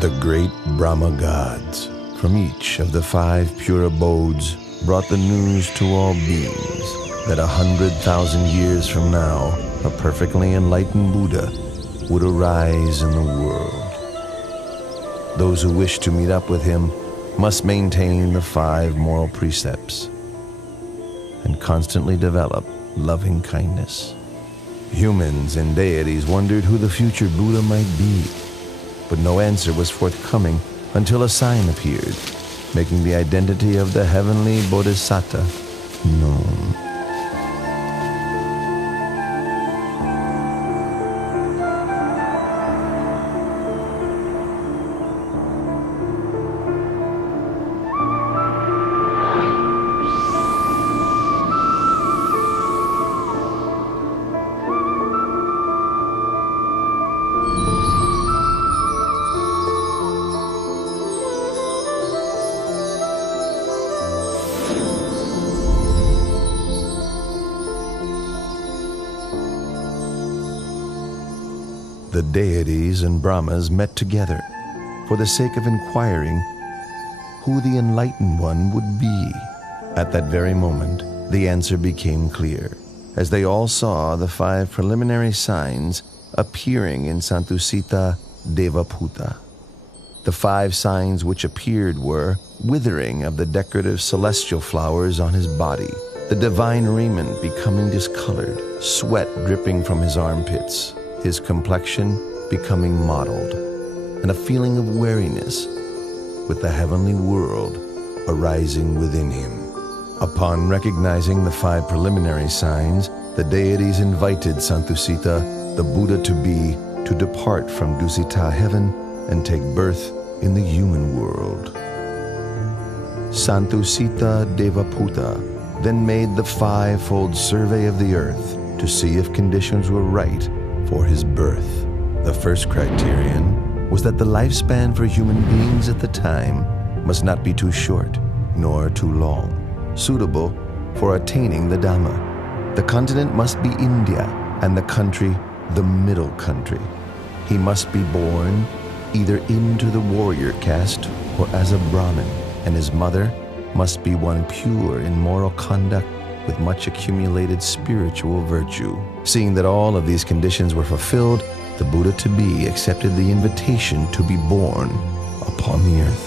The great Brahma gods from each of the 5 pure abodes brought the news to all beings that 100,000 years from now, a perfectly enlightened Buddha would arise in the world. Those who wish to meet up with him must maintain the 5 moral precepts and constantly develop loving kindness. Humans and deities wondered who the future Buddha might be, but no answer was forthcoming until a sign appeared, making the identity of the heavenly Bodhisattva known. The deities and Brahmas met together for the sake of inquiring who the enlightened one would be. At that very moment, the answer became clear, as they all saw the 5 preliminary signs appearing in Santusita Devaputa. The 5 signs which appeared were withering of the decorative celestial flowers on his body, the divine raiment becoming discolored, sweat dripping from his armpits, his complexion becoming mottled, and a feeling of weariness with the heavenly world arising within him. Upon recognizing the 5 preliminary signs, the deities invited Santusita, the Buddha to depart from Dusita heaven and take birth in the human world. Santusita Devaputa then made the 5-fold survey of the earth to see if conditions were right for his birth. The first criterion was that the lifespan for human beings at the time must not be too short nor too long, suitable for attaining the Dhamma. The continent must be India and the country the middle country. He must be born either into the warrior caste or as a Brahmin, and his mother must be one pure in moral conduct with much accumulated spiritual virtue. Seeing that all of these conditions were fulfilled, the Buddha-to-be accepted the invitation to be born upon the earth.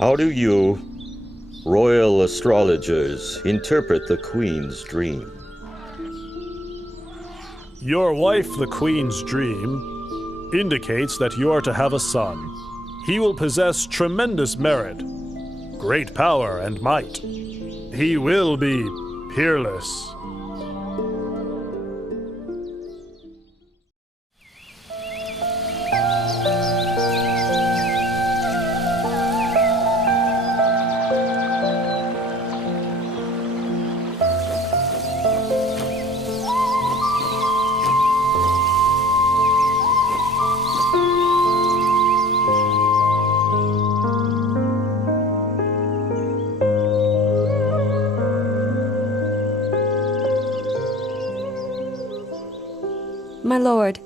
How do you Royal astrologers, interpret the Queen's dream. Your wife, the Queen's dream, indicates that you are to have a son. He will possess tremendous merit, great power and might. He will be peerless. My lord,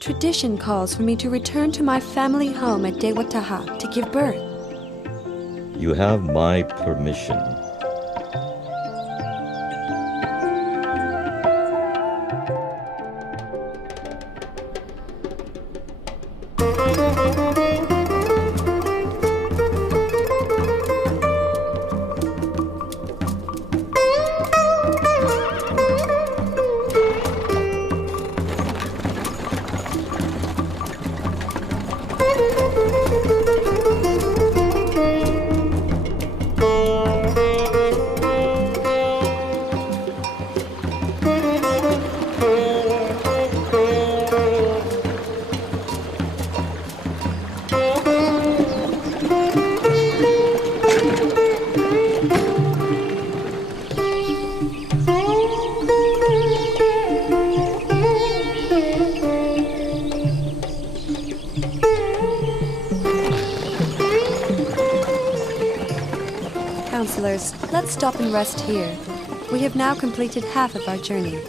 tradition calls for me to return to my family home at Dewataha to give birth. You have my permission. Counselors, let's stop and rest here. We have now completed half of our journey.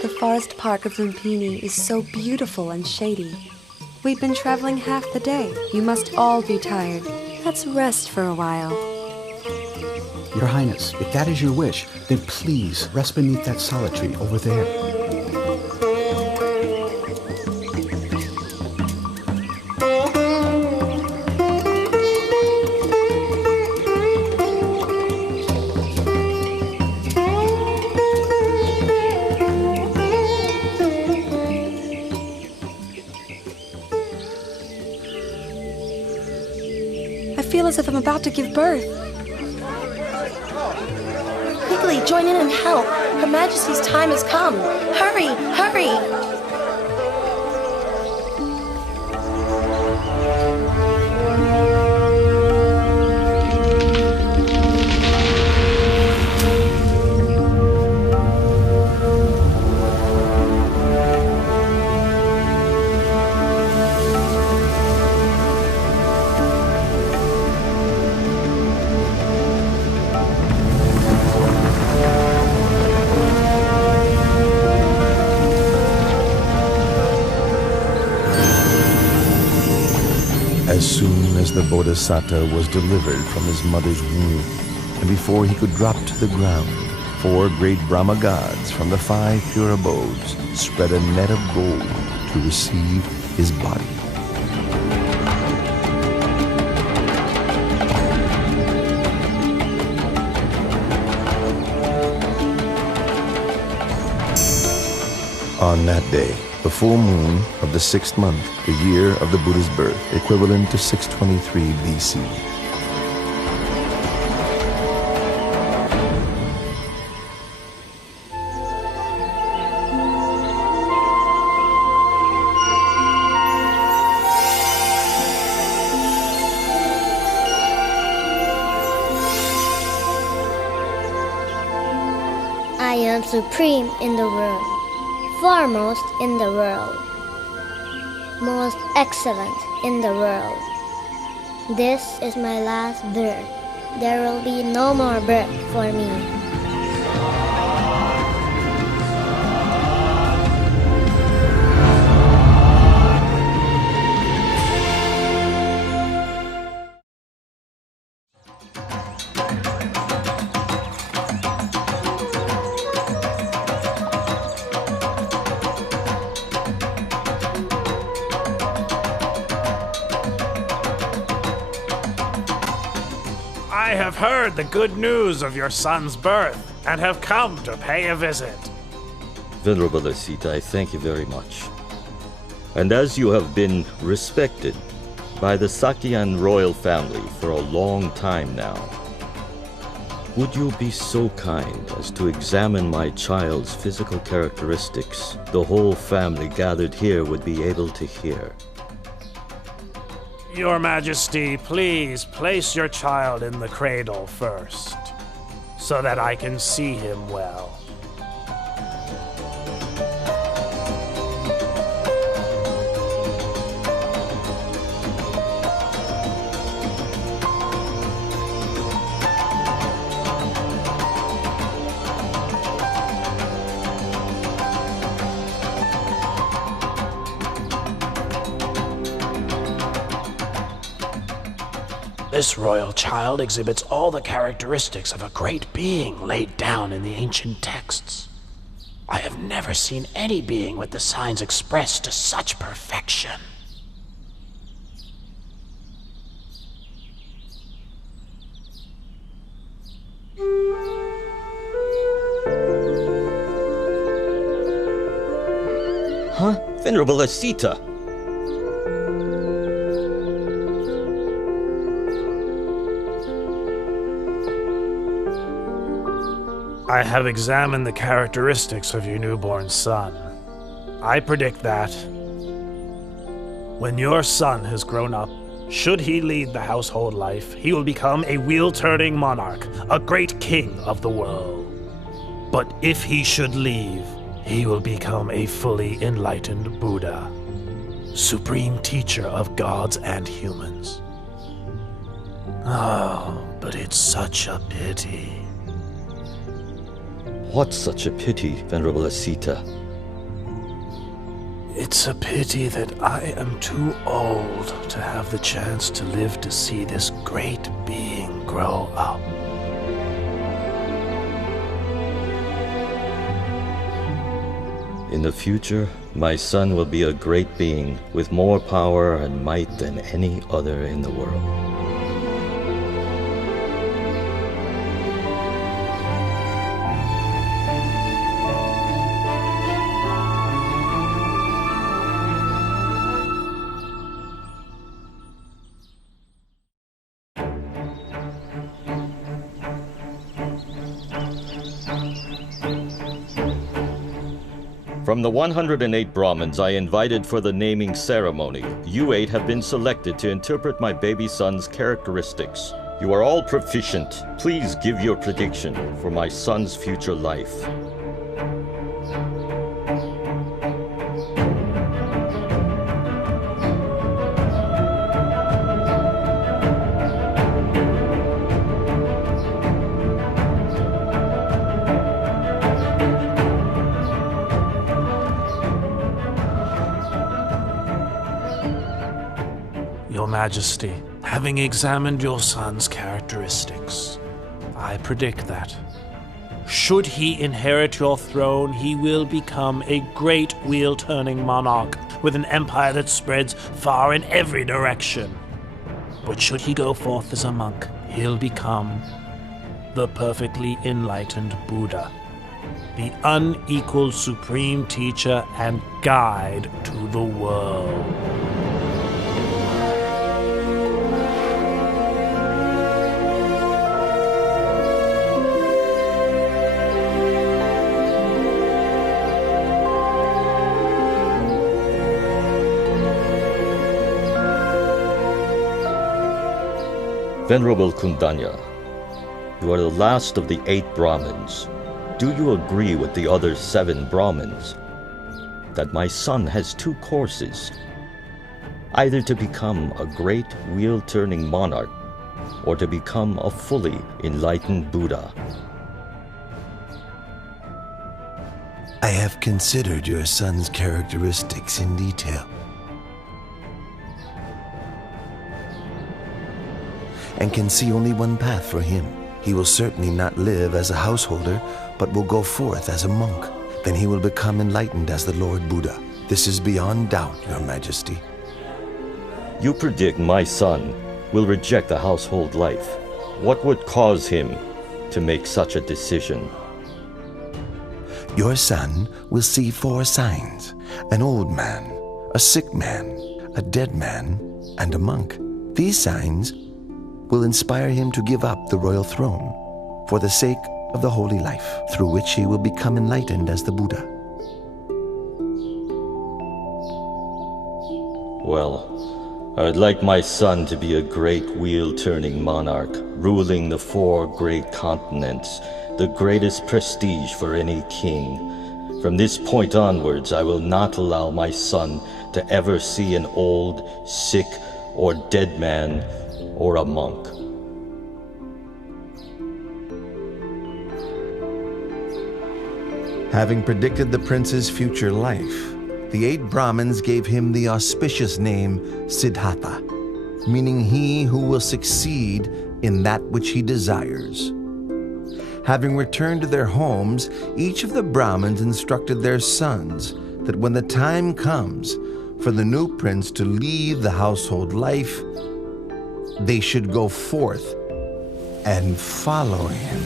The forest park of Lumpini is so beautiful and shady. We've been traveling half the day. You must all be tired. Let's rest for a while. Your Highness, if that is your wish, then please rest beneath that solid tree over there. I feel as if I'm about to give birth. Quickly, join in and help. Her Majesty's time has come. Hurry, hurry! As soon as the Bodhisattva was delivered from his mother's womb, and before he could drop to the ground, 4 great Brahma gods from the 5 pure abodes spread a net of gold to receive his body. On that day, the full moon of the 6th month, the year of the Buddha's birth, equivalent to 623 BC. I am supreme in the world, foremost in the world, most excellent in the world. This is my last birth. There will be no more birth for me. I have heard the good news of your son's birth and have come to pay a visit. Venerable Asita, I thank you very much. And as you have been respected by the Sakyan royal family for a long time now, would you be so kind as to examine my child's physical characteristics? The whole family gathered here would be able to hear. Your Majesty, please place your child in the cradle first, so that I can see him well. This royal child exhibits all the characteristics of a great being laid down in the ancient texts. I have never seen any being with the signs expressed to such perfection. Huh? Venerable Asita! I have examined the characteristics of your newborn son. I predict that when your son has grown up, should he lead the household life, he will become a wheel-turning monarch, a great king of the world. But if he should leave, he will become a fully enlightened Buddha, supreme teacher of gods and humans. Oh, but it's such a pity. What's such a pity, Venerable Asita? It's a pity that I am too old to have the chance to live to see this great being grow up. In the future, my son will be a great being with more power and might than any other in the world. From the 108 Brahmins I invited for the naming ceremony, you 8 have been selected to interpret my baby son's characteristics. You are all proficient. Please give your prediction for my son's future life. Your Majesty, having examined your son's characteristics, I predict that, should he inherit your throne, he will become a great wheel-turning monarch with an empire that spreads far in every direction. But should he go forth as a monk, he'll become the perfectly enlightened Buddha, the unequaled supreme teacher and guide to the world. Venerable Kundanya, you are the last of the 8 Brahmins. Do you agree with the other 7 Brahmins that my son has 2 courses, either to become a great wheel-turning monarch or to become a fully enlightened Buddha? I have considered your son's characteristics in detail, and can see only one path for him. He will certainly not live as a householder, but will go forth as a monk. Then he will become enlightened as the Lord Buddha. This is beyond doubt, Your Majesty. You predict my son will reject the household life. What would cause him to make such a decision? Your son will see 4 signs: an old man, a sick man, a dead man, and a monk. These signs will inspire him to give up the royal throne for the sake of the holy life, through which he will become enlightened as the Buddha. Well, I'd like my son to be a great wheel-turning monarch, ruling the 4 great continents, the greatest prestige for any king. From this point onwards, I will not allow my son to ever see an old, sick, or dead man, or a monk. Having predicted the prince's future life, the 8 Brahmins gave him the auspicious name Siddhartha, meaning he who will succeed in that which he desires. Having returned to their homes, each of the Brahmins instructed their sons that when the time comes for the new prince to leave the household life, they should go forth and follow him.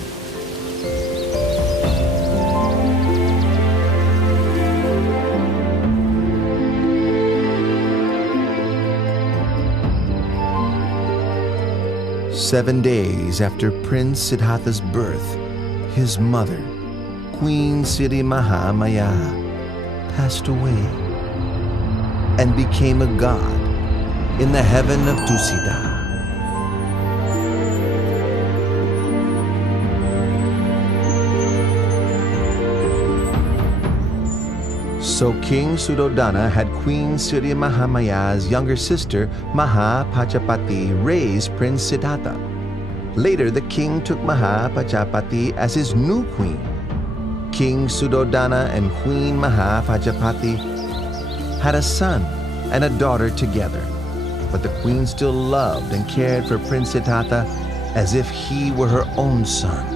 Seven days after Prince Siddhartha's birth, his mother, Queen Siri Mahamaya, passed away and became a god in the heaven of Tusita. So King Suddhodana had Queen Siri Mahamaya's younger sister, Mahapajapati, raise Prince Siddhartha. Later, the king took Mahapajapati as his new queen. King Suddhodana and Queen Mahapajapati had a son and a daughter together, but the queen still loved and cared for Prince Siddhartha as if he were her own son.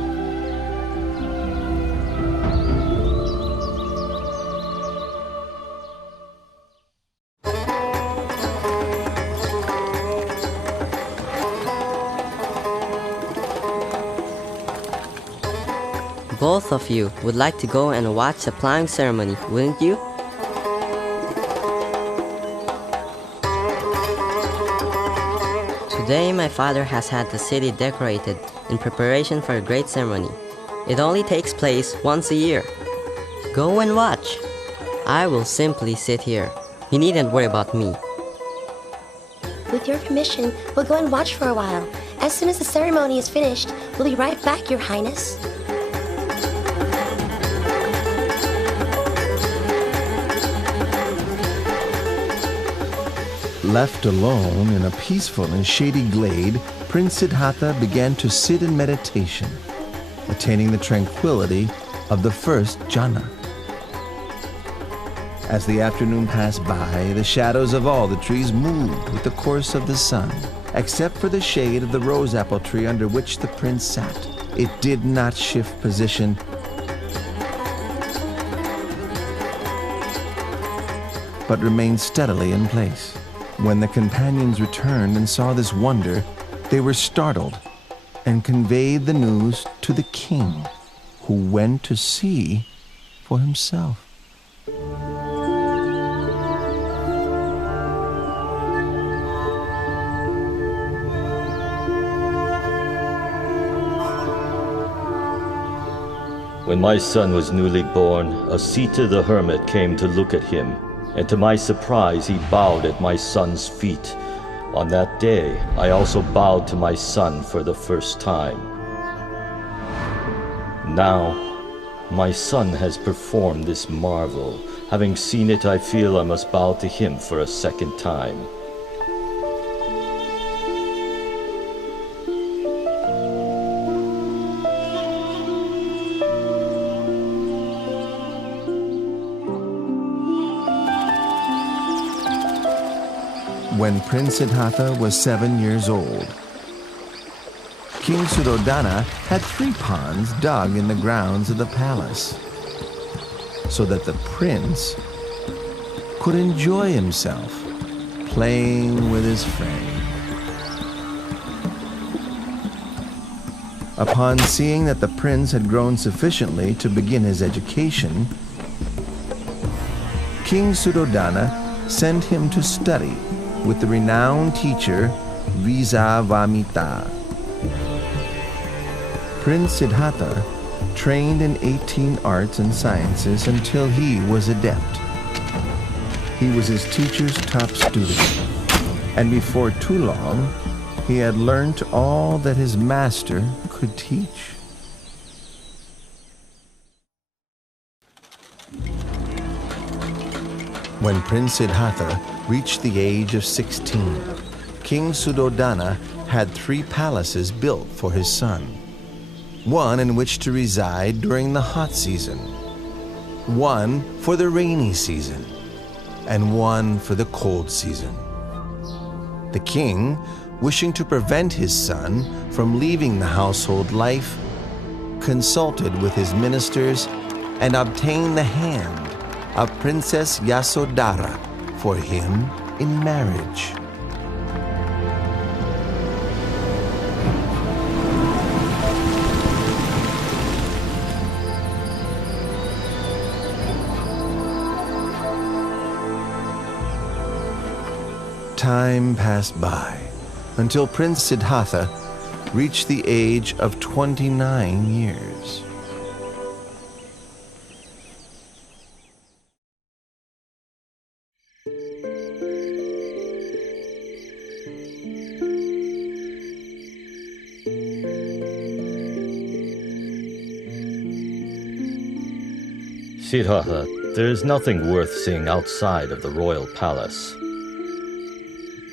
Both of you would like to go and watch the plowing ceremony, wouldn't you? Today my father has had the city decorated in preparation for a great ceremony. It only takes place once a year. Go and watch. I will simply sit here. You needn't worry about me. With your permission, we'll go and watch for a while. As soon as the ceremony is finished, we'll be right back, Your Highness. Left alone in a peaceful and shady glade, Prince Siddhartha began to sit in meditation, attaining the tranquility of the first jhana. As the afternoon passed by, the shadows of all the trees moved with the course of the sun, except for the shade of the rose apple tree under which the prince sat. It did not shift position, but remained steadily in place. When the companions returned and saw this wonder, they were startled and conveyed the news to the king, who went to see for himself. When my son was newly born, Asita the hermit came to look at him, and to my surprise he bowed at my son's feet. On that day, I also bowed to my son for the first time. Now, my son has performed this marvel. Having seen it, I feel I must bow to him for a second time. When Prince Siddhartha was 7 years old, King Suddhodana had 3 ponds dug in the grounds of the palace, so that the prince could enjoy himself playing with his friend. Upon seeing that the prince had grown sufficiently to begin his education, King Suddhodana sent him to study with the renowned teacher Visavamitra. Prince Siddhartha trained in 18 arts and sciences until he was adept. He was his teacher's top student, and before too long, he had learned all that his master could teach. When Prince Siddhartha reached the age of 16, King Suddhodana had 3 palaces built for his son. One in which to reside during the hot season, one for the rainy season, and one for the cold season. The king, wishing to prevent his son from leaving the household life, consulted with his ministers and obtained the hand of Princess Yasodhara for him in marriage. Time passed by until Prince Siddhartha reached the age of 29 years. Siddhartha, there is nothing worth seeing outside of the royal palace.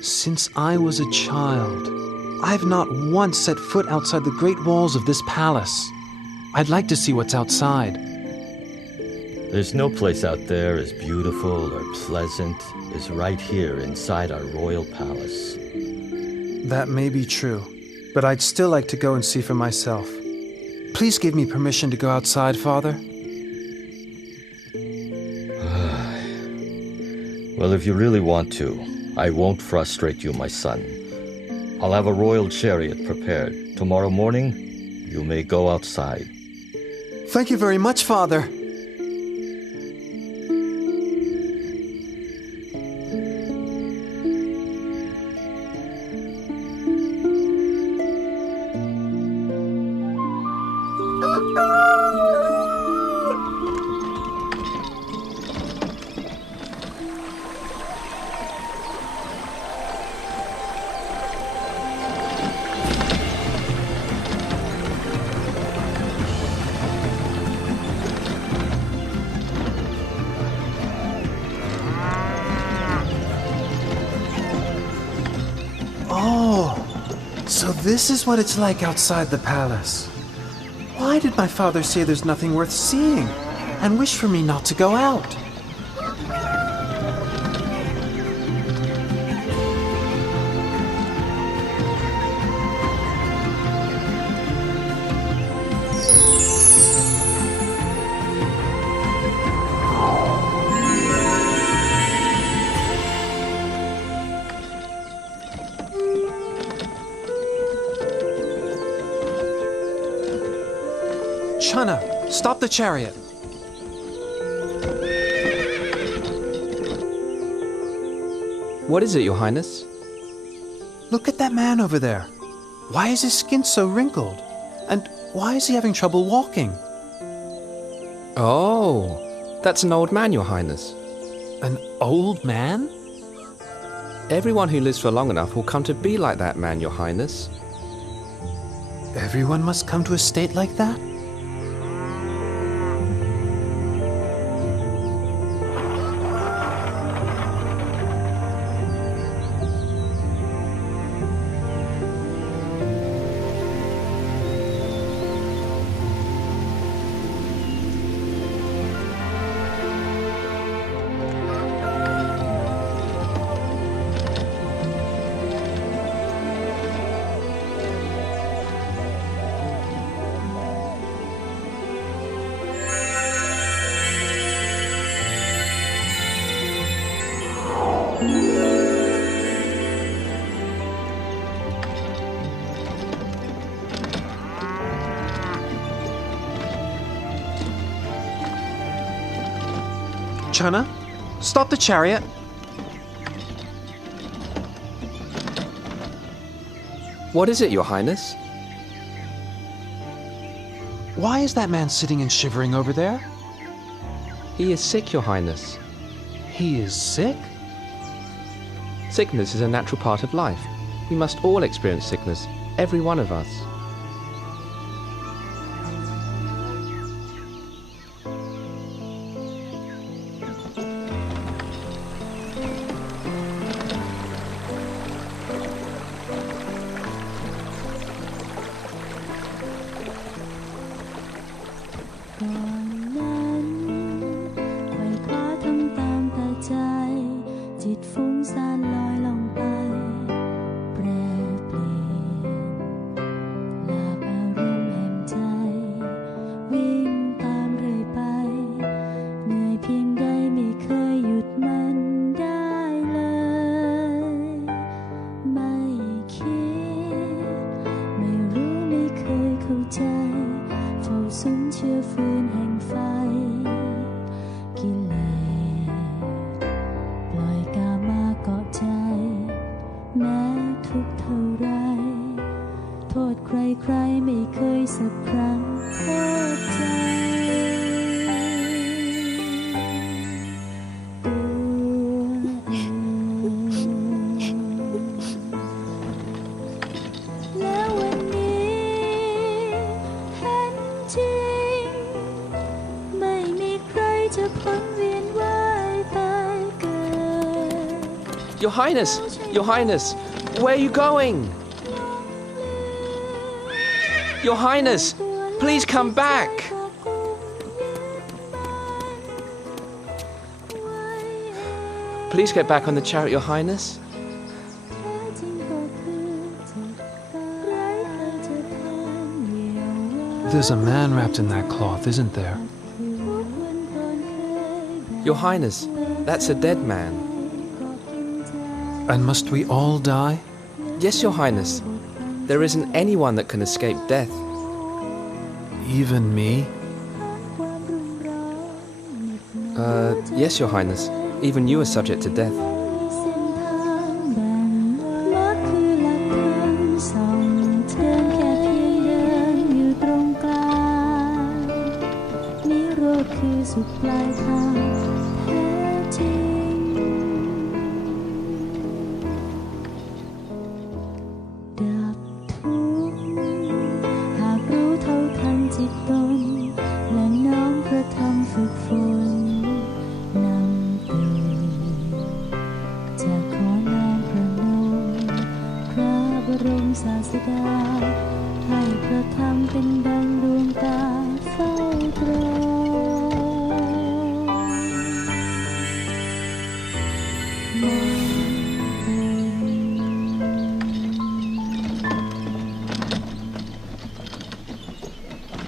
Since I was a child, I've not once set foot outside the great walls of this palace. I'd like to see what's outside. There's no place out there as beautiful or pleasant as right here inside our royal palace. That may be true, but I'd still like to go and see for myself. Please give me permission to go outside, Father. Well, if you really want to, I won't frustrate you, my son. I'll have a royal chariot prepared. Tomorrow morning, you may go outside. Thank you very much, Father. So this is what it's like outside the palace. Why did my father say there's nothing worth seeing and wish for me not to go out? Channa, stop the chariot. What is it, Your Highness? Look at that man over there. Why is his skin so wrinkled? And why is he having trouble walking? Oh, that's an old man, Your Highness. An old man? Everyone who lives for long enough will come to be like that man, Your Highness. Everyone must come to a state like that? Chana, stop the chariot. What is it, Your Highness? Why is that man sitting and shivering over there? He is sick, Your Highness. He is sick? Sickness is a natural part of life. We must all experience sickness, every one of us. Your Highness! Your Highness! Where are you going? Your Highness! Please come back! Please get back on the chariot, Your Highness. There's a man wrapped in that cloth, isn't there? Your Highness, that's a dead man. And must we all die? Yes, Your Highness. There isn't anyone that can escape death. Even me? Yes, Your Highness. Even you are subject to death.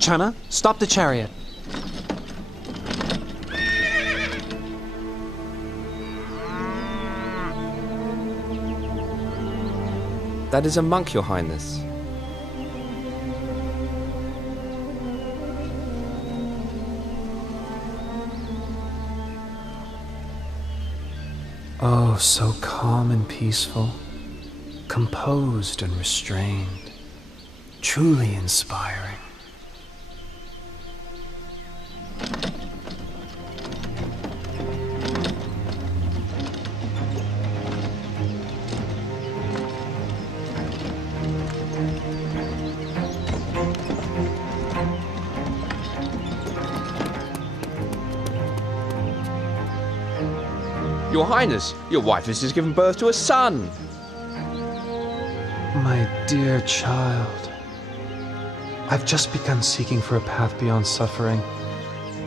Chana, stop the chariot. That is a monk, Your Highness. Oh, so calm and peaceful, composed and restrained, truly inspiring. Your Highness, your wife has just given birth to a son. My dear child, I've just begun seeking for a path beyond suffering,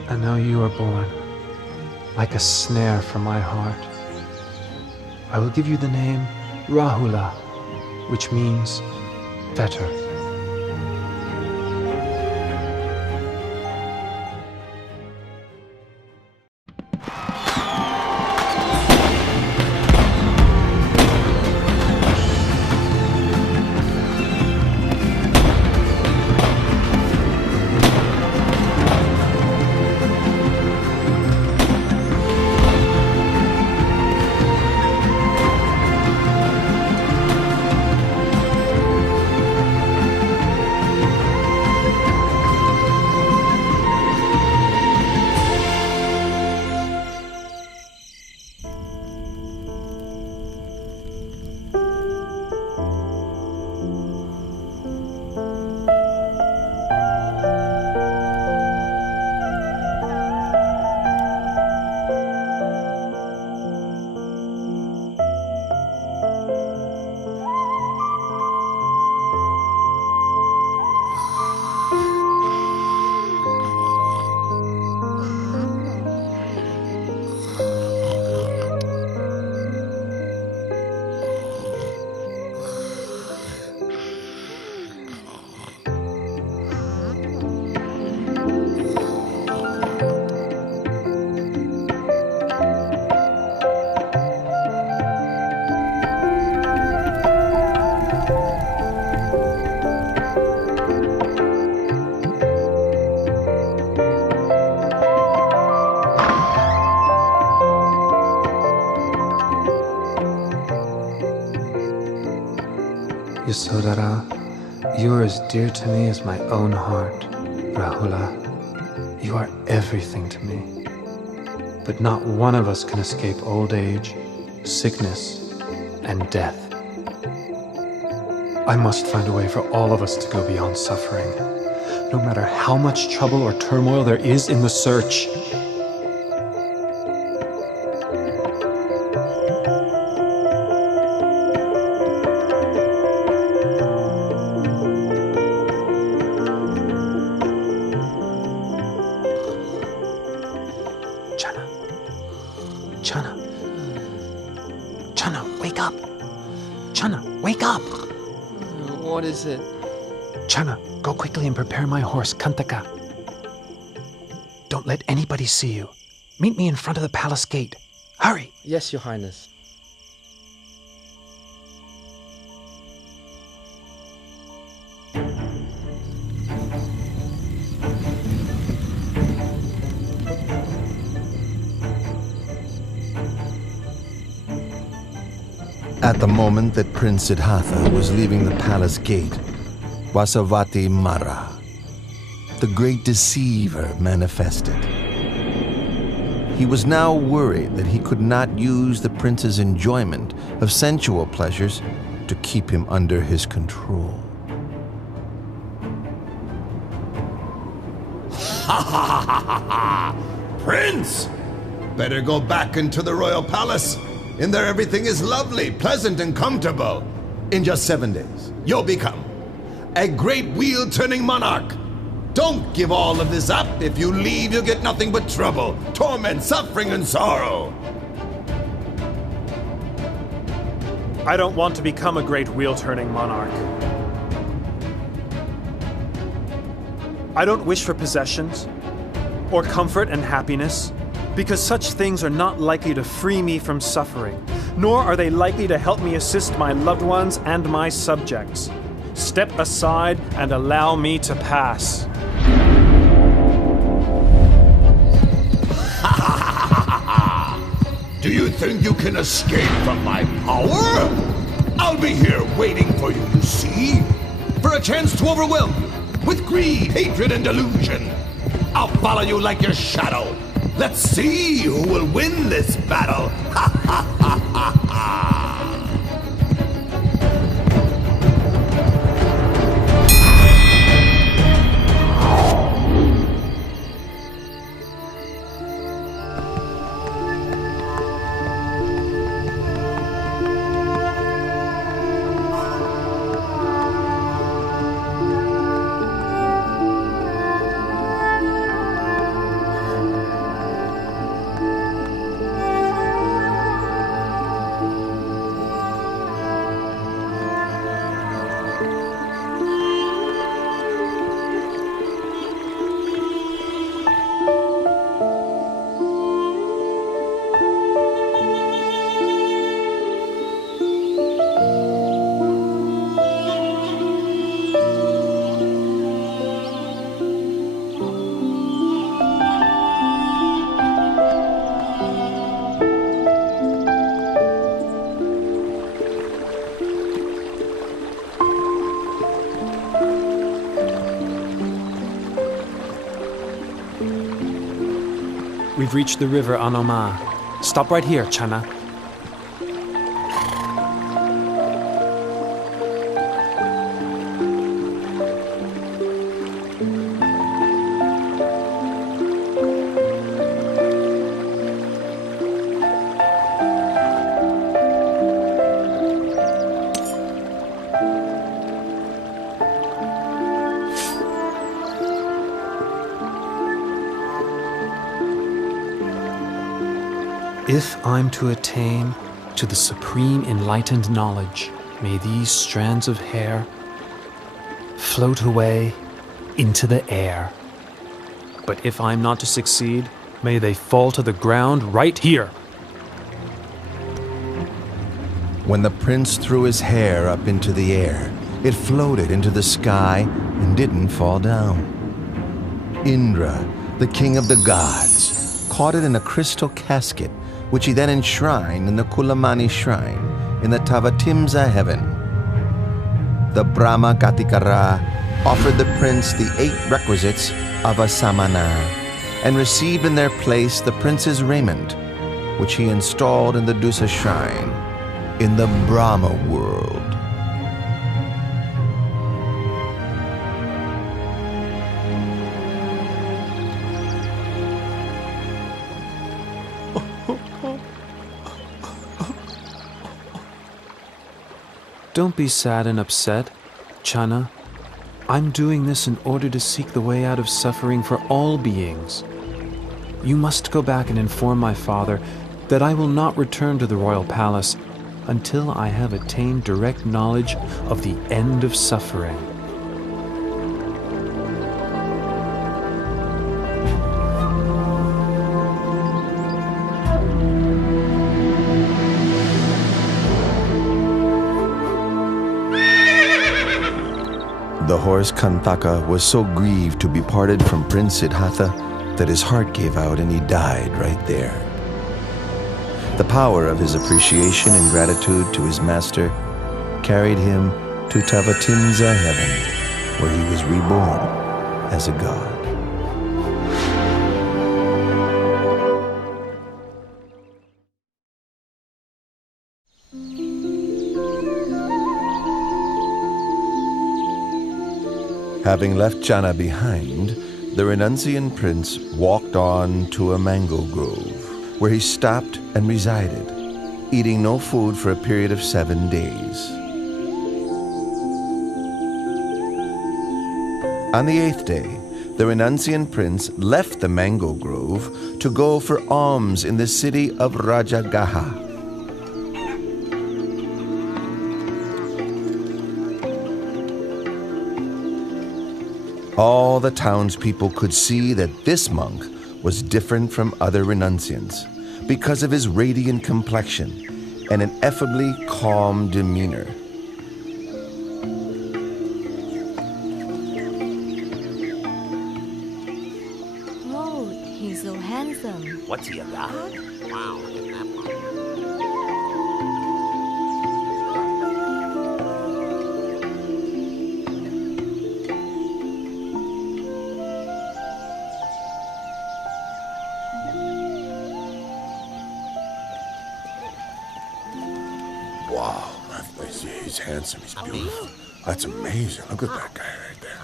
and now you are born, like a snare for my heart. I will give you the name Rahula, which means fetter. Yasodhara, you are as dear to me as my own heart. Rahula, you are everything to me. But not one of us can escape old age, sickness, and death. I must find a way for all of us to go beyond suffering, no matter how much trouble or turmoil there is in the search. Channa, wake up! Channa, wake up! What is it? Channa, go quickly and prepare my horse, Kantaka. Don't let anybody see you. Meet me in front of the palace gate. Hurry! Yes, Your Highness. At the moment that Prince Siddhartha was leaving the palace gate, Vasavati Mara, the great deceiver, manifested. He was now worried that he could not use the prince's enjoyment of sensual pleasures to keep him under his control. Ha ha ha ha ha! Prince! Better go back into the royal palace. In there everything is lovely, pleasant, and comfortable. In just 7 days, you'll become a great wheel-turning monarch. Don't give all of this up. If you leave, you'll get nothing but trouble, torment, suffering, and sorrow. I don't want to become a great wheel-turning monarch. I don't wish for possessions, or comfort and happiness, because such things are not likely to free me from suffering, nor are they likely to help me assist my loved ones and my subjects. Step aside and allow me to pass. Do you think you can escape from my power? I'll be here waiting for you, you see? For a chance to overwhelm you with greed, hatred, and delusion. I'll follow you like your shadow. Let's see who will win this battle. Ha ha ha ha ha! We've reached the river Anoma. Stop right here, Channa. If I'm to attain to the supreme enlightened knowledge, may these strands of hair float away into the air. But if I'm not to succeed, may they fall to the ground right here. When the prince threw his hair up into the air, it floated into the sky and didn't fall down. Indra, the king of the gods, caught it in a crystal casket, which he then enshrined in the Kulamani shrine in the Tavatimsa heaven. the Brahma Gatikara offered the prince the 8 requisites of a samana and received in their place the prince's raiment, which he installed in the Dusa shrine in the Brahma world. Don't be sad and upset, Channa. I'm doing this in order to seek the way out of suffering for all beings. You must go back and inform my father that I will not return to the royal palace until I have attained direct knowledge of the end of suffering. The horse Kantaka was so grieved to be parted from Prince Siddhartha that his heart gave out and he died right there. The power of his appreciation and gratitude to his master carried him to Tavatimsa heaven, where he was reborn as a god. Having left Channa behind, the renunciant prince walked on to a mango grove, where he stopped and resided, eating no food for a period of 7 days. On the 8th day, the renunciant prince left the mango grove to go for alms in the city of Rajagaha. All the townspeople could see that this monk was different from other renunciants because of his radiant complexion and ineffably calm demeanor. Oh, he's so handsome. What's he, a god? Wow, look at that one. Wow, he's handsome, he's beautiful. That's amazing. Look at that guy right there.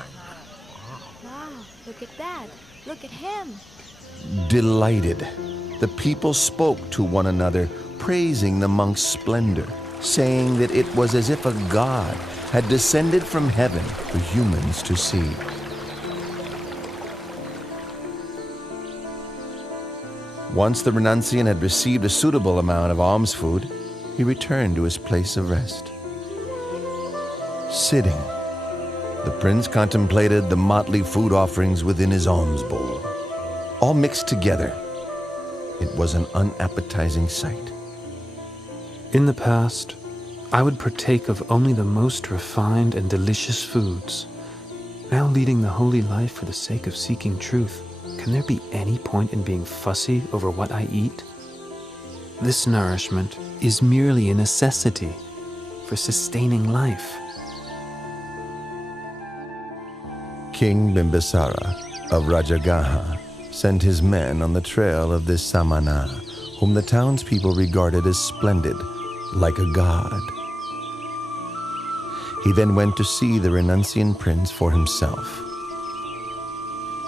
Wow, look at that. Look at him. Delighted, the people spoke to one another, praising the monk's splendor, saying that it was as if a god had descended from heaven for humans to see. Once the renunciant had received a suitable amount of alms food, he returned to his place of rest. Sitting, the prince contemplated the motley food offerings within his alms bowl, all mixed together. It was an unappetizing sight. In the past, I would partake of only the most refined and delicious foods. Now leading the holy life for the sake of seeking truth, can there be any point in being fussy over what I eat? This nourishment is merely a necessity for sustaining life. King Bimbisara of Rajagaha sent his men on the trail of this Samana, whom the townspeople regarded as splendid, like a god. He then went to see the renunciant prince for himself.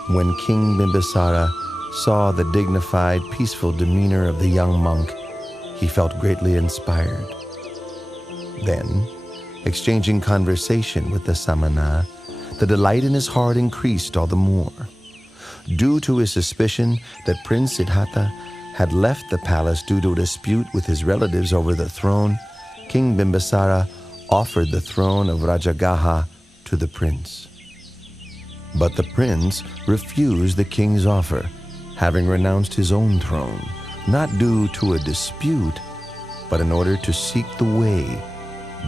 When King Bimbisara saw the dignified, peaceful demeanor of the young monk, he felt greatly inspired. Then, exchanging conversation with the Samana, the delight in his heart increased all the more. Due to his suspicion that Prince Siddhartha had left the palace due to a dispute with his relatives over the throne, King Bimbisara offered the throne of Rajagaha to the prince. But the prince refused the king's offer, having renounced his own throne, not due to a dispute, but in order to seek the way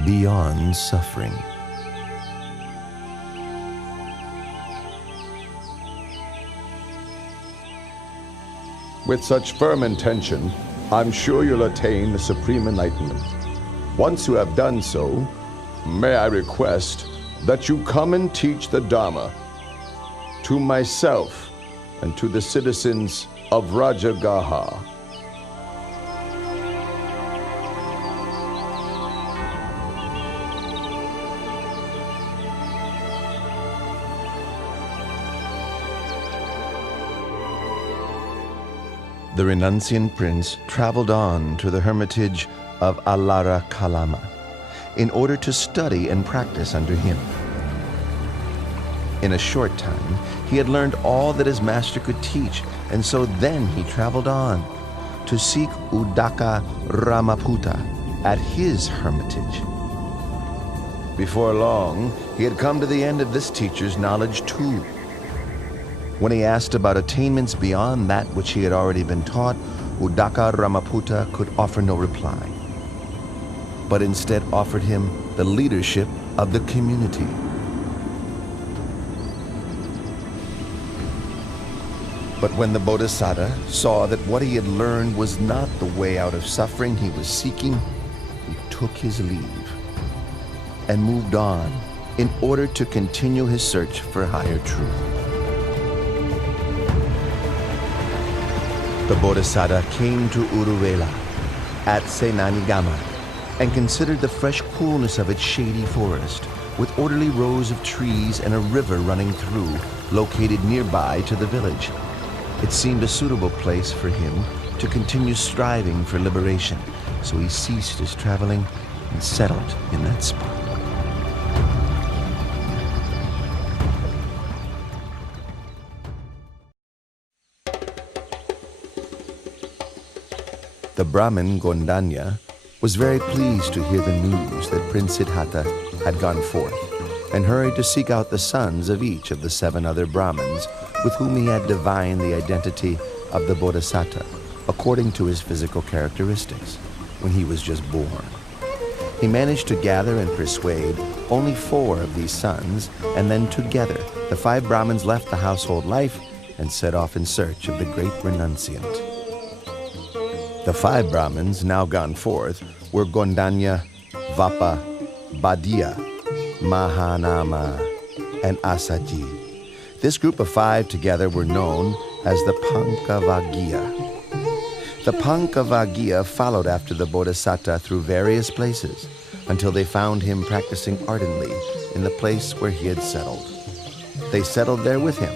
beyond suffering. With such firm intention, I'm sure you'll attain the supreme enlightenment. Once you have done so, May I request that you come and teach the Dhamma to myself and to the citizens of Rajagaha. The renunciant prince traveled on to the hermitage of Alara Kalama in order to study and practice under him. In a short time, he had learned all that his master could teach, and so then he traveled on to seek Udaka Ramaputta at his hermitage. Before long, he had come to the end of this teacher's knowledge too. When he asked about attainments beyond that which he had already been taught, Udaka Ramaputta could offer no reply, but instead offered him the leadership of the community. But when the Bodhisattva saw that what he had learned was not the way out of suffering he was seeking, he took his leave and moved on in order to continue his search for higher truth. The Bodhisattva came to Uruvela at Senanigama and considered the fresh coolness of its shady forest, with orderly rows of trees and a river running through, located nearby to the village. It seemed a suitable place for him to continue striving for liberation, so he ceased his traveling and settled in that spot. The Brahmin Gondanya was very pleased to hear the news that Prince Siddhartha had gone forth, and hurried to seek out the sons of each of the 7 other Brahmins with whom he had divined the identity of the Bodhisattva according to his physical characteristics when he was just born. He managed to gather and persuade only 4 of these sons, and then together the 5 Brahmins left the household life and set off in search of the great renunciant. The 5 Brahmins now gone forth were Gondanya, Vapa, Badia, Mahanama, and Asaji. This group of 5 together were known as the Pankavaggiya. The Pankavaggiya followed after the Bodhisattva through various places until they found him practicing ardently in the place where he had settled. They settled there with him,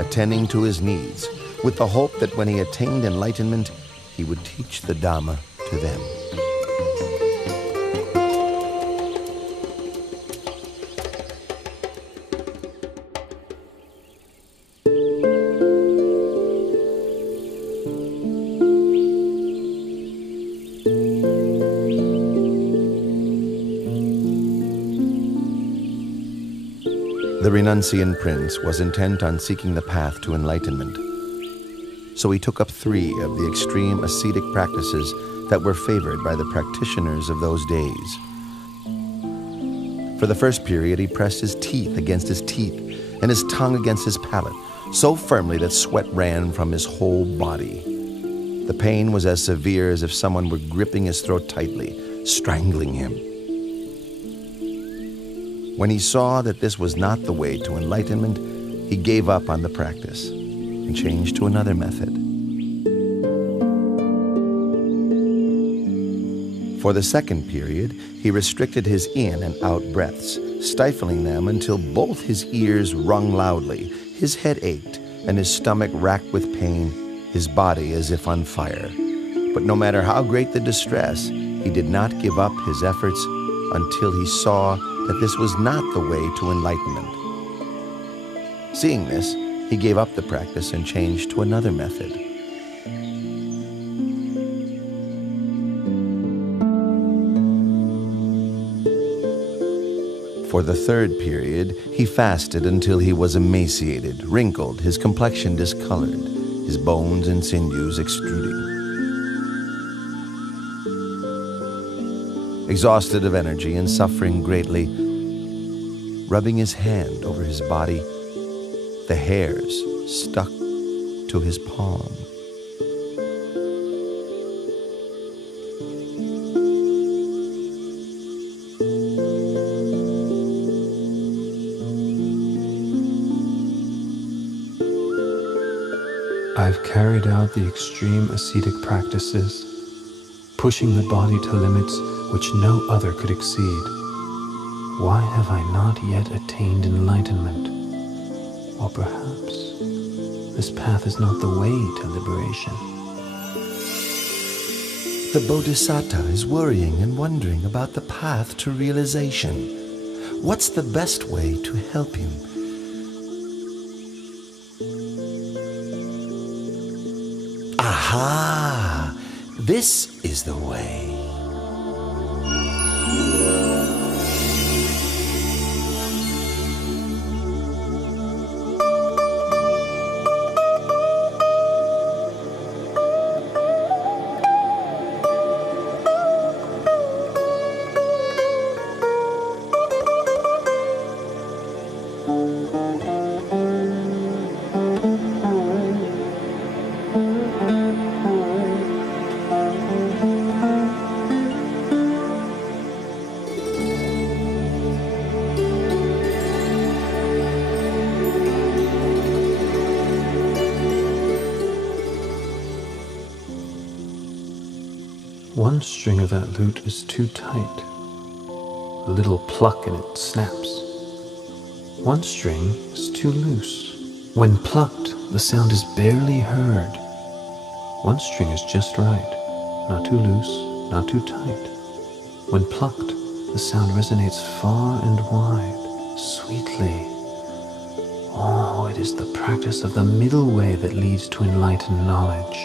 attending to his needs, with the hope that when he attained enlightenment, he would teach the Dhamma to them. The renunciant prince was intent on seeking the path to enlightenment, so he took up 3 of the extreme ascetic practices that were favored by the practitioners of those days. For the first period, he pressed his teeth against his teeth and his tongue against his palate, so firmly that sweat ran from his whole body. The pain was as severe as if someone were gripping his throat tightly, strangling him. When he saw that this was not the way to enlightenment, he gave up on the practice and changed to another method. For the second period, he restricted his in and out breaths, stifling them until both his ears rung loudly, his head ached, and his stomach racked with pain, his body as if on fire. But no matter how great the distress, he did not give up his efforts until he saw that this was not the way to enlightenment. Seeing this, he gave up the practice and changed to another method. For the third period, he fasted until he was emaciated, wrinkled, his complexion discolored, his bones and sinews extruding. Exhausted of energy and suffering greatly, rubbing his hand over his body, the hairs stuck to his palm. I've carried out the extreme ascetic practices, pushing the body to limits which no other could exceed. Why have I not yet attained enlightenment? Or perhaps this path is not the way to liberation. The Bodhisattva is worrying and wondering about the path to realization. What's the best way to help him? Aha! This is the way. One string of that lute is too tight. A little pluck and it snaps. One string is too loose. When plucked, the sound is barely heard. One string is just right. Not too loose, not too tight. When plucked, the sound resonates far and wide, sweetly. Oh, it is the practice of the middle way that leads to enlightened knowledge.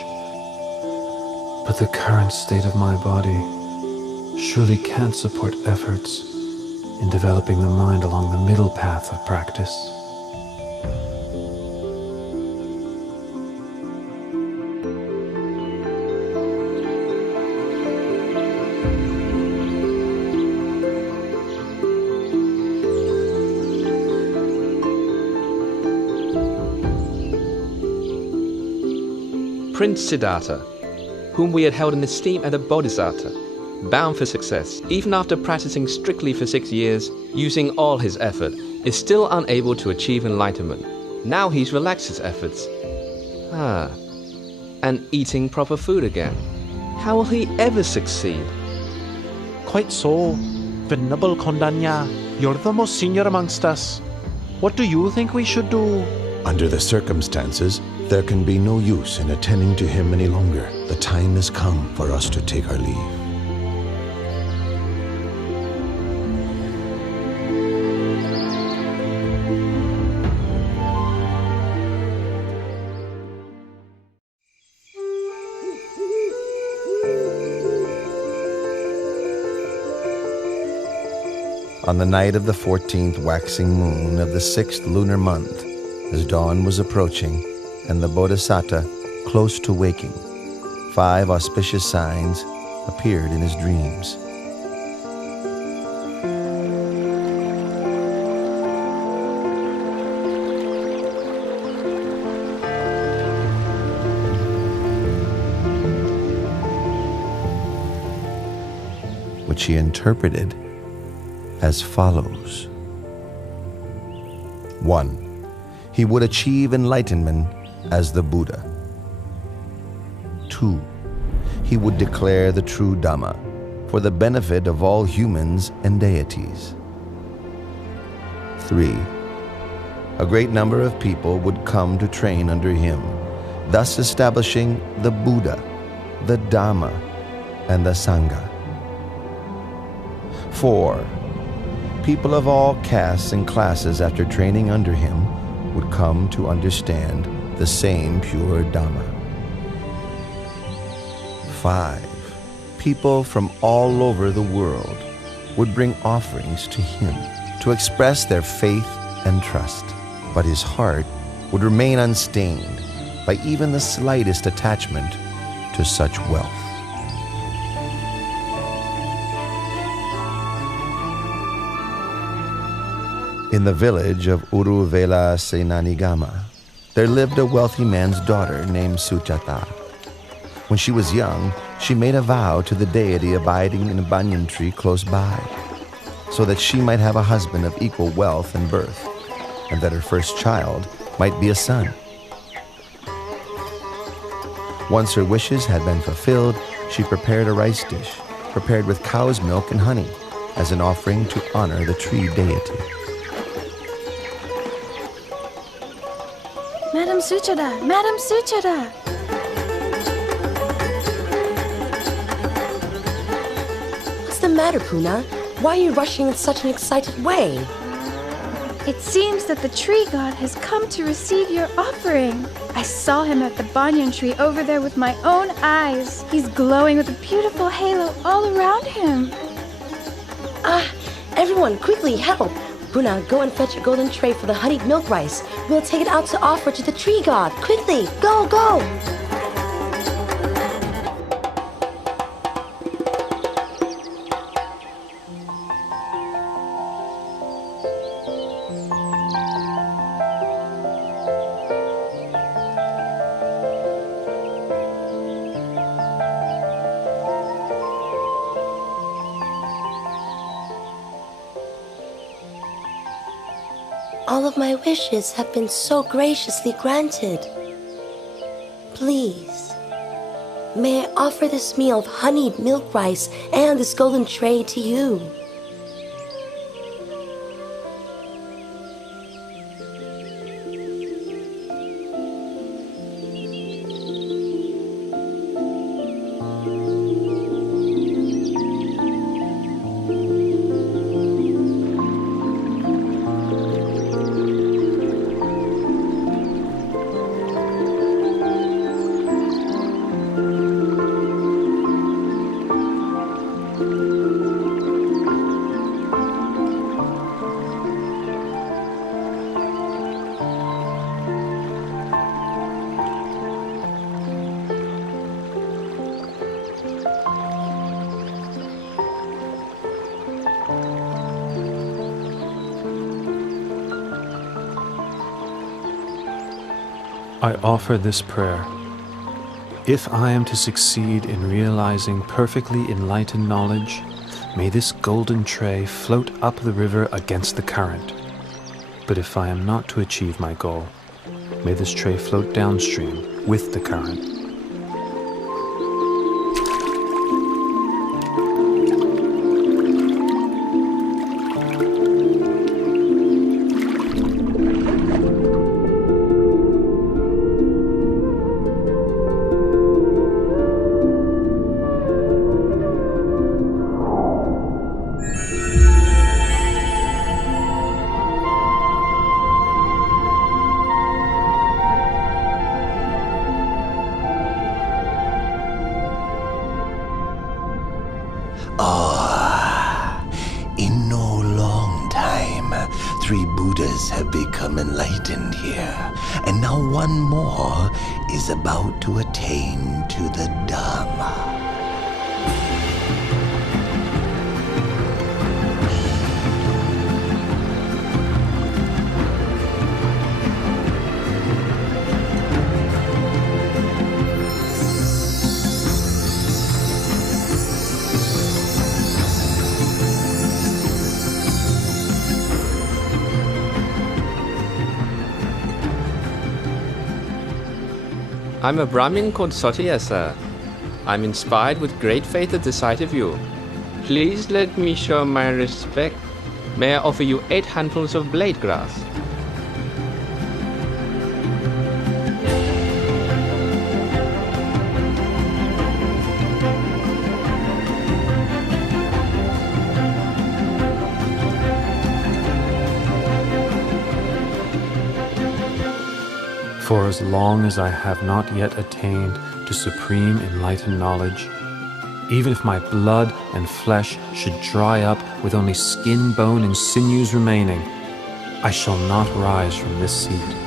But the current state of my body surely can't support efforts in developing the mind along the middle path of practice. Prince Siddhartha, whom we had held in esteem as a bodhisattva, bound for success, even after practicing strictly for 6 years, using all his effort, is still unable to achieve enlightenment. Now he's relaxed his efforts. And eating proper food again. How will he ever succeed? Quite so. Venerable Kondanya, you're the most senior amongst us. What do you think we should do? Under the circumstances, there can be no use in attending to him any longer. The time has come for us to take our leave. On the night of the 14th waxing moon of the 6th lunar month, as dawn was approaching and the Bodhisattva close to waking, 5 auspicious signs appeared in his dreams. Which he interpreted as follows. 1. He would achieve enlightenment as the Buddha. 2. He would declare the true Dhamma for the benefit of all humans and deities. 3. A great number of people would come to train under him, thus establishing the Buddha, the Dhamma, and the Sangha. 4. People of all castes and classes, after training under him, would come to understand the same pure Dhamma. 5. People from all over the world would bring offerings to him to express their faith and trust, but his heart would remain unstained by even the slightest attachment to such wealth. In the village of Uruvela Senanigama, there lived a wealthy man's daughter named Sujata. When she was young, she made a vow to the deity abiding in a banyan tree close by, so that she might have a husband of equal wealth and birth, and that her first child might be a son. Once her wishes had been fulfilled, she prepared a rice dish, prepared with cow's milk and honey, as an offering to honor the tree deity. Madam Suchara! Madam Suchara! What's the matter, Puna? Why are you rushing in such an excited way? It seems that the tree god has come to receive your offering. I saw him at the banyan tree over there with my own eyes. He's glowing with a beautiful halo all around him. Everyone, quickly, help! Puna, go and fetch a golden tray for the honeyed milk rice. We'll take it out to offer to the tree god. Quickly, go, go! All of my wishes have been so graciously granted. Please, may I offer this meal of honeyed milk rice and this golden tray to you? I offer this prayer. If I am to succeed in realizing perfectly enlightened knowledge, may this golden tray float up the river against the current. But if I am not to achieve my goal, may this tray float downstream with the current. In no long time, 3 Buddhas have become enlightened here, and now one more is about to attain to the Dharma. I'm a Brahmin called Sotiya, sir. I'm inspired with great faith at the sight of you. Please let me show my respect. May I offer you 8 handfuls of blade grass? For as long as I have not yet attained to supreme enlightened knowledge, even if my blood and flesh should dry up with only skin, bone, and sinews remaining, I shall not rise from this seat.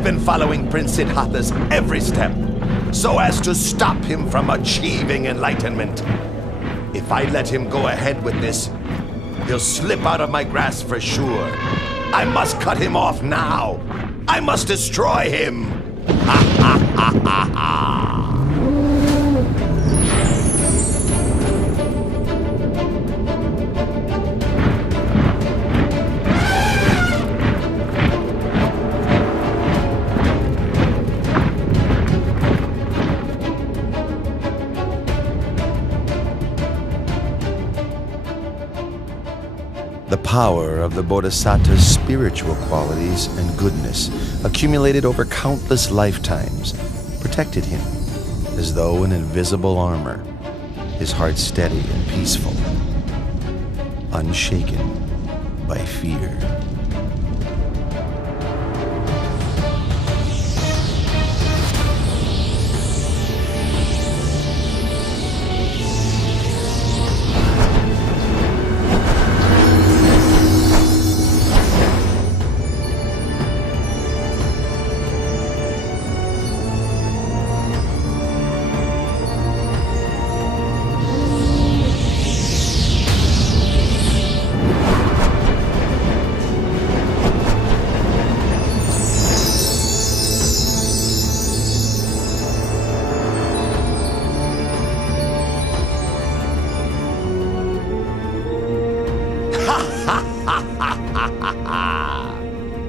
I've been following Prince Siddhartha's every step, so as to stop him from achieving enlightenment. If I let him go ahead with this, he'll slip out of my grasp for sure. I must cut him off now. I must destroy him. Ha ha ha ha ha. The power of the Bodhisattva's spiritual qualities and goodness, accumulated over countless lifetimes, protected him as though in invisible armor, his heart steady and peaceful, unshaken by fear.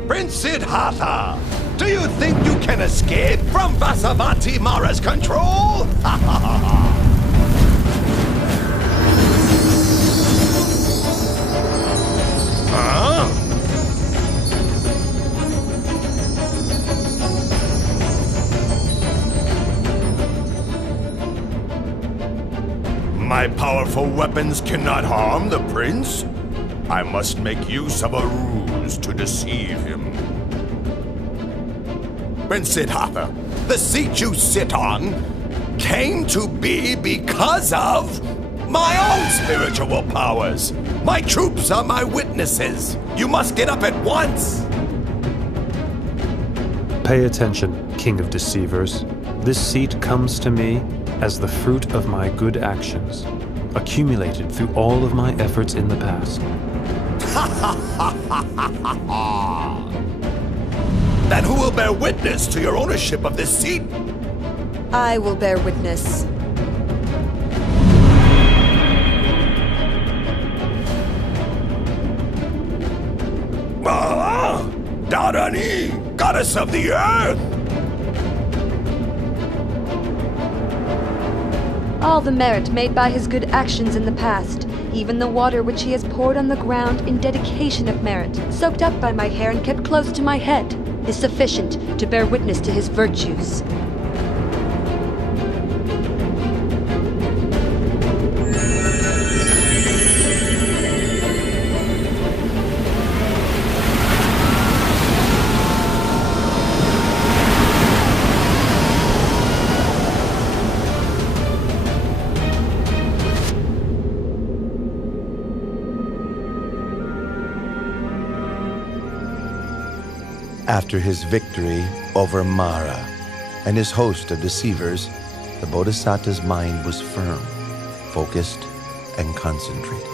Prince Siddhartha, do you think you can escape from Vasavati Mara's control? Huh? My powerful weapons cannot harm the prince. I must make use of a ruse to deceive him. Prince Siddhartha, the seat you sit on came to be because of my own spiritual powers. My troops are my witnesses. You must get up at once. Pay attention, King of Deceivers. This seat comes to me as the fruit of my good actions, accumulated through all of my efforts in the past. Then who will bear witness to your ownership of this seat? I will bear witness. Dharani, goddess of the earth! All the merit made by his good actions in the past, even the water which he has poured on the ground in dedication of merit, soaked up by my hair and kept close to my head, is sufficient to bear witness to his virtues. After his victory over Mara and his host of deceivers, the Bodhisattva's mind was firm, focused, and concentrated.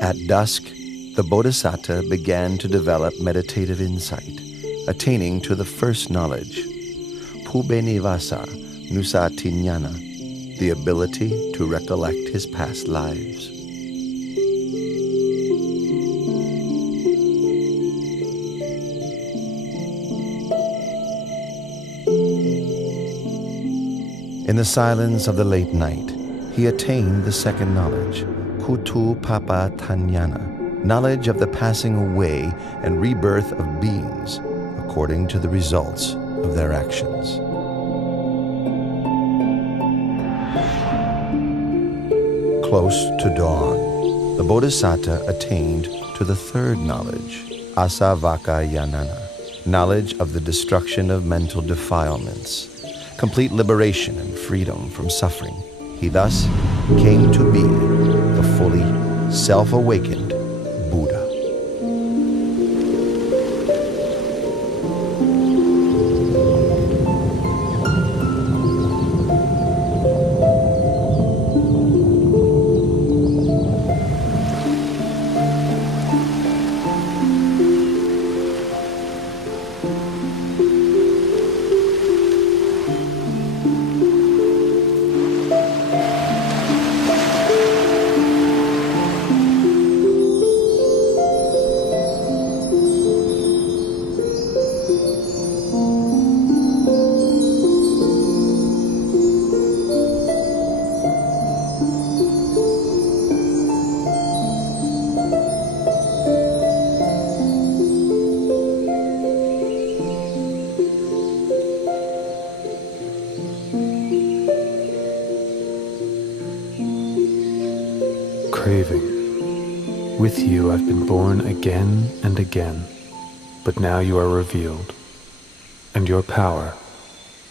At dusk, the Bodhisattva began to develop meditative insight, attaining to the first knowledge, Pubenivasa Nusatinyana, the ability to recollect his past lives. In the silence of the late night, he attained the second knowledge, Kutu Papa Tanyana, knowledge of the passing away and rebirth of beings according to the results of their actions. Close to dawn, the Bodhisattva attained to the third knowledge, Asavakayanana, knowledge of the destruction of mental defilements, complete liberation and freedom from suffering. He thus came to be the fully self-awakened Buddha. Craving, with you I've been born again and again, but now you are revealed, and your power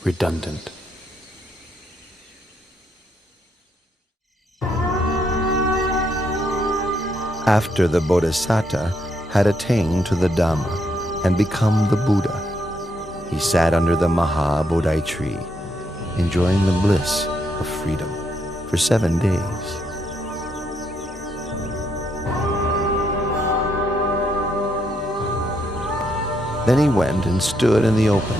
redundant. After the Bodhisattva had attained to the Dhamma and become the Buddha, he sat under the Maha Bodhi tree, enjoying the bliss of freedom for 7 days. Then he went and stood in the open,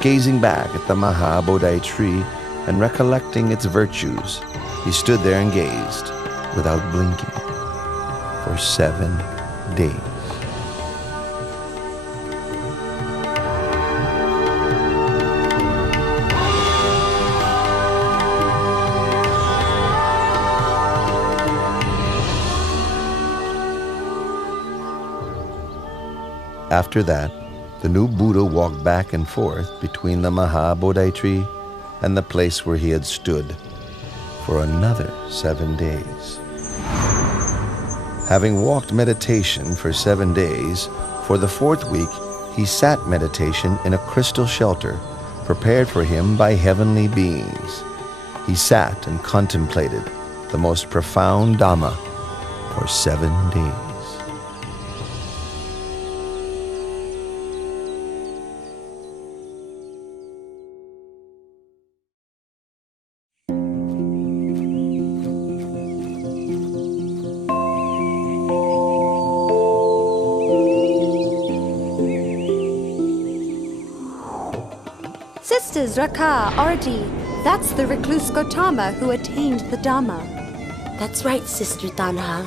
gazing back at the Maha Bodhi tree and recollecting its virtues. He stood there and gazed without blinking for 7 days. After that, the new Buddha walked back and forth between the Maha Bodhi tree and the place where he had stood for another 7 days. Having walked meditation for 7 days, for the 4th week he sat meditation in a crystal shelter prepared for him by heavenly beings. He sat and contemplated the most profound Dhamma for 7 days. Sisters Raka, Arti, that's the recluse Gautama who attained the Dhamma. That's right, Sister Tanha.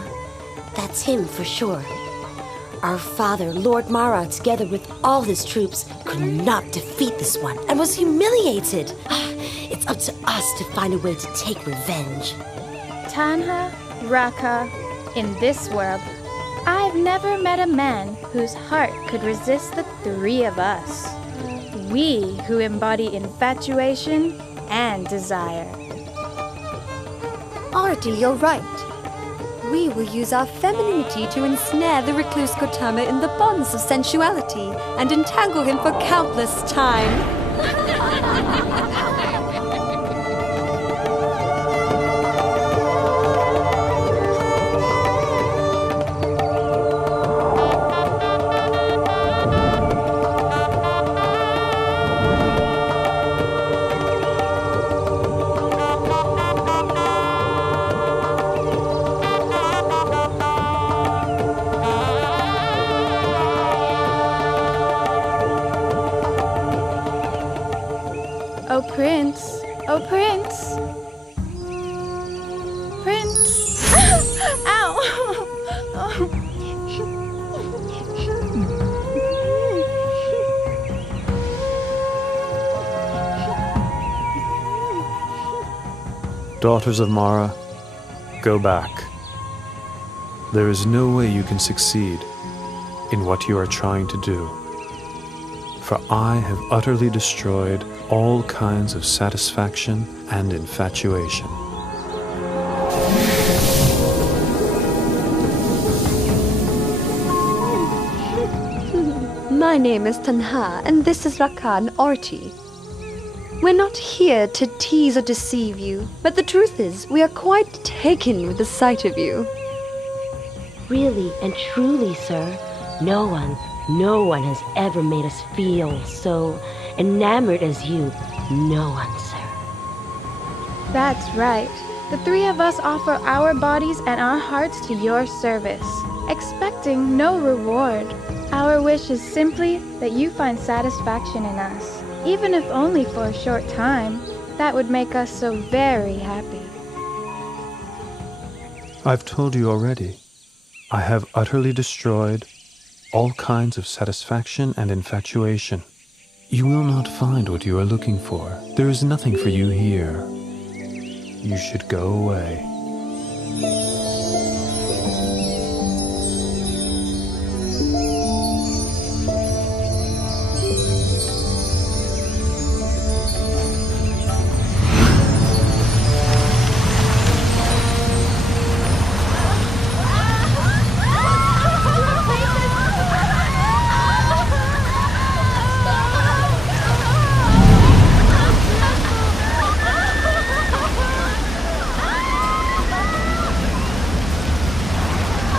That's him for sure. Our father, Lord Mara, together with all his troops, could not defeat this one and was humiliated. It's up to us to find a way to take revenge. Tanha, Raka, in this world, I've never met a man whose heart could resist the 3 of us. We who embody infatuation and desire. Arti, you're right. We will use our femininity to ensnare the recluse Gautama in the bonds of sensuality and entangle him for countless time. Oh, Prince! Oh, Prince! Prince! Ow! Daughters of Mara, go back. There is no way you can succeed in what you are trying to do. For I have utterly destroyed all kinds of satisfaction and infatuation. My name is Tanha, and this is Rakan Arti. We're not here to tease or deceive you, but the truth is, we are quite taken with the sight of you. Really and truly, sir, no one has ever made us feel so enamored as you. No one, sir. That's right. The three of us offer our bodies and our hearts to your service, expecting no reward. Our wish is simply that you find satisfaction in us, even if only for a short time. That would make us so very happy. I've told you already. I have utterly destroyed all kinds of satisfaction and infatuation. You will not find what you are looking for. There is nothing for you here. You should go away.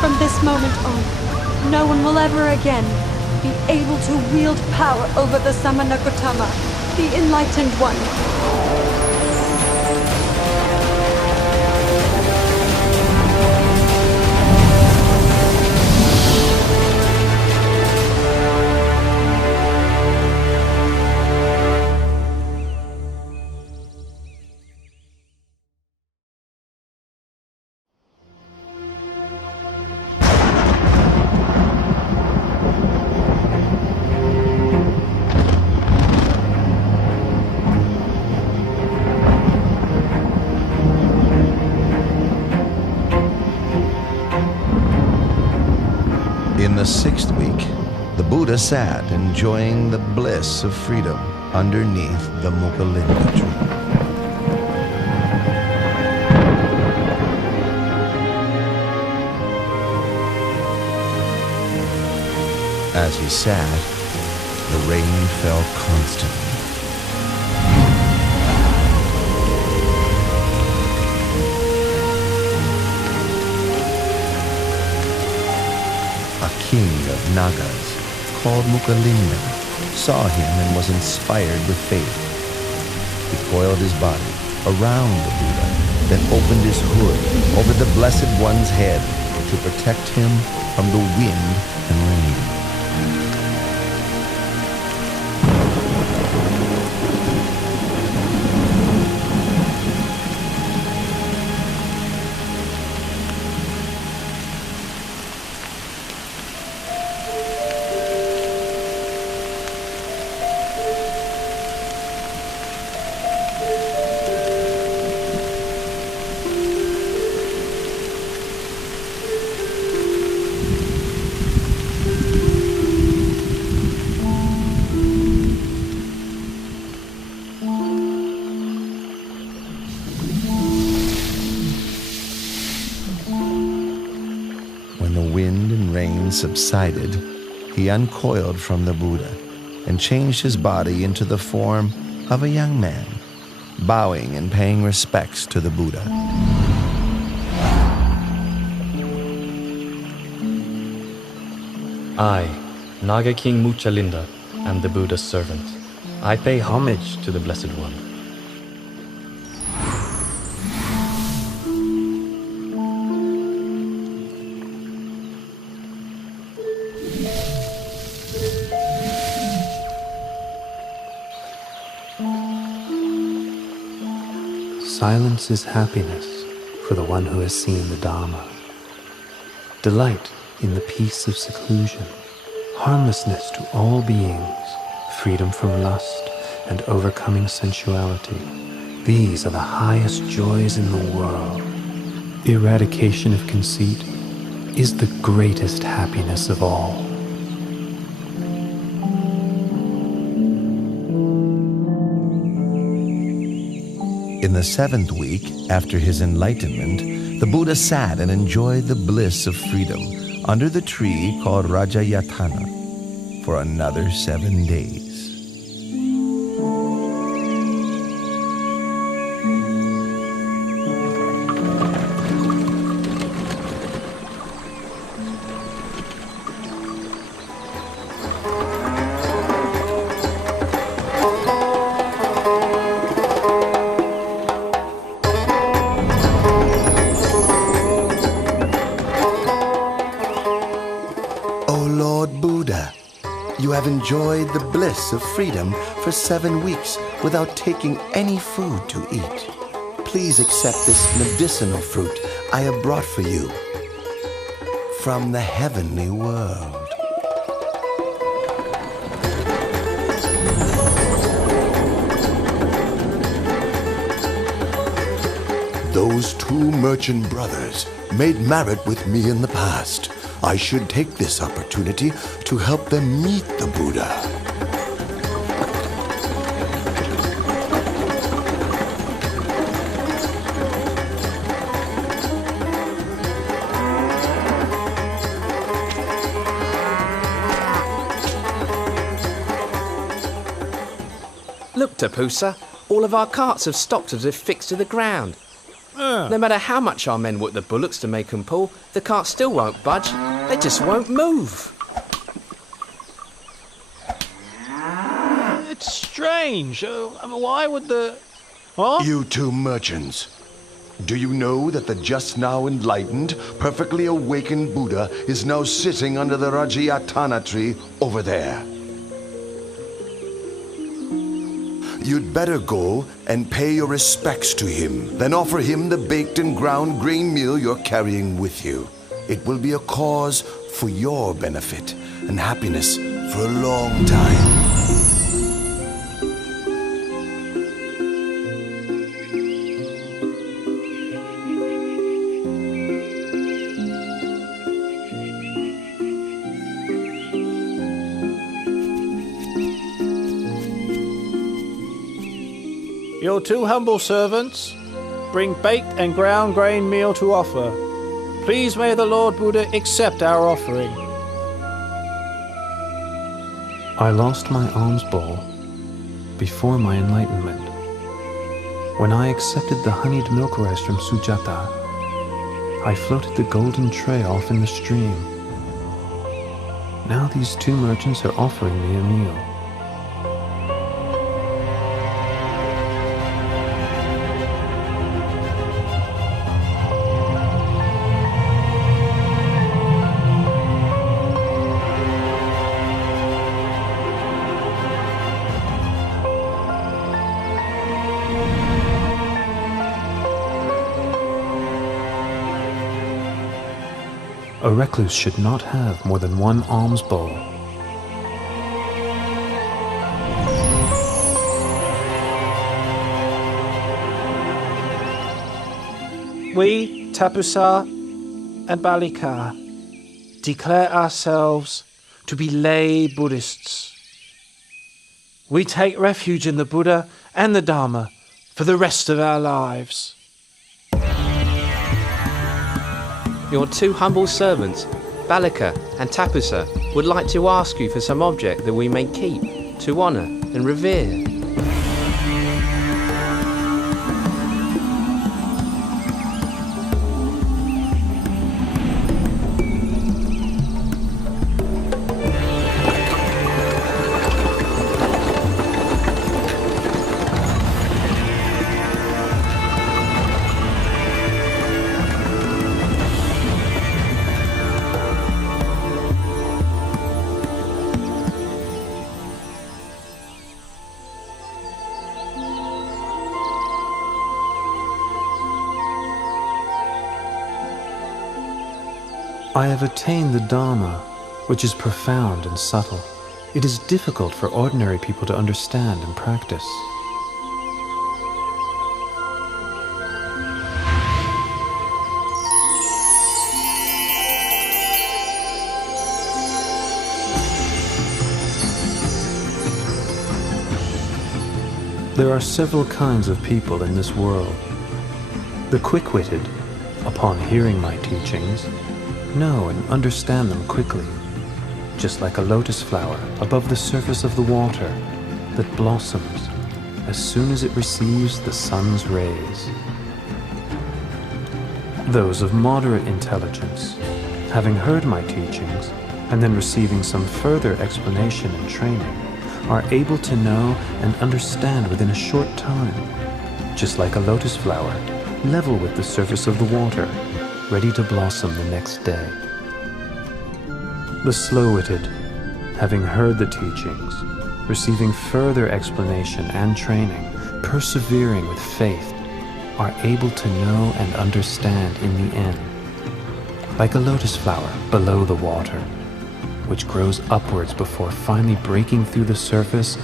From this moment on, no one will ever again be able to wield power over the Samana Gautama, the Enlightened One. In the 6th week, the Buddha sat enjoying the bliss of freedom underneath the Mukhalinga tree. As he sat, the rain fell constantly. A king of Nagas, called Mukhalinga, saw him and was inspired with faith. He coiled his body around the Buddha, then opened his hood over the Blessed One's head to protect him from the wind and rain. When the wind and rain subsided, he uncoiled from the Buddha and changed his body into the form of a young man, bowing and paying respects to the Buddha. I, Naga King Muchalinda, am the Buddha's servant. I pay homage to the Blessed One. Silence is happiness for the one who has seen the Dharma. Delight in the peace of seclusion, harmlessness to all beings, freedom from lust, and overcoming sensuality. These are the highest joys in the world. Eradication of conceit is the greatest happiness of all. In the 7th week, after his enlightenment, the Buddha sat and enjoyed the bliss of freedom under the tree called Rajayatana for another 7 days. enjoyed the bliss of freedom for 7 weeks without taking any food to eat. Please accept this medicinal fruit I have brought for you from the heavenly world. Those 2 merchant brothers made merit with me in the past. I should take this opportunity to help them meet the Buddha. Look, Tapusa, all of our carts have stopped as if fixed to the ground. No matter how much our men work the bullocks to make them pull, the carts still won't budge. They just won't move. It's strange. Why would the... Huh? You 2 merchants. Do you know that the just now enlightened, perfectly awakened Buddha is now sitting under the Rajayatana tree over there? You'd better go and pay your respects to him, then offer him the baked and ground grain meal you're carrying with you. It will be a cause for your benefit and happiness for a long time. Your 2 humble servants bring baked and ground grain meal to offer. Please may the Lord Buddha accept our offering. I lost my alms bowl before my enlightenment. When I accepted the honeyed milk rice from Sujata, I floated the golden tray off in the stream. Now these 2 merchants are offering me a meal. A recluse should not have more than 1 alms bowl. We, Tapusa and Balika, declare ourselves to be lay Buddhists. We take refuge in the Buddha and the Dharma for the rest of our lives. Your 2 humble servants, Balika and Tapusa, would like to ask you for some object that we may keep, to honour and revere. I have attained the Dharma, which is profound and subtle. It is difficult for ordinary people to understand and practice. There are several kinds of people in this world. The quick-witted, upon hearing my teachings, know and understand them quickly, just like a lotus flower above the surface of the water that blossoms as soon as it receives the sun's rays. Those of moderate intelligence, having heard my teachings and then receiving some further explanation and training, are able to know and understand within a short time, just like a lotus flower, level with the surface of the water, ready to blossom the next day. The slow-witted having heard the teachings, receiving further explanation and training, persevering with faith, are able to know and understand in the end, like a lotus flower below the water, which grows upwards before finally breaking through the surface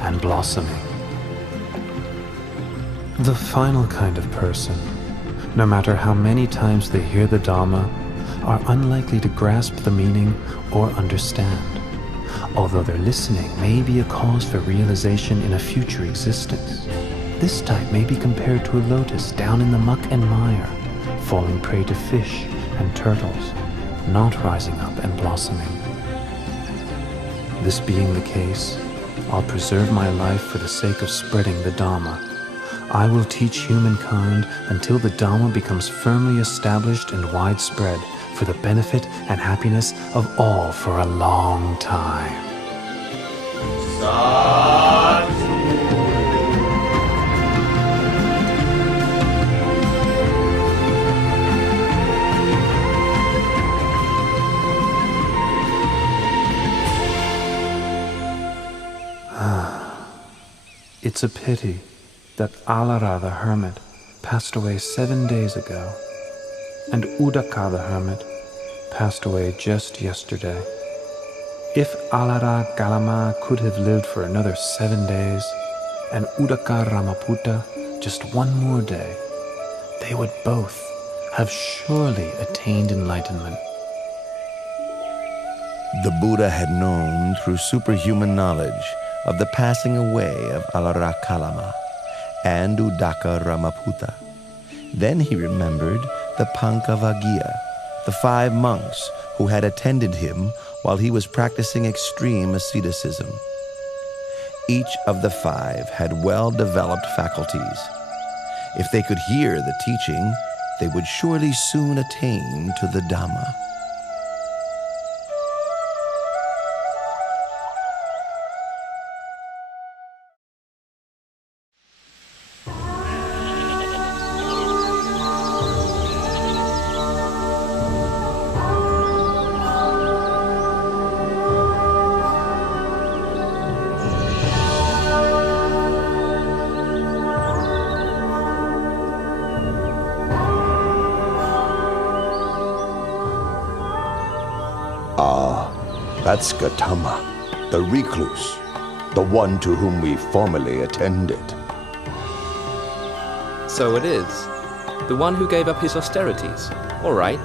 and blossoming. The final kind of person, no matter how many times they hear the Dhamma, are unlikely to grasp the meaning or understand, although their listening may be a cause for realization in a future existence. This type may be compared to a lotus down in the muck and mire, falling prey to fish and turtles, not rising up and blossoming. This being the case, I'll preserve my life for the sake of spreading the Dhamma. I will teach humankind until the Dhamma becomes firmly established and widespread for the benefit and happiness of all for a long time. It's a pity that Alara the hermit passed away 7 days ago, and Udaka the hermit passed away just yesterday. If Alara Galama could have lived for another 7 days, and Udaka Ramaputta just one more day, they would both have surely attained enlightenment. The Buddha had known through superhuman knowledge of the passing away of Alara Kalama and Udaka Ramaputta. Then he remembered the Pankavaggiya, the 5 monks who had attended him while he was practicing extreme asceticism. Each of the 5 had well-developed faculties. If they could hear the teaching, they would surely soon attain to the Dhamma. That's Gautama, the recluse, the one to whom we formerly attended. So it is. The one who gave up his austerities. All right.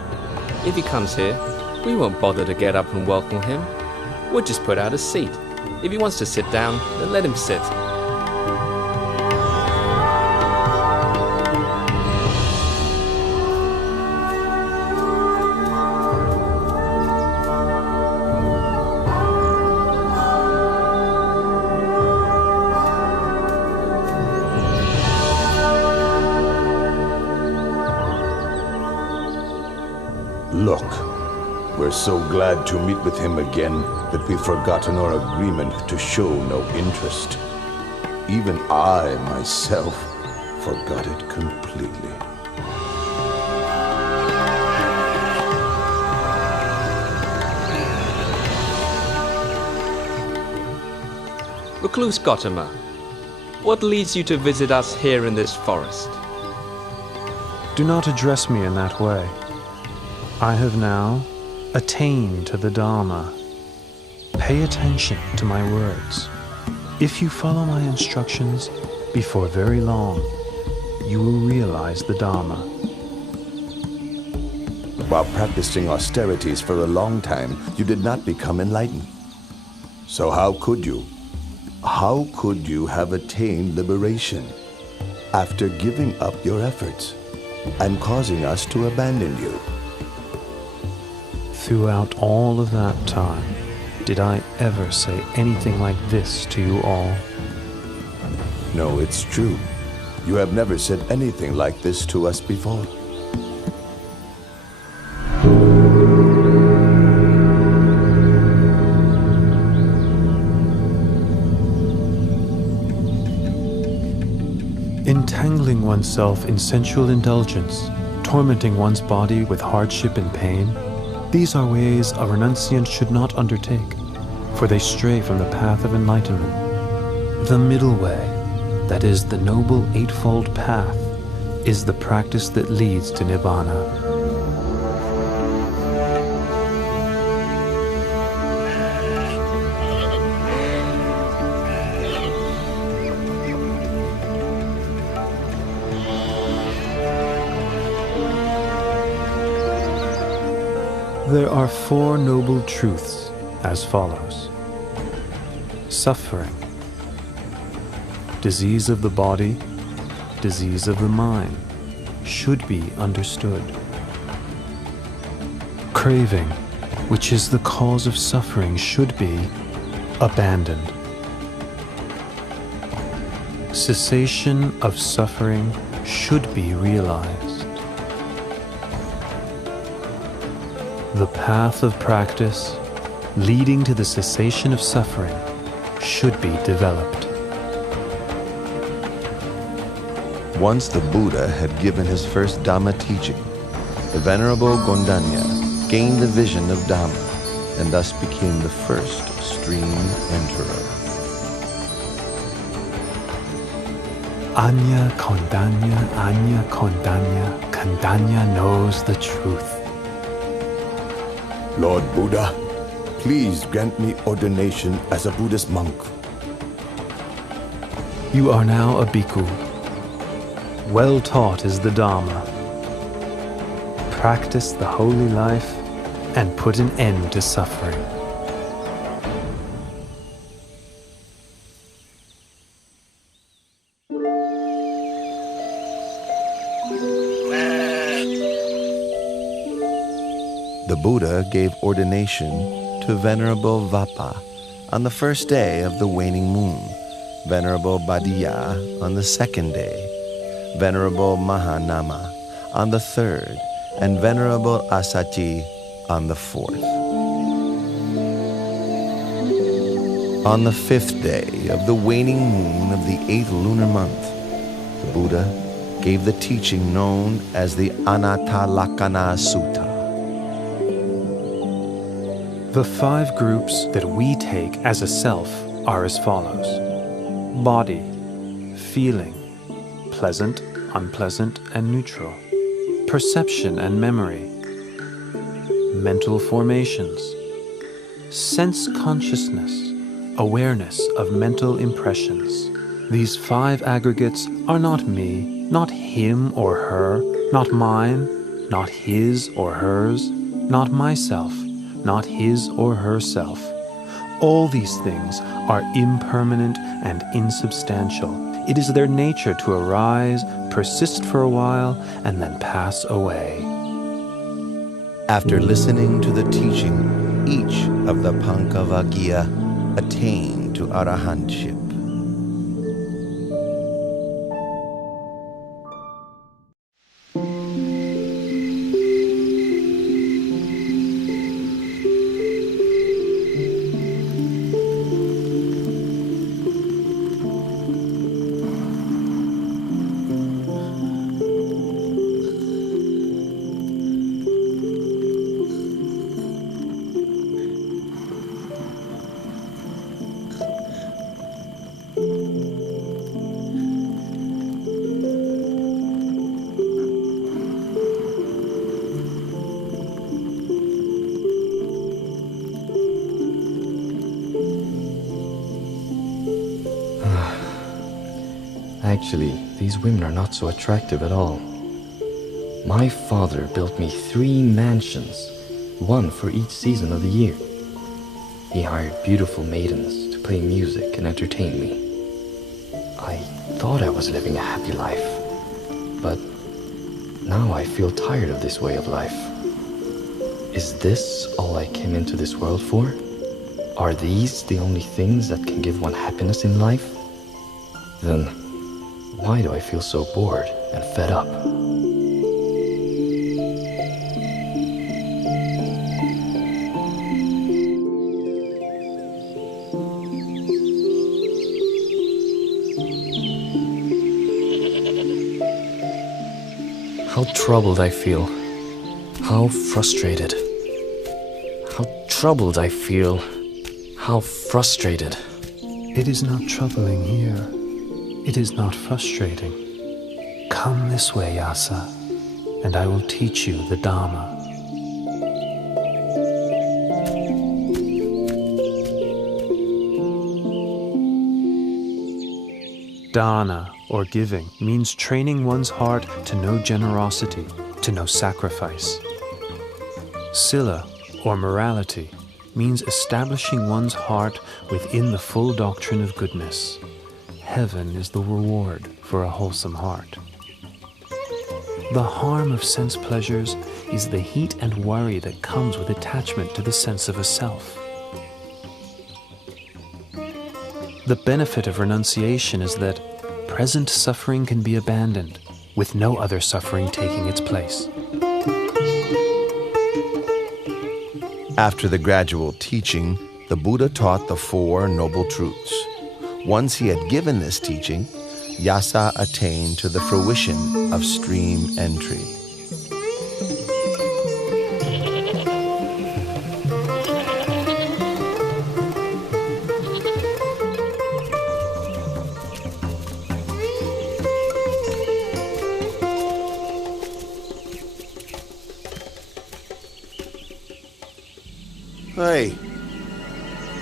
If he comes here, we won't bother to get up and welcome him. We'll just put out a seat. If he wants to sit down, then let him sit. Look, we're so glad to meet with him again that we've forgotten our agreement to show no interest. Even I, myself, forgot it completely. Recluse Gautama, what leads you to visit us here in this forest? Do not address me in that way. I have now attained to the Dhamma. Pay attention to my words. If you follow my instructions, before very long, you will realize the Dhamma. While practicing austerities for a long time, you did not become enlightened. So how could you? How could you have attained liberation after giving up your efforts and causing us to abandon you? Throughout all of that time, did I ever say anything like this to you all? No, it's true. You have never said anything like this to us before. Entangling oneself in sensual indulgence, tormenting one's body with hardship and pain, these are ways a renunciant should not undertake, for they stray from the path of enlightenment. The middle way, that is the noble eightfold path, is the practice that leads to Nibbana. There are four noble truths as follows. Suffering, disease of the body, disease of the mind, should be understood. Craving, which is the cause of suffering, should be abandoned. Cessation of suffering should be realized. The path of practice leading to the cessation of suffering should be developed. Once the Buddha had given his first Dhamma teaching, the Venerable Gondanya gained the vision of Dhamma and thus became the first stream enterer. Anya Kondanya knows the truth. Lord Buddha, please grant me ordination as a Buddhist monk. You are now a bhikkhu. Well taught is the Dhamma. Practice the holy life and put an end to suffering. The Buddha gave ordination to Venerable Vappa on the first day of the waning moon, Venerable Bhaddiya on the second day, Venerable Mahanama on the third, and Venerable Assaji on the fourth. On the fifth day of the waning moon of the 8th lunar month, the Buddha gave the teaching known as the Anattalakkhana Sutta. The 5 groups that we take as a self are as follows: body, feeling, pleasant, unpleasant, and neutral, perception and memory, mental formations, sense consciousness, awareness of mental impressions. These 5 aggregates are not me, not him or her, not mine, not his or hers, not myself, not his or herself. All these things are impermanent and insubstantial. It is their nature to arise, persist for a while, and then pass away. After listening to the teaching, each of the Pancavaggiya attained to arahantship. Actually, these women are not so attractive at all. My father built me 3 mansions, one for each season of the year. He hired beautiful maidens to play music and entertain me. I thought I was living a happy life, but now I feel tired of this way of life. Is this all I came into this world for? Are these the only things that can give one happiness in life? Then why do I feel so bored and fed up? How troubled I feel. How frustrated. How troubled I feel. How frustrated. It is not troubling here. It is not frustrating. Come this way, Yasa, and I will teach you the Dharma. Dana, or giving, means training one's heart to know generosity, to know sacrifice. Sila, or morality, means establishing one's heart within the full doctrine of goodness. Heaven is the reward for a wholesome heart. The harm of sense pleasures is the heat and worry that comes with attachment to the sense of a self. The benefit of renunciation is that present suffering can be abandoned, with no other suffering taking its place. After the gradual teaching, the Buddha taught the Four Noble Truths. Once he had given this teaching, Yasa attained to the fruition of stream entry. Hey,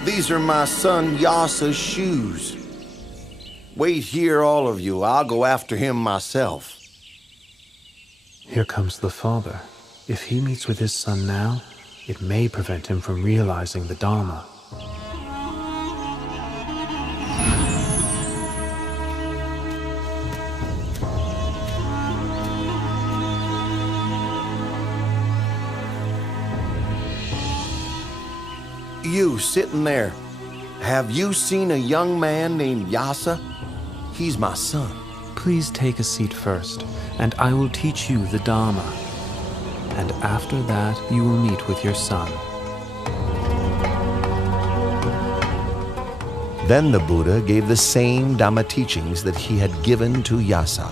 these are my son Yasa's shoes. Wait here, all of you. I'll go after him myself. Here comes the father. If he meets with his son now, it may prevent him from realizing the Dharma. You sitting there, have you seen a young man named Yasa? He's my son. Please take a seat first, and I will teach you the Dharma. And after that, you will meet with your son. Then the Buddha gave the same Dhamma teachings that he had given to Yasa.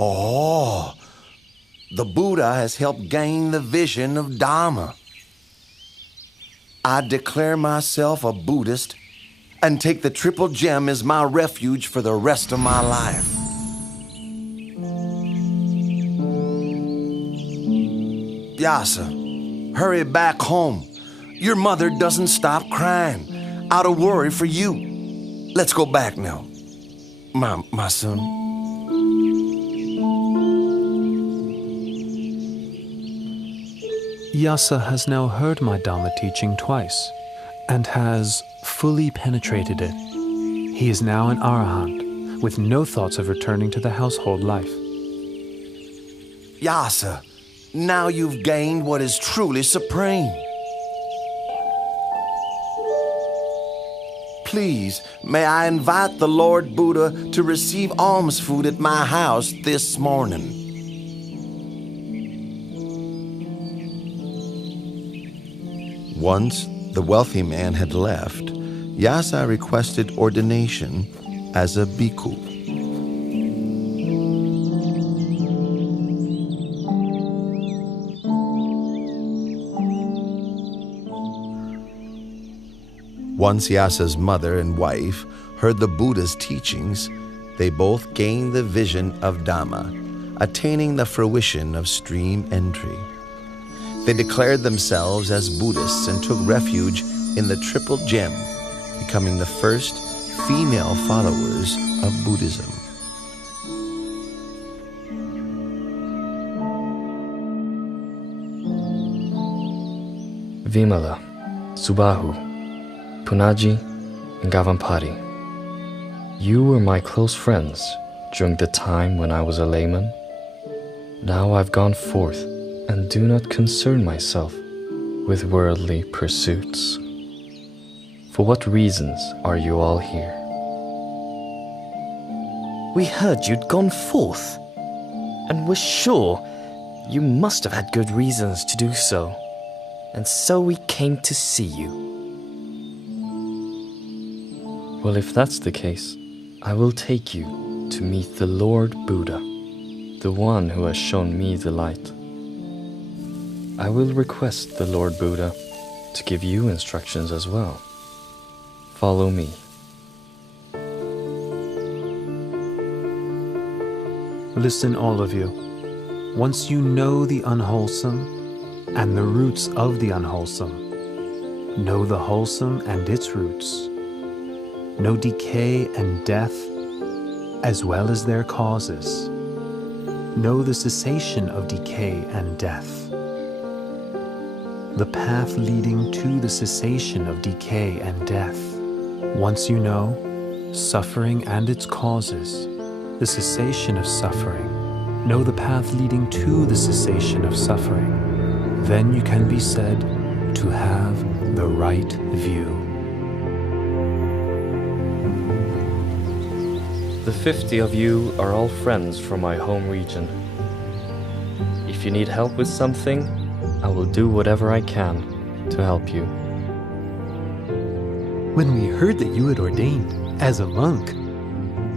Oh, the Buddha has helped gain the vision of Dhamma. I declare myself a Buddhist and take the Triple Gem as my refuge for the rest of my life. Yasa, hurry back home. Your mother doesn't stop crying out of worry for you. Let's go back now, my son. Yasa has now heard my Dhamma teaching twice, and has fully penetrated it. He is now an Arahant, with no thoughts of returning to the household life. Yasa, now you've gained what is truly supreme. Please, may I invite the Lord Buddha to receive alms food at my house this morning. Once the wealthy man had left, Yasa requested ordination as a bhikkhu. Once Yasa's mother and wife heard the Buddha's teachings, they both gained the vision of Dhamma, attaining the fruition of stream entry. They declared themselves as Buddhists and took refuge in the Triple Gem, becoming the first female followers of Buddhism. Vimala, Subahu, Punaji, and Gavampati. You were my close friends during the time when I was a layman. Now I've gone forth and do not concern myself with worldly pursuits. For what reasons are you all here? We heard you'd gone forth, and were sure you must have had good reasons to do so. and so we came to see you. Well, if that's the case, I will take you to meet the Lord Buddha, the one who has shown me the light. I will request the Lord Buddha to give you instructions as well. Follow me. Listen, all of you. Once you know the unwholesome and the roots of the unwholesome, know the wholesome and its roots, know decay and death as well as their causes, know the cessation of decay and death, the path leading to the cessation of decay and death. Once you know suffering and its causes, the cessation of suffering, know the path leading to the cessation of suffering, then you can be said to have the right view. The 50 of you are all friends from my home region. If you need help with something, I will do whatever I can to help you. When we heard that you had ordained as a monk,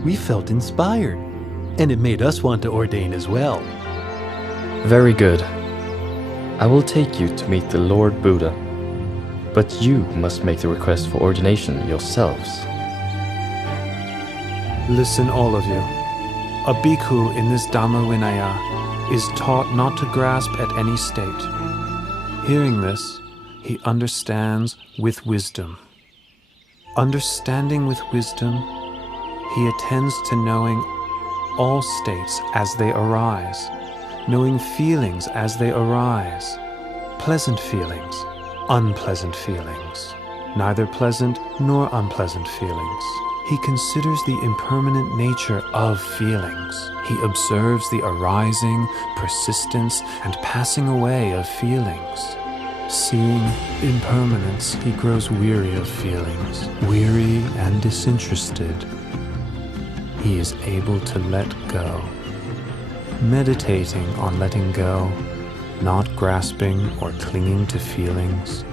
we felt inspired, and it made us want to ordain as well. Very good. I will take you to meet the Lord Buddha, but you must make the request for ordination yourselves. Listen, all of you. A bhikkhu in this Dhamma Vinaya is taught not to grasp at any state. Hearing this, he understands with wisdom. Understanding with wisdom, he attends to knowing all states as they arise, knowing feelings as they arise, pleasant feelings, unpleasant feelings, neither pleasant nor unpleasant feelings. He considers the impermanent nature of feelings. He observes the arising, persistence, and passing away of feelings. Seeing impermanence, he grows weary of feelings, weary and disinterested. He is able to let go. Meditating on letting go, not grasping or clinging to feelings,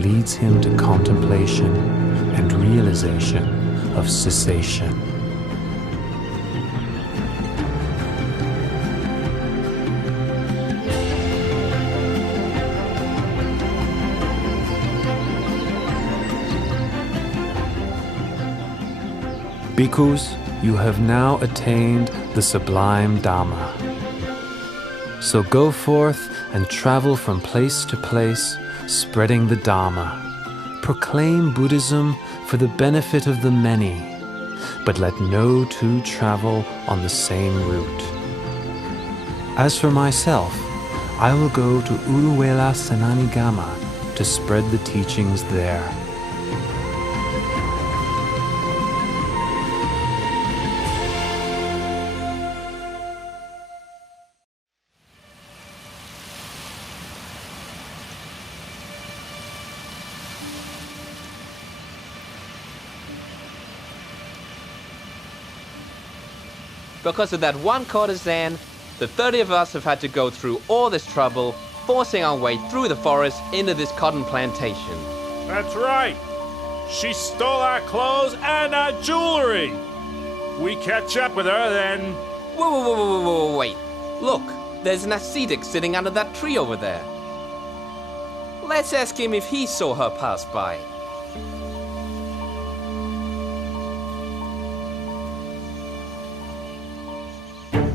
leads him to contemplation and realization of cessation. Bhikkhus, you have now attained the sublime Dhamma. So go forth and travel from place to place, spreading the Dhamma. Proclaim Buddhism for the benefit of the many, but let no two travel on the same route. As for myself, I will go to Uruwela Senanigama to spread the teachings there. Because of that one courtesan, the 30 of us have had to go through all this trouble, forcing our way through the forest into this cotton plantation. That's right. She stole our clothes and our jewelry. We catch up with her, then... Whoa, wait. Look, there's an ascetic sitting under that tree over there. Let's ask him if he saw her pass by.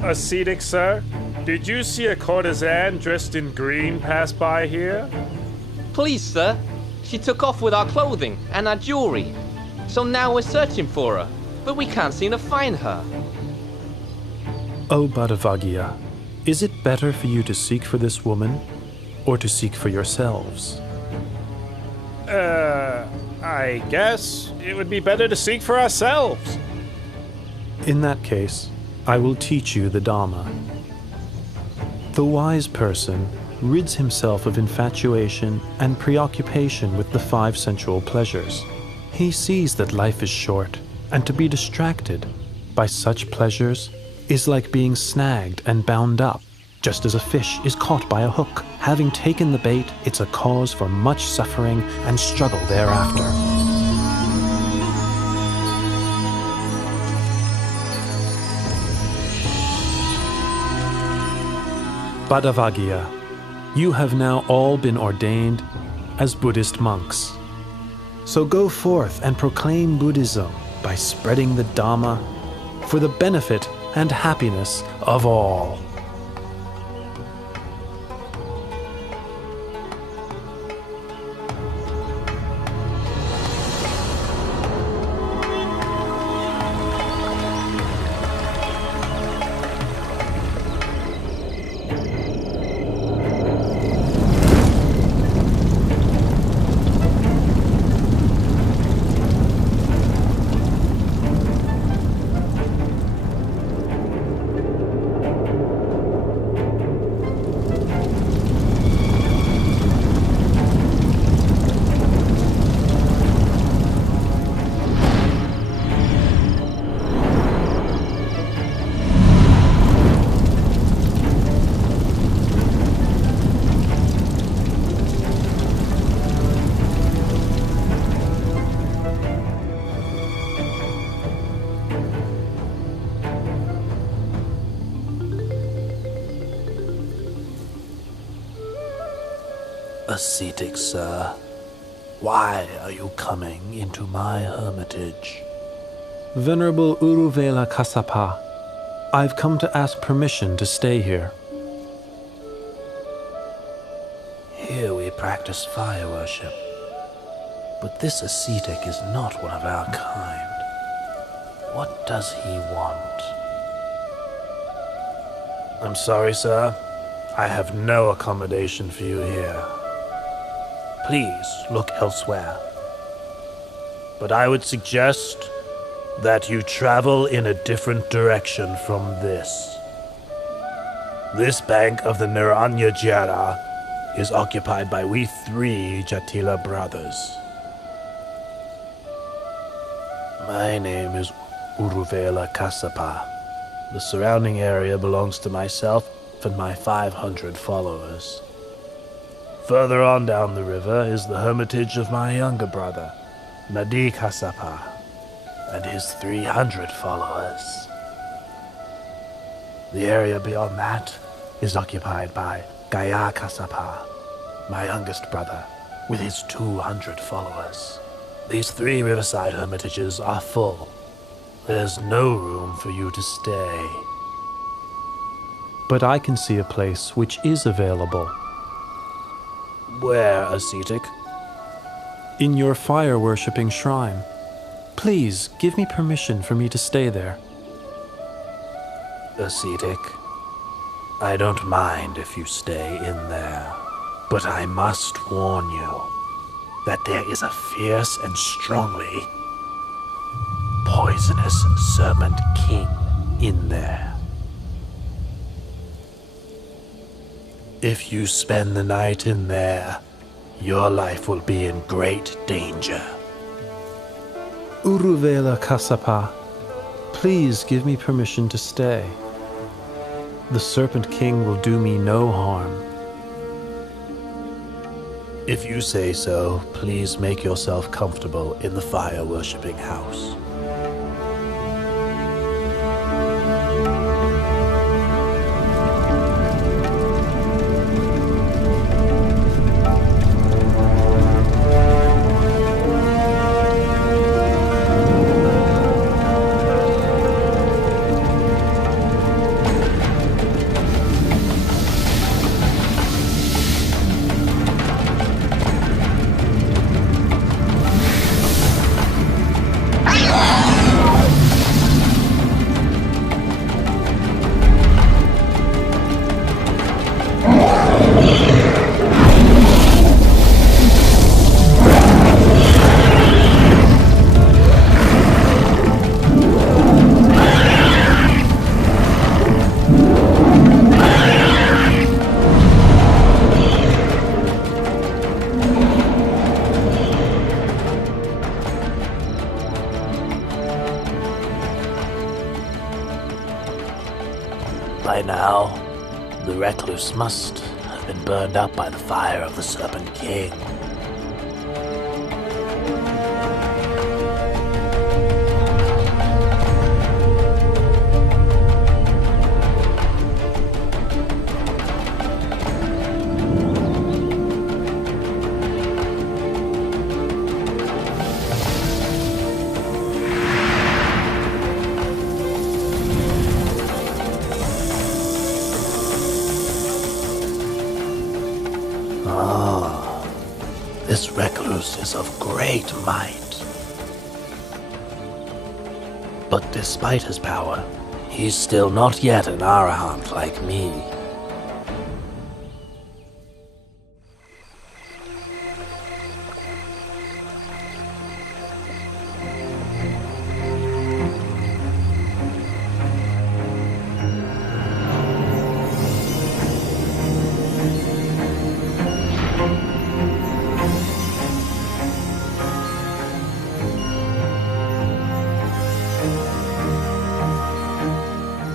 Ascetic, sir? Did you see a courtesan dressed in green pass by here? Please, sir. She took off with our clothing and our jewelry. So now we're searching for her, but we can't seem to find her. O Bhattavaggiya, is it better for you to seek for this woman, or to seek for yourselves? I guess it would be better to seek for ourselves. In that case, I will teach you the Dhamma. The wise person rids himself of infatuation and preoccupation with the 5 sensual pleasures. He sees that life is short, and to be distracted by such pleasures is like being snagged and bound up just as a fish is caught by a hook. Having taken the bait, it's a cause for much suffering and struggle thereafter. Badavagia, you have now all been ordained as Buddhist monks. So go forth and proclaim Buddhism by spreading the Dhamma for the benefit and happiness of all. Ascetic, sir, why are you coming into my hermitage? Venerable Uruvela Kassapa, I've come to ask permission to stay here. Here we practice fire worship, but this ascetic is not one of our kind. What does he want? I'm sorry, sir. I have no accommodation for you here. Please look elsewhere. But I would suggest that you travel in a different direction from this. This bank of the Naranya Jara is occupied by we 3 Jatila brothers. My name is Uruvela Kassapa. The surrounding area belongs to myself and my 500 followers. Further on down the river is the hermitage of my younger brother, Nadi Kassapa, and his 300 followers. The area beyond that is occupied by Gaya Kassapa, my youngest brother, with his 200 followers. These 3 riverside hermitages are full. There's no room for you to stay. But I can see a place which is available. Where, ascetic? In your fire-worshipping shrine. Please, give me permission for me to stay there. Ascetic, I don't mind if you stay in there, but I must warn you that there is a fierce and strongly poisonous serpent king in there. If you spend the night in there, your life will be in great danger. Uruvela Kassapa, please give me permission to stay. The Serpent King will do me no harm. If you say so, please make yourself comfortable in the fire-worshipping house. By now, The recluse must have been burned up by the fire of the Serpent King. This recluse is of great might. But despite his power, he's still not yet an Arahant like me.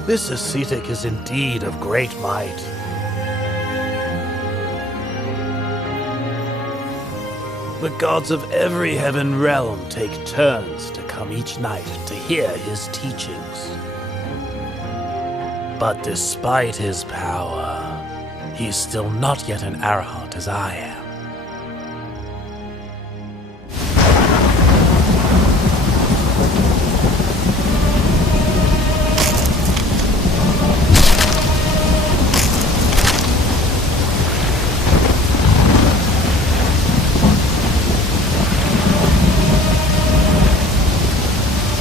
This ascetic is indeed of great might. The gods of every heaven realm take turns to come each night to hear his teachings. But despite his power, he's still not yet an Arahant as I am.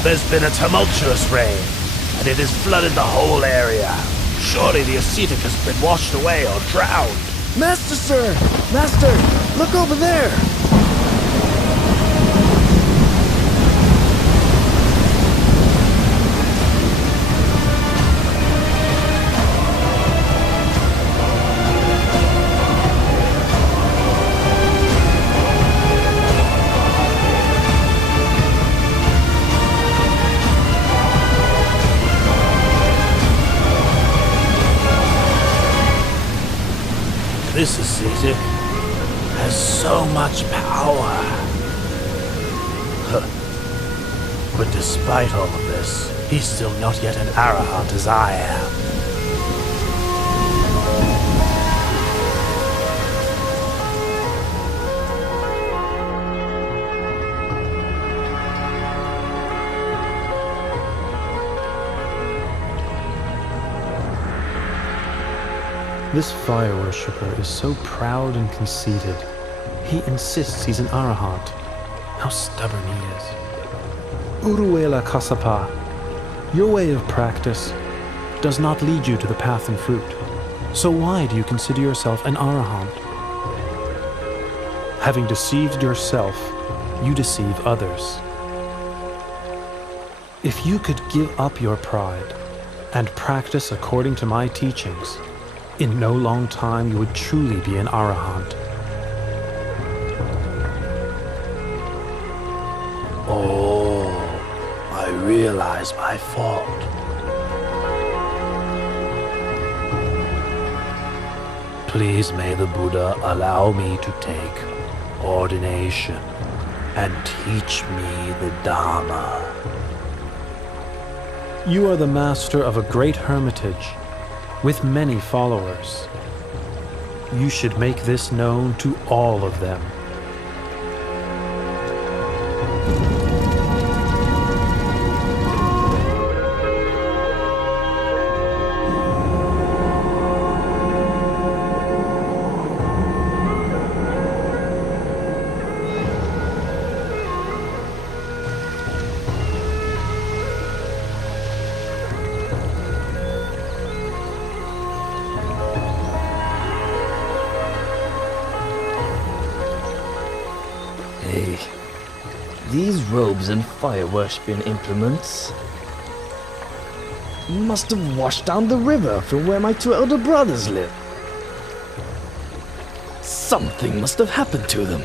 There's been a tumultuous rain, and it has flooded the whole area. Surely the ascetic has been washed away or drowned. Master, sir! Master, look over there! This ascetic has so much power. But despite all of this, he's still not yet an Arahant as I am. This fire worshipper is so proud and conceited. He insists he's an Arahant. How stubborn he is. Uruela Kasapa, your way of practice does not lead you to the path and fruit. So why do you consider yourself an Arahant? Having deceived yourself, you deceive others. If you could give up your pride and practice according to my teachings, in no long time you would truly be an Arahant. Oh, I realize my fault. Please may the Buddha allow me to take ordination and teach me the Dharma. You are the master of a great hermitage with many followers. You should make this known to all of them. These robes and fire-worshipping implements must have washed down the river from where my two elder brothers live. Something must have happened to them.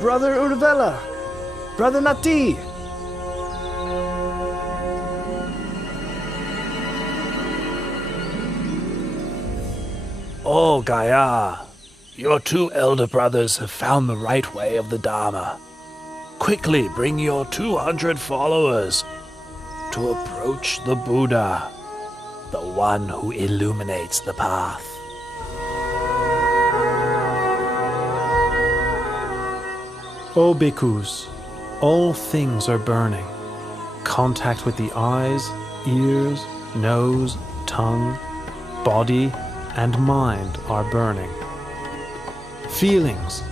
Brother Urvela, Brother Nati! Oh, Gaia, your two elder brothers have found the right way of the Dharma. Quickly bring your 200 followers to approach the Buddha, the one who illuminates the path. O bhikkhus, all things are burning. Contact with the eyes, ears, nose, tongue, body, and mind are burning. Feelings,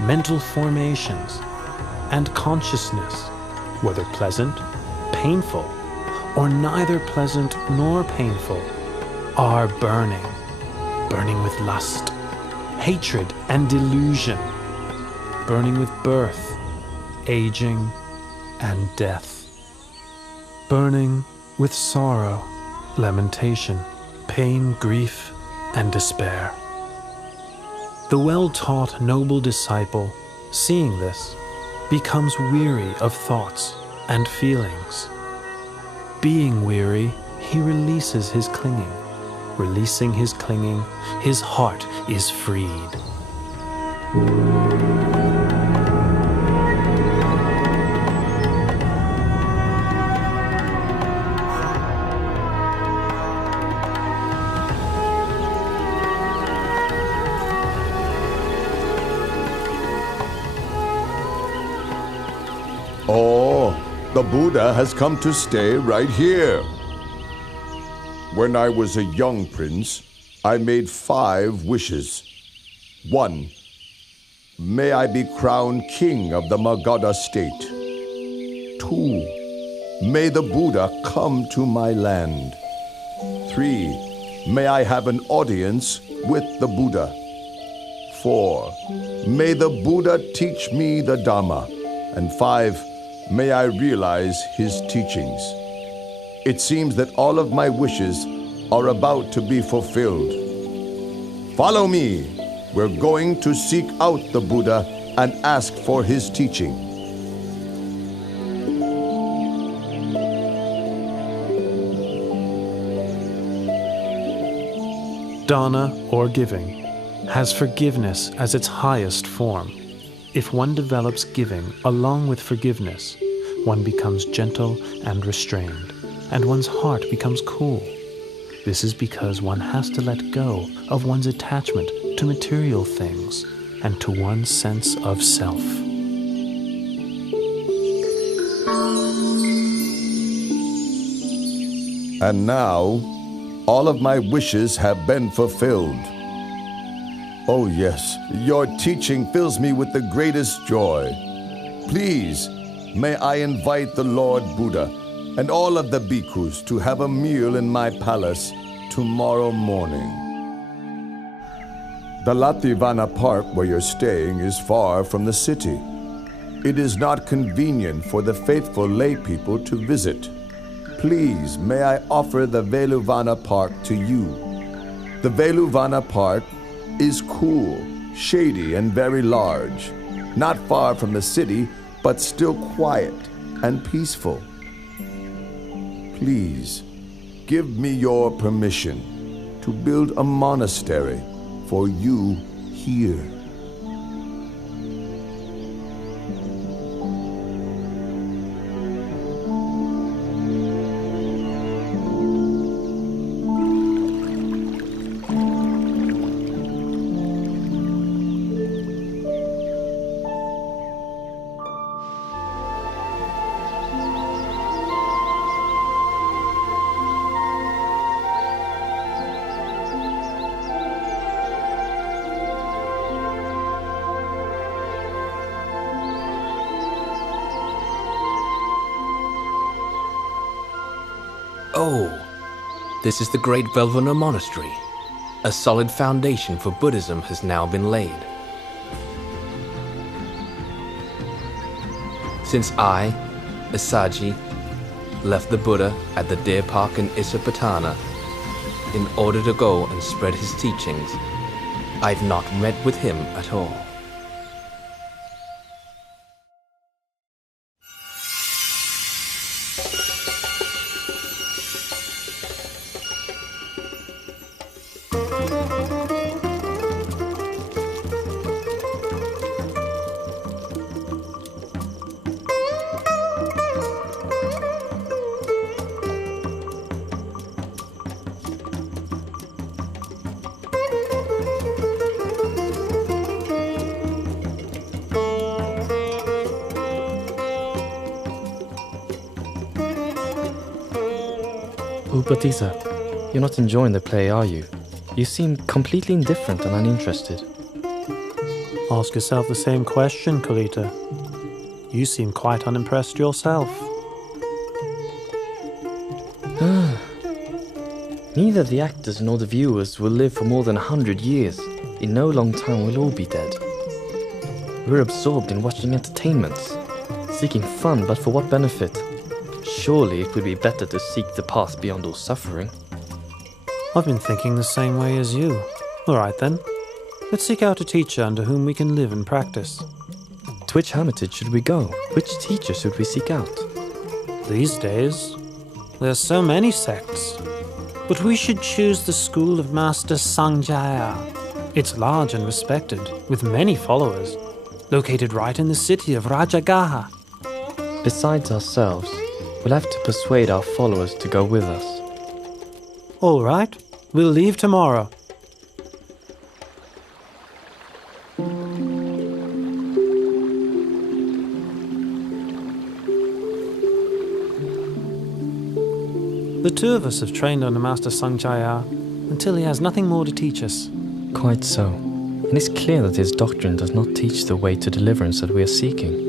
mental formations, and consciousness, whether pleasant, painful, or neither pleasant nor painful, are burning. Burning with lust, hatred, and delusion. Burning with birth, aging, and death. Burning with sorrow, lamentation, pain, grief, and despair. The well-taught noble disciple, seeing this, becomes weary of thoughts and feelings. Being weary, he releases his clinging. Releasing his clinging, his heart is freed. Oh, the Buddha has come to stay right here. When I was a young prince, I made 5 wishes. 1. May I be crowned king of the Magadha state. 2. May the Buddha come to my land. 3. May I have an audience with the Buddha. 4. May the Buddha teach me the Dhamma. And 5. May I realize his teachings. It seems that all of my wishes are about to be fulfilled. Follow me. We're going to seek out the Buddha and ask for his teaching. Dana, or giving, has forgiveness as its highest form. If one develops giving along with forgiveness, one becomes gentle and restrained, and one's heart becomes cool. This is because one has to let go of one's attachment to material things and to one's sense of self. And now, all of my wishes have been fulfilled. Oh yes, your teaching fills me with the greatest joy. Please, may I invite the Lord Buddha and all of the bhikkhus to have a meal in my palace tomorrow morning. The Lativana Park where you're staying is far from the city. It is not convenient for the faithful lay people to visit. Please, may I offer the Veluvana Park to you. The Veluvana Park is cool, shady, and very large. Not far from the city, but still quiet and peaceful. Please, give me your permission to build a monastery for you here. Oh, this is the great Velvana Monastery. A solid foundation for Buddhism has now been laid. Since I, Asaji, left the Buddha at the Deer Park in Isapatana in order to go and spread his teachings, I've not met with him at all. Upatissa, you're not enjoying the play, are you? You seem completely indifferent and uninterested. Ask yourself the same question, Kalita. You seem quite unimpressed yourself. Neither the actors nor the viewers will live for more than 100 years. In no long time we'll all be dead. We're absorbed in watching entertainments, seeking fun, but for what benefit? Surely it would be better to seek the path beyond all suffering. I've been thinking the same way as you. All right then. Let's seek out a teacher under whom we can live and practice. To which hermitage should we go? Which teacher should we seek out? These days, there's so many sects. But we should choose the school of Master Sanjaya. It's large and respected, with many followers, located right in the city of Rajagaha. Besides ourselves, we'll have to persuade our followers to go with us. All right, we'll leave tomorrow. The two of us have trained under Master Sanjaya until he has nothing more to teach us. Quite so. And it's clear that his doctrine does not teach the way to deliverance that we are seeking.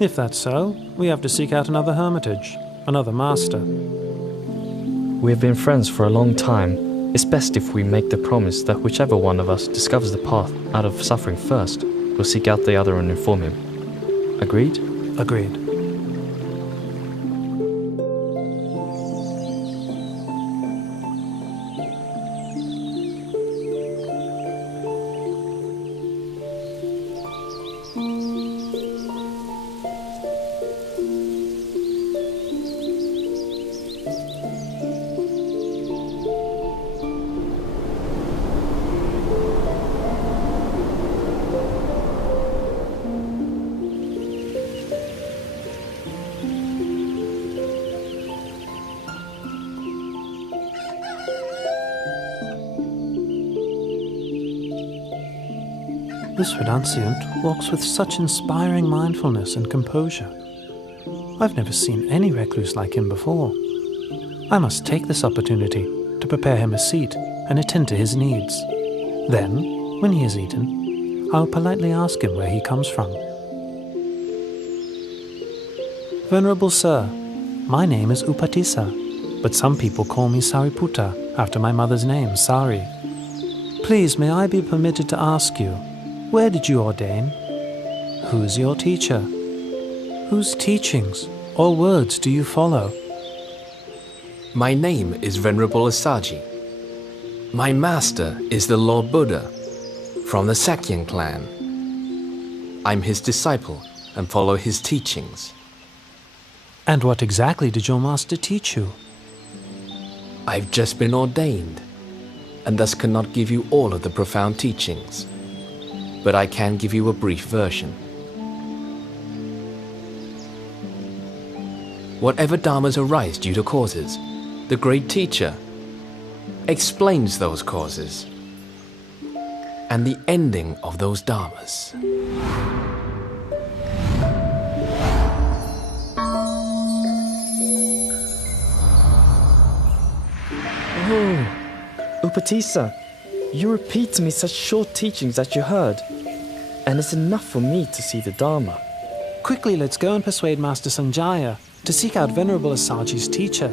If that's so, we have to seek out another hermitage, another master. We have been friends for a long time. It's best if we make the promise that whichever one of us discovers the path out of suffering first, we'll seek out the other and inform him. Agreed? Agreed. This renunciant walks with such inspiring mindfulness and composure. I've never seen any recluse like him before. I must take this opportunity to prepare him a seat and attend to his needs. Then, when he has eaten, I'll politely ask him where he comes from. Venerable Sir, my name is Upatissa, but some people call me Sariputta after my mother's name, Sari. Please, may I be permitted to ask you, where did you ordain? Who is your teacher? Whose teachings or words do you follow? My name is Venerable Asaji. My master is the Lord Buddha from the Sakyan clan. I'm his disciple and follow his teachings. And what exactly did your master teach you? I've just been ordained, and thus cannot give you all of the profound teachings. But I can give you a brief version. Whatever dharmas arise due to causes, the great teacher explains those causes and the ending of those dharmas. Oh, Upatissa, you repeat to me such short teachings that you heard, and it's enough for me to see the Dharma. Quickly, let's go and persuade Master Sanjaya to seek out Venerable Asaji's teacher.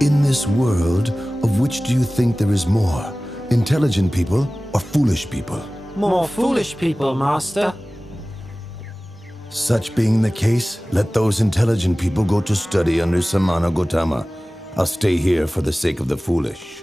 In this world, of which do you think there is more? Intelligent people or foolish people? More foolish people, Master. Such being the case, let those intelligent people go to study under Samana Gautama. I'll stay here for the sake of the foolish.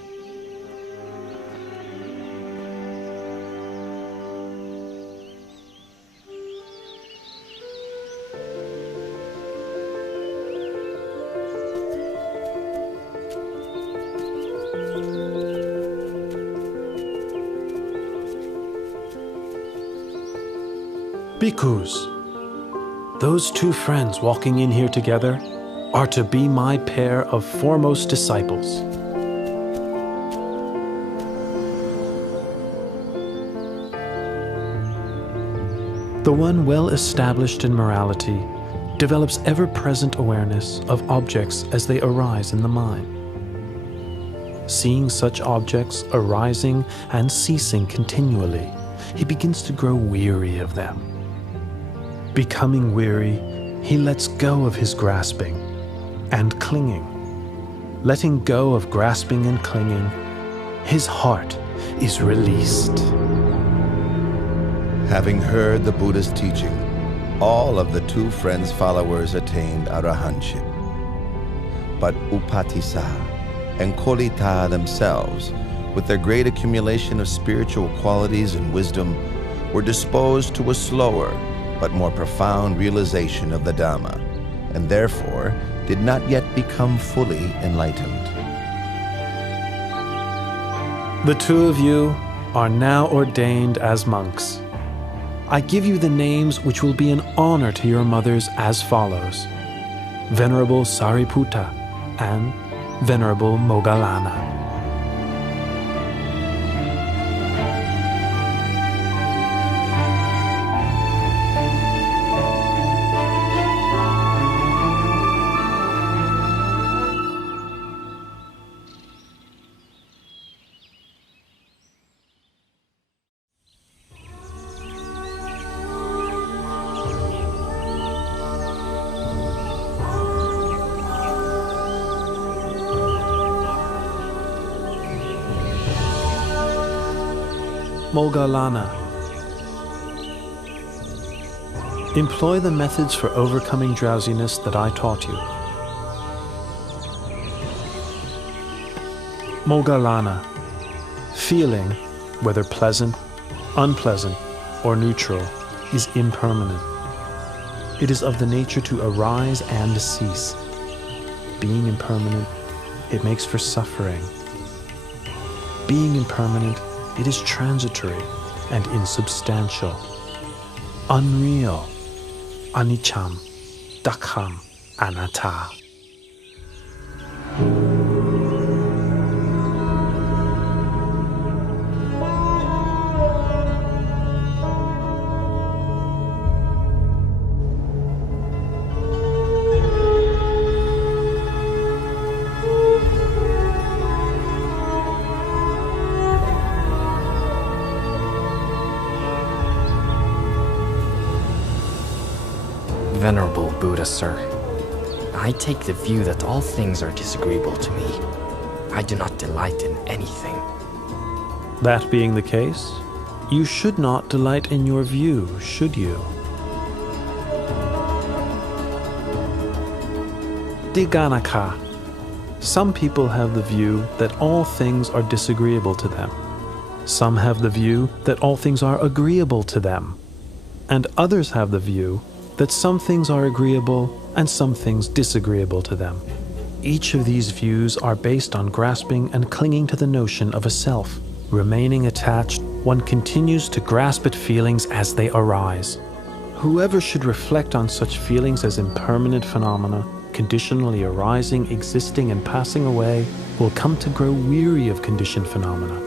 Bhikkhus, those two friends walking in here together are to be my pair of foremost disciples. The one well established in morality develops ever-present awareness of objects as they arise in the mind. Seeing such objects arising and ceasing continually, he begins to grow weary of them. Becoming weary, he lets go of his grasping and clinging. Letting go of grasping and clinging, his heart is released. Having heard the Buddha's teaching, all of the two friends' followers attained arahantship. But Upatissa and Kolita themselves, with their great accumulation of spiritual qualities and wisdom, were disposed to a slower but more profound realization of the Dhamma, and therefore did not yet become fully enlightened. The two of you are now ordained as monks. I give you the names which will be an honor to your mothers as follows: Venerable Sariputta and Venerable Moggallana. Moggallana. Employ the methods for overcoming drowsiness that I taught you. Moggallana. Feeling, whether pleasant, unpleasant, or neutral, is impermanent. It is of the nature to arise and cease. Being impermanent, it makes for suffering. Being impermanent, it is transitory and insubstantial, unreal, aniccham, dukkhaṃ, anatta. Venerable Buddha, sir, I take the view that all things are disagreeable to me. I do not delight in anything. That being the case, you should not delight in your view, should you? Dighanakha. Some people have the view that all things are disagreeable to them. Some have the view that all things are agreeable to them. And others have the view that some things are agreeable and some things disagreeable to them. Each of these views are based on grasping and clinging to the notion of a self. Remaining attached, one continues to grasp at feelings as they arise. Whoever should reflect on such feelings as impermanent phenomena, conditionally arising, existing, and passing away, will come to grow weary of conditioned phenomena.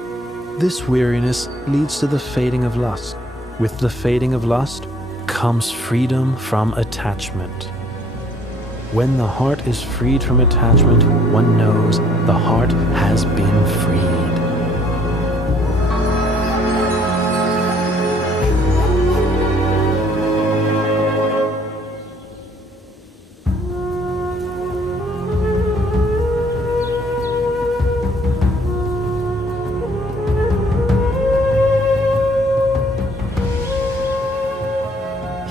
This weariness leads to the fading of lust. With the fading of lust comes freedom from attachment. When the heart is freed from attachment, one knows the heart has been freed.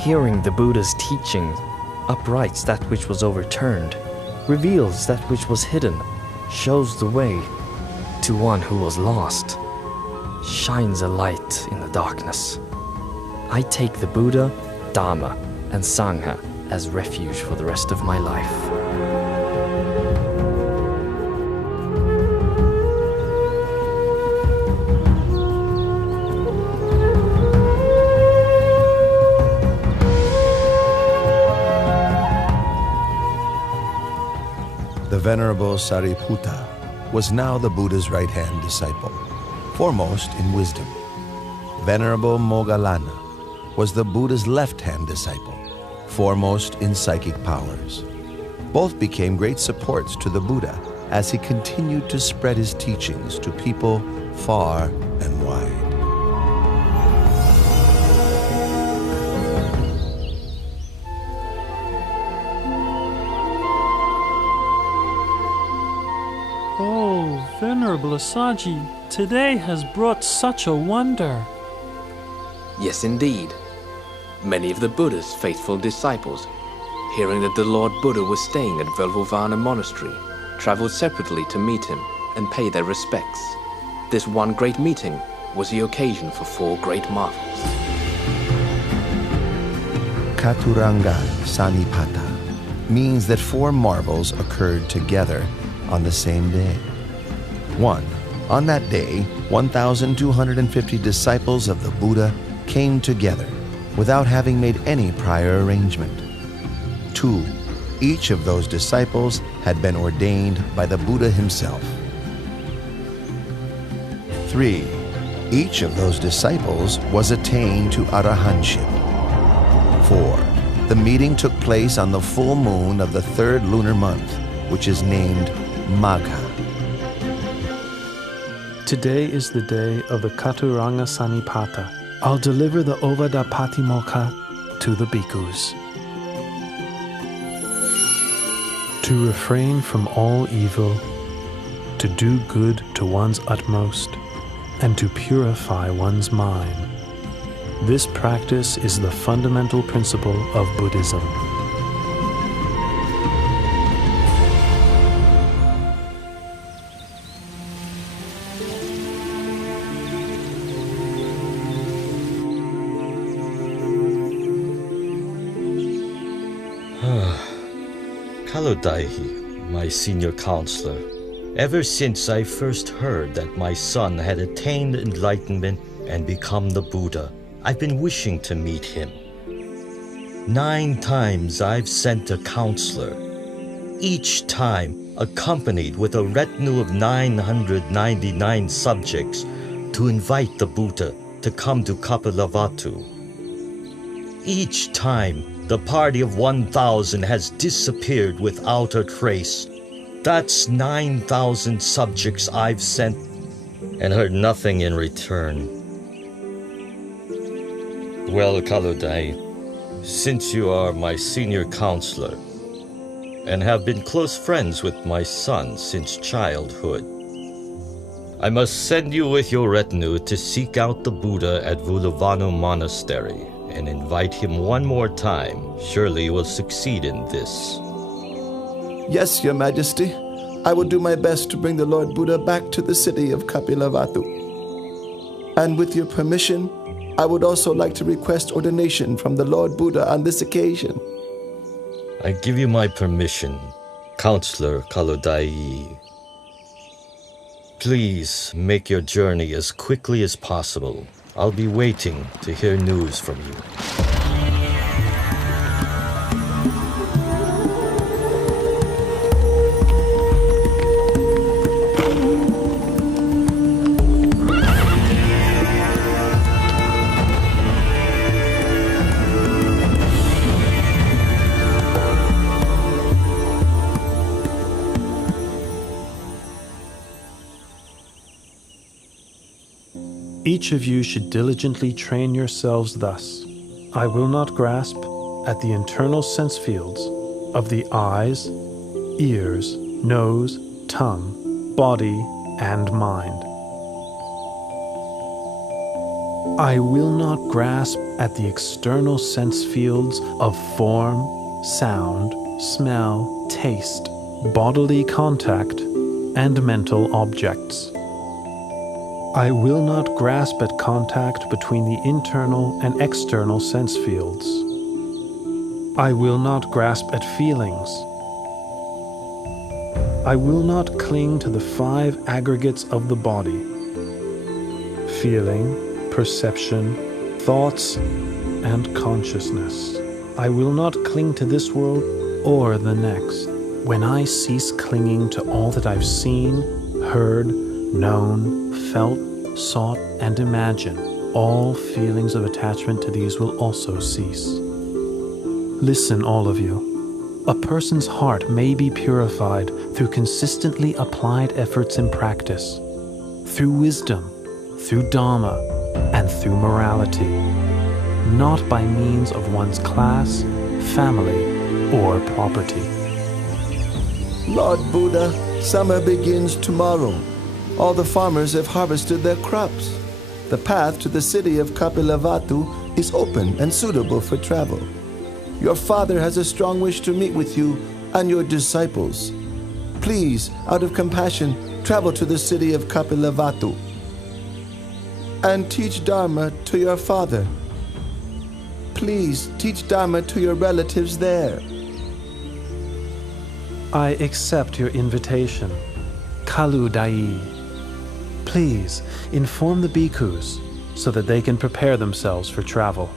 Hearing the Buddha's teaching uprights that which was overturned, reveals that which was hidden, shows the way to one who was lost, shines a light in the darkness. I take the Buddha, Dhamma, and Sangha as refuge for the rest of my life. Venerable Sariputta was now the Buddha's right-hand disciple, foremost in wisdom. Venerable Moggallana was the Buddha's left-hand disciple, foremost in psychic powers. Both became great supports to the Buddha as he continued to spread his teachings to people far and wide. Oh, Venerable Assaji, today has brought such a wonder. Yes, indeed. Many of the Buddha's faithful disciples, hearing that the Lord Buddha was staying at Velvovana Monastery, traveled separately to meet him and pay their respects. This one great meeting was the occasion for 4 great marvels. Katuranga Sanipata means that 4 marvels occurred together on the same day. 1. On that day, 1,250 disciples of the Buddha came together without having made any prior arrangement. 2. Each of those disciples had been ordained by the Buddha himself. 3. Each of those disciples was attained to arahantship. 4. The meeting took place on the full moon of the 3rd lunar month, which is named Magha. Today is the day of the Katuranga Sanipata. I'll deliver the Ovada Patimokkha to the bhikkhus. To refrain from all evil, to do good to one's utmost, and to purify one's mind. This practice is the fundamental principle of Buddhism. Kalodaihi, my senior counselor, ever since I first heard that my son had attained enlightenment and become the Buddha, I've been wishing to meet him. 9 times I've sent a counselor, each time accompanied with a retinue of 999 subjects to invite the Buddha to come to Kapilavatthu. Each time, the party of 1,000 has disappeared without a trace. That's 9,000 subjects I've sent and heard nothing in return. Well, Kalodai, since you are my senior counselor and have been close friends with my son since childhood, I must send you with your retinue to seek out the Buddha at Velvovana Monastery and invite him one more time. Surely you will succeed in this. Yes, Your Majesty. I will do my best to bring the Lord Buddha back to the city of Kapilavatthu. And with your permission, I would also like to request ordination from the Lord Buddha on this occasion. I give you my permission, Counselor Kalodai. Please make your journey as quickly as possible. I'll be waiting to hear news from you. Each of you should diligently train yourselves thus. I will not grasp at the internal sense fields of the eyes, ears, nose, tongue, body, and mind. I will not grasp at the external sense fields of form, sound, smell, taste, bodily contact, and mental objects. I will not grasp at contact between the internal and external sense fields. I will not grasp at feelings. I will not cling to the 5 aggregates of the body: feeling, perception, thoughts, and consciousness. I will not cling to this world or the next. when I cease clinging to all that I've seen, heard, known, felt, sought, and imagined, all feelings of attachment to these will also cease. Listen, all of you. A person's heart may be purified through consistently applied efforts in practice, through wisdom, through Dharma, and through morality, not by means of one's class, family, or property. Lord Buddha, summer begins tomorrow. All the farmers have harvested their crops. The path to the city of Kapilavatthu is open and suitable for travel. Your father has a strong wish to meet with you and your disciples. Please, out of compassion, travel to the city of Kapilavatthu and teach Dharma to your father. Please teach Dharma to your relatives there. I accept your invitation, Kalu Dai. Please inform the bhikkhus so that they can prepare themselves for travel.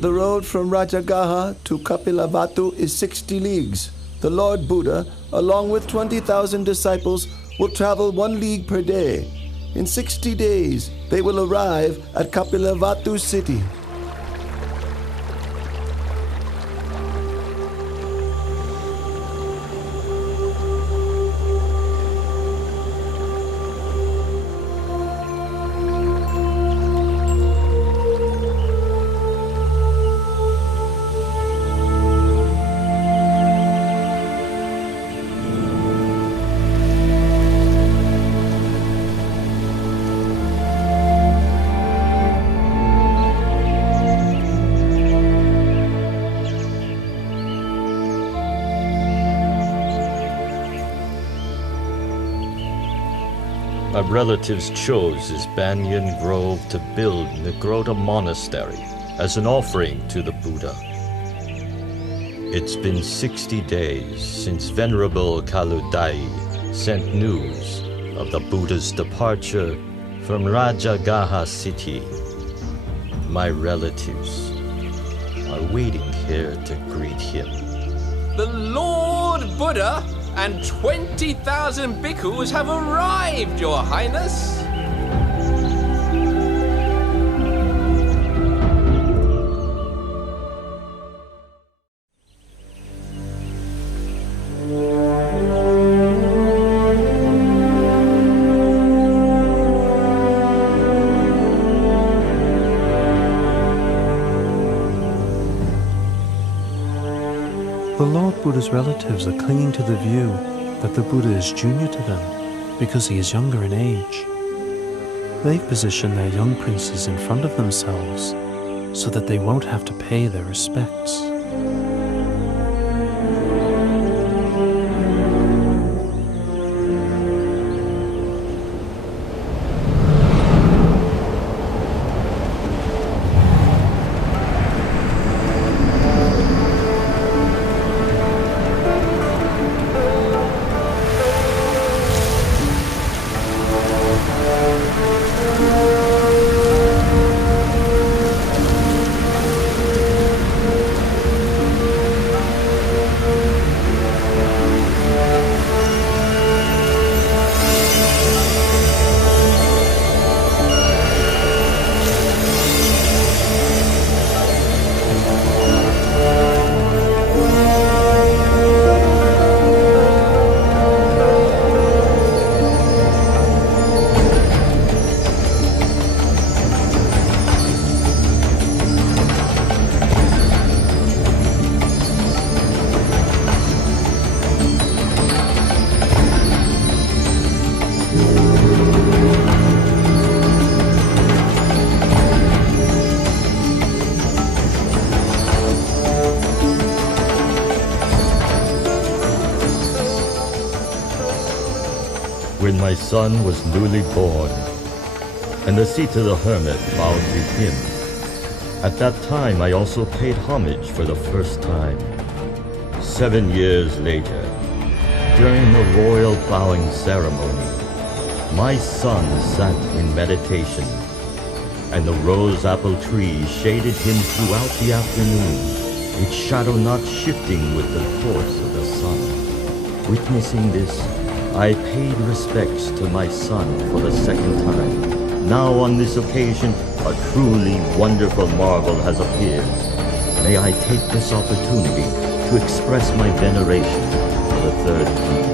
The road from Rajagaha to Kapilavatthu is 60 leagues. The Lord Buddha, along with 20,000 disciples, will travel 1 league per day. In 60 days, they will arrive at Kapilavatthu city. My relatives chose this banyan grove to build Nigrota Monastery as an offering to the Buddha. It's been 60 days since Venerable Kaludai sent news of the Buddha's departure from Rajagaha city. My relatives are waiting here to greet him. The Lord Buddha and 20,000 bhikkhus have arrived, Your Highness! The Lord Buddha's relatives are clinging to the view that the Buddha is junior to them because he is younger in age. They've positioned their young princes in front of themselves so that they won't have to pay their respects. When my son was newly born, and Asita the hermit bowed to him, at that time I also paid homage for the first time. 7 years later, during the royal plowing ceremony, my son sat in meditation, and the rose apple tree shaded him throughout the afternoon, its shadow not shifting with the course of the sun. Witnessing this, I paid respects to my son for the second time. Now on this occasion, a truly wonderful marvel has appeared. May I take this opportunity to express my veneration for the third time.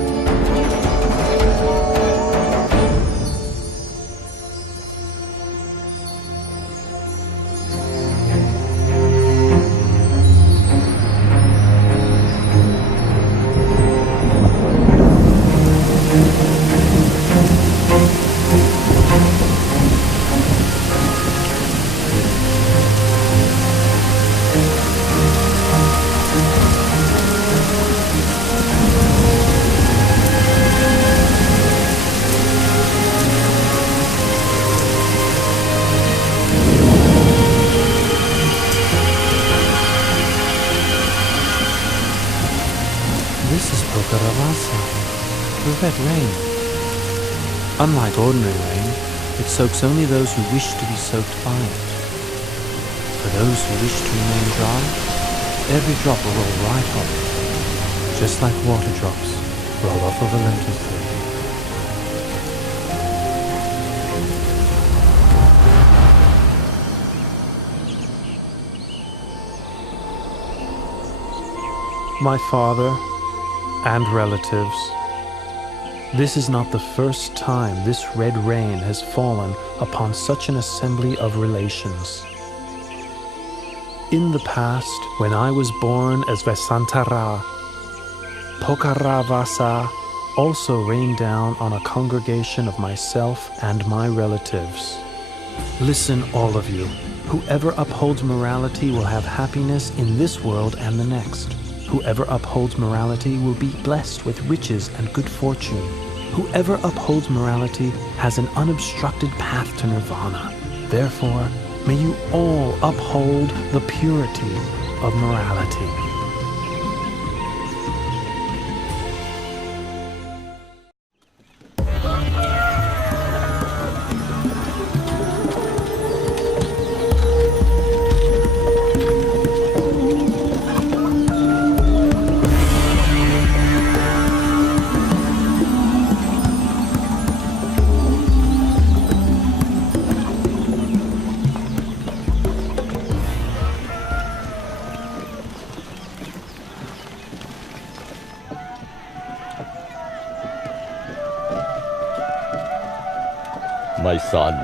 This is Pokaravasa, the red rain. Unlike ordinary rain, it soaks only those who wish to be soaked by it. For those who wish to remain dry, every drop will roll right off, just like water drops roll off of a lentil field. My father and relatives, this is not the first time this red rain has fallen upon such an assembly of relations. In the past, when I was born as Vesantara, Pokaravasa also rained down on a congregation of myself and my relatives. Listen, all of you. Whoever upholds morality will have happiness in this world and the next. Whoever upholds morality will be blessed with riches and good fortune. Whoever upholds morality has an unobstructed path to nirvana. Therefore, may you all uphold the purity of morality. My son,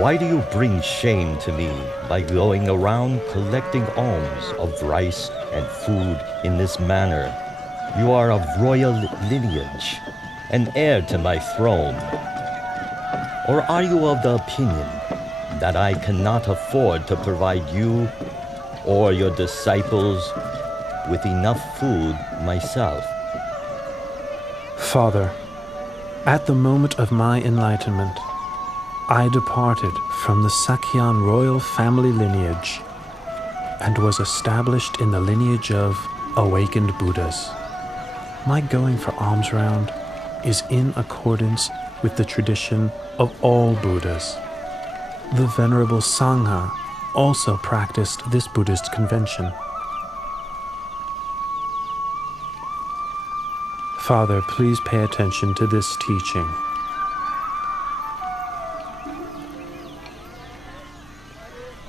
why do you bring shame to me by going around collecting alms of rice and food in this manner? You are of royal lineage, an heir to my throne. Or are you of the opinion that I cannot afford to provide you or your disciples with enough food myself? Father, at the moment of my enlightenment, I departed from the Sakyan royal family lineage and was established in the lineage of awakened Buddhas. My going for alms round is in accordance with the tradition of all Buddhas. The Venerable Sangha also practiced this Buddhist convention. Father, please pay attention to this teaching.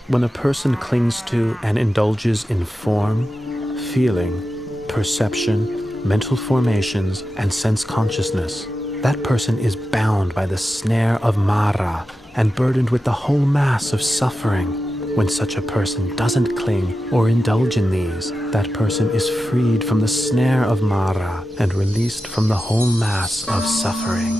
When a person clings to and indulges in form, feeling, perception, mental formations, and sense consciousness, that person is bound by the snare of Mara and burdened with the whole mass of suffering. When such a person doesn't cling or indulge in these, that person is freed from the snare of Mara and released from the whole mass of suffering.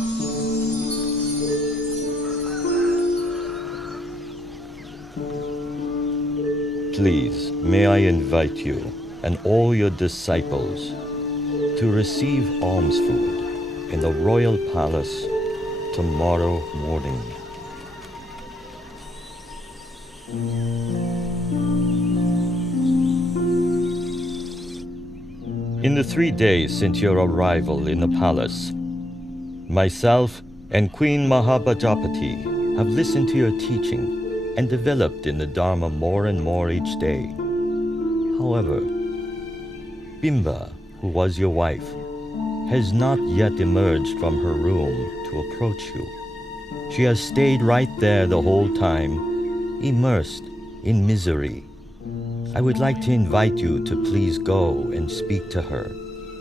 Please, may I invite you and all your disciples to receive alms food in the royal palace tomorrow morning. In the 3 days since your arrival in the palace, myself and Queen Mahabhajapati have listened to your teaching and developed in the Dharma more and more each day. However, Bimba who was your wife, has not yet emerged from her room to approach you. She has stayed right there the whole time, immersed in misery. I would like to invite you to please go and speak to her,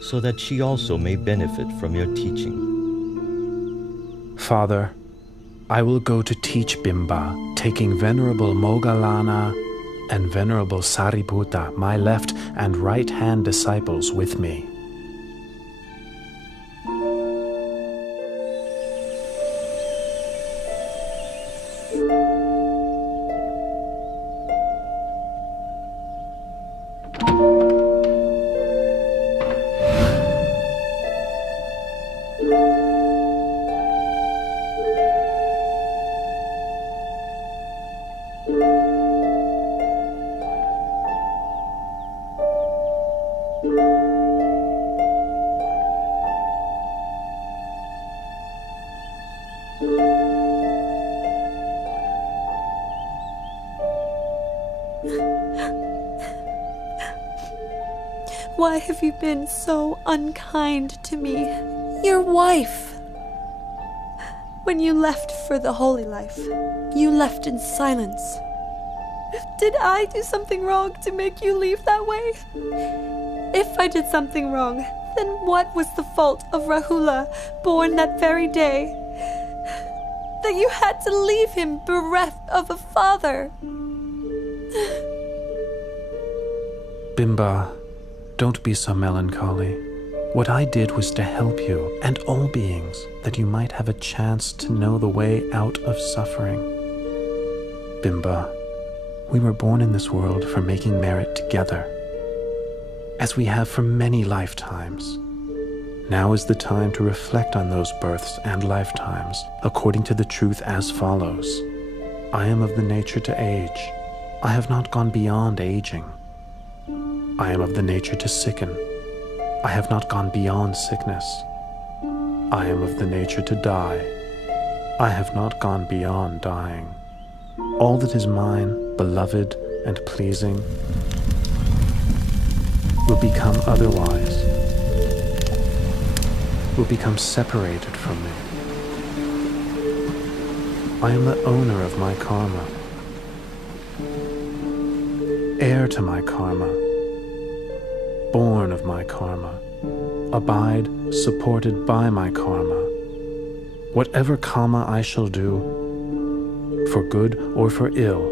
so that she also may benefit from your teaching. Father, I will go to teach Bimba, taking Venerable Moggallana and Venerable Sariputta, my left and right hand disciples, with me. Why have you been so unkind to me, your wife? When you left for the holy life, you left in silence. Did I do something wrong to make you leave that way? If I did something wrong, then what was the fault of Rahula, born that very day, that you had to leave him bereft of a father? Bimba, don't be so melancholy. What I did was to help you and all beings, that you might have a chance to know the way out of suffering. Bimba, we were born in this world for making merit together, as we have for many lifetimes. Now is the time to reflect on those births and lifetimes, according to the truth as follows. I am of the nature to age. I have not gone beyond aging. I am of the nature to sicken. I have not gone beyond sickness. I am of the nature to die. I have not gone beyond dying. All that is mine, beloved and pleasing, will become otherwise, will become separated from me. I am the owner of my karma, heir to my karma, born of my karma, abide supported by my karma. Whatever karma I shall do, for good or for ill,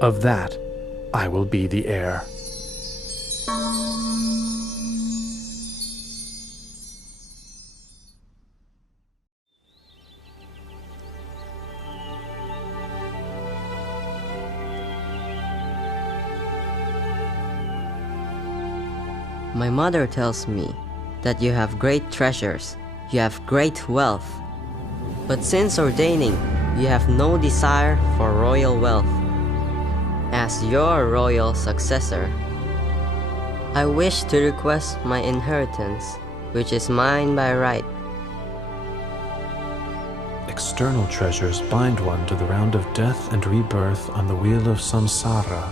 of that I will be the heir. My mother tells me that you have great treasures, you have great wealth. But since ordaining, you have no desire for royal wealth. As your royal successor, I wish to request my inheritance, which is mine by right. External treasures bind one to the round of death and rebirth on the wheel of samsara.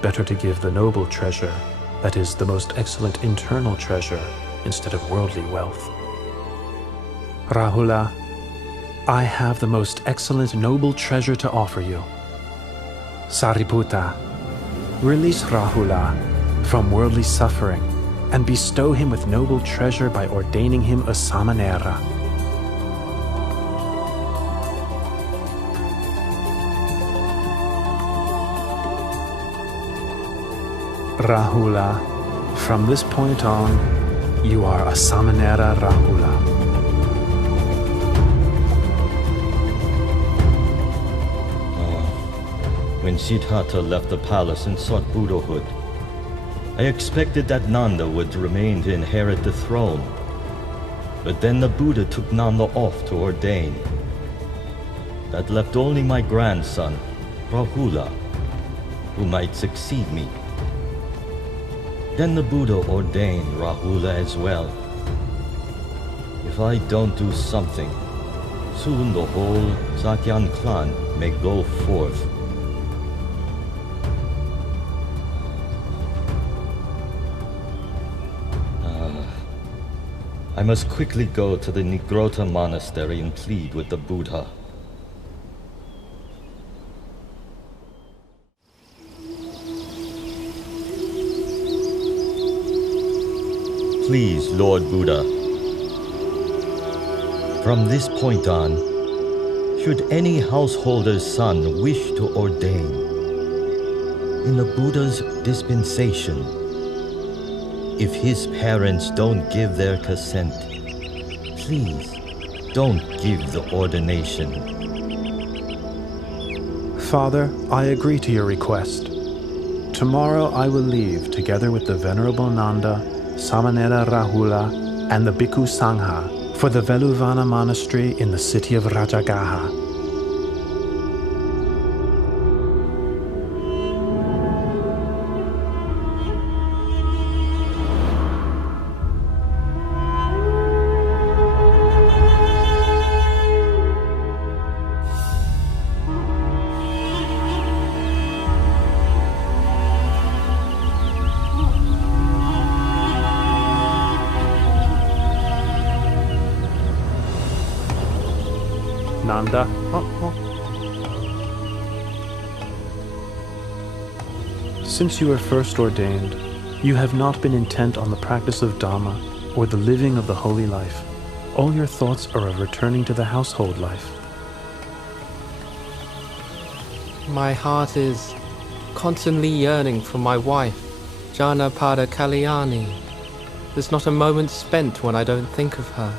Better to give the noble treasure, that is, the most excellent internal treasure, instead of worldly wealth. Rahula, I have the most excellent noble treasure to offer you. Sariputta, release Rahula from worldly suffering and bestow him with noble treasure by ordaining him a Samanera. Rahula, from this point on, you are a Samanera Rahula. When Siddhartha left the palace and sought Buddhahood, I expected that Nanda would remain to inherit the throne. But then the Buddha took Nanda off to ordain. That left only my grandson, Rahula, who might succeed me. Then the Buddha ordained Rahula as well. If I don't do something, soon the whole Sakyan clan may go forth. I must quickly go to the Nigrota Monastery and plead with the Buddha. Please, Lord Buddha, from this point on, should any householder's son wish to ordain, in the Buddha's dispensation, if his parents don't give their consent, please don't give the ordination. Father, I agree to your request. Tomorrow I will leave together with the Venerable Nanda, Samanera Rahula, and the Bhikkhu Sangha for the Veluvana Monastery in the city of Rajagaha. Nanda. Since you were first ordained, you have not been intent on the practice of Dhamma or the living of the holy life. All your thoughts are of returning to the household life. My heart is constantly yearning for my wife, Janapada Kalyani. There's not a moment spent when I don't think of her.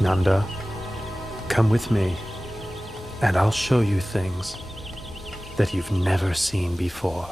Nanda, come with me, and I'll show you things that you've never seen before.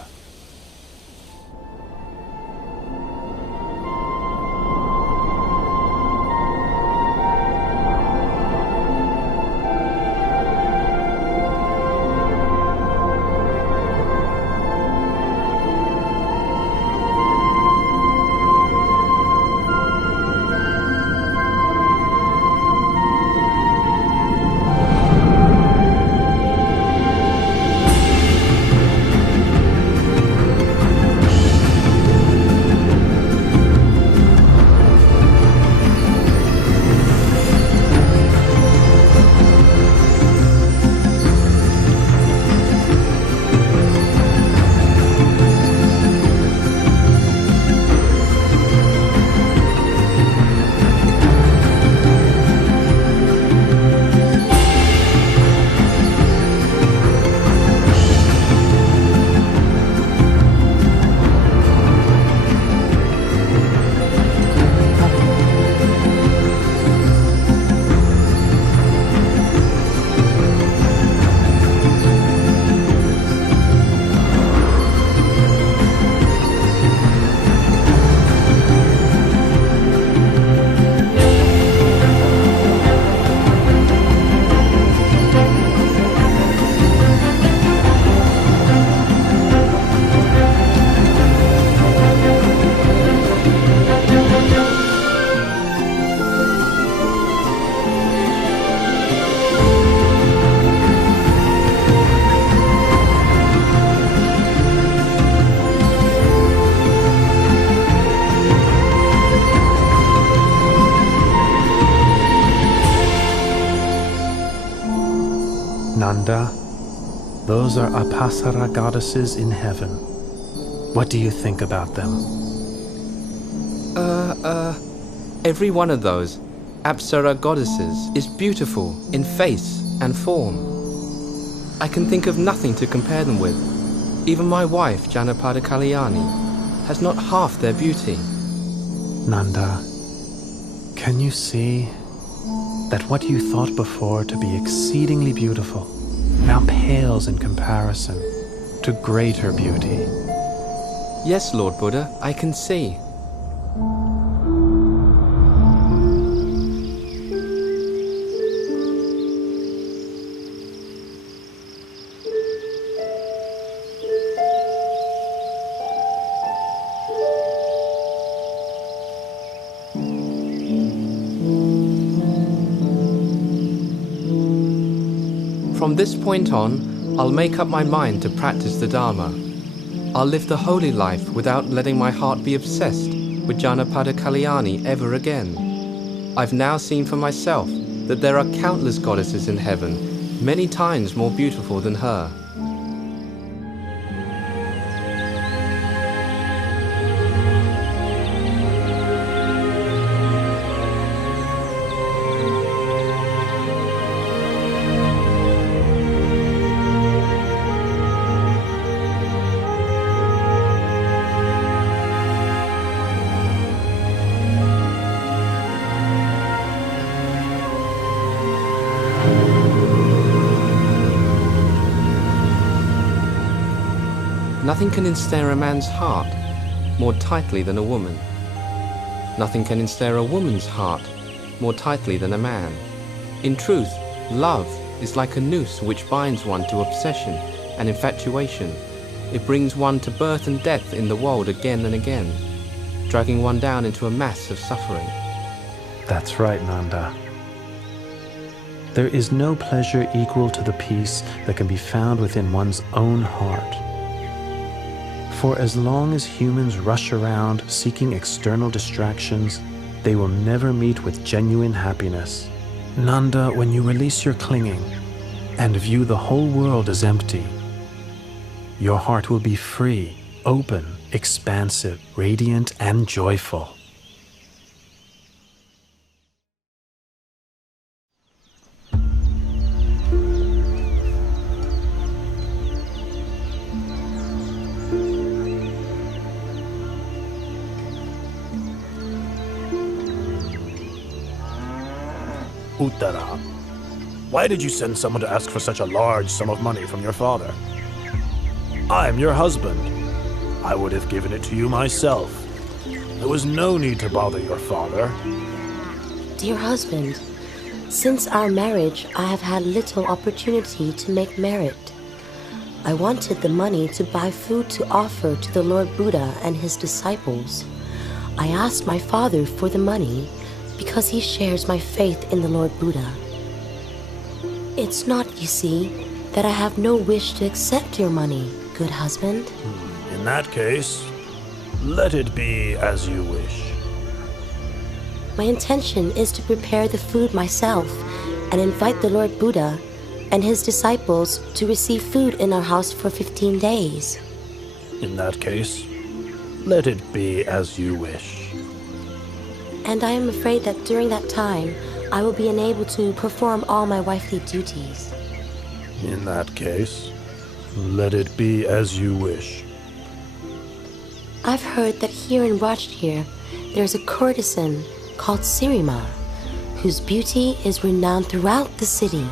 Nanda, those are Apasara goddesses in heaven. What do you think about them? Every one of those Apsara goddesses is beautiful in face and form. I can think of nothing to compare them with. Even my wife, Janapada Kalyani, has not half their beauty. Nanda, can you see that what you thought before to be exceedingly beautiful now pales in comparison to greater beauty? Yes, Lord Buddha, I can see. From this point on, I'll make up my mind to practice the Dharma. I'll live the holy life without letting my heart be obsessed with Janapada Kalyani ever again. I've now seen for myself that there are countless goddesses in heaven, many times more beautiful than her. Nothing can ensnare a man's heart more tightly than a woman. Nothing can ensnare a woman's heart more tightly than a man. In truth, love is like a noose which binds one to obsession and infatuation. It brings one to birth and death in the world again and again, dragging one down into a mass of suffering. That's right, Nanda. There is no pleasure equal to the peace that can be found within one's own heart. For as long as humans rush around seeking external distractions, they will never meet with genuine happiness. Nanda, when you release your clinging and view the whole world as empty, your heart will be free, open, expansive, radiant, and joyful. Uttara, why did you send someone to ask for such a large sum of money from your father? I am your husband. I would have given it to you myself. There was no need to bother your father. Dear husband, since our marriage, I have had little opportunity to make merit. I wanted the money to buy food to offer to the Lord Buddha and his disciples. I asked my father for the money because he shares my faith in the Lord Buddha. It's not, you see, that I have no wish to accept your money, good husband. In that case, let it be as you wish. My intention is to prepare the food myself and invite the Lord Buddha and his disciples to receive food in our house for 15 days. In that case, let it be as you wish. And I am afraid that during that time, I will be unable to perform all my wifely duties. In that case, let it be as you wish. I've heard that here in Rajgir, there's a courtesan called Sirima, whose beauty is renowned throughout the city,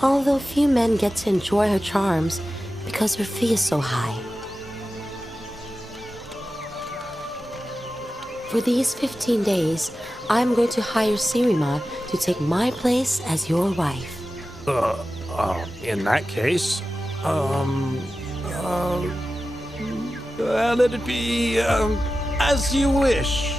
although few men get to enjoy her charms because her fee is so high. For these 15 days, I'm going to hire Sirima to take my place as your wife. In that case, let it be, as you wish.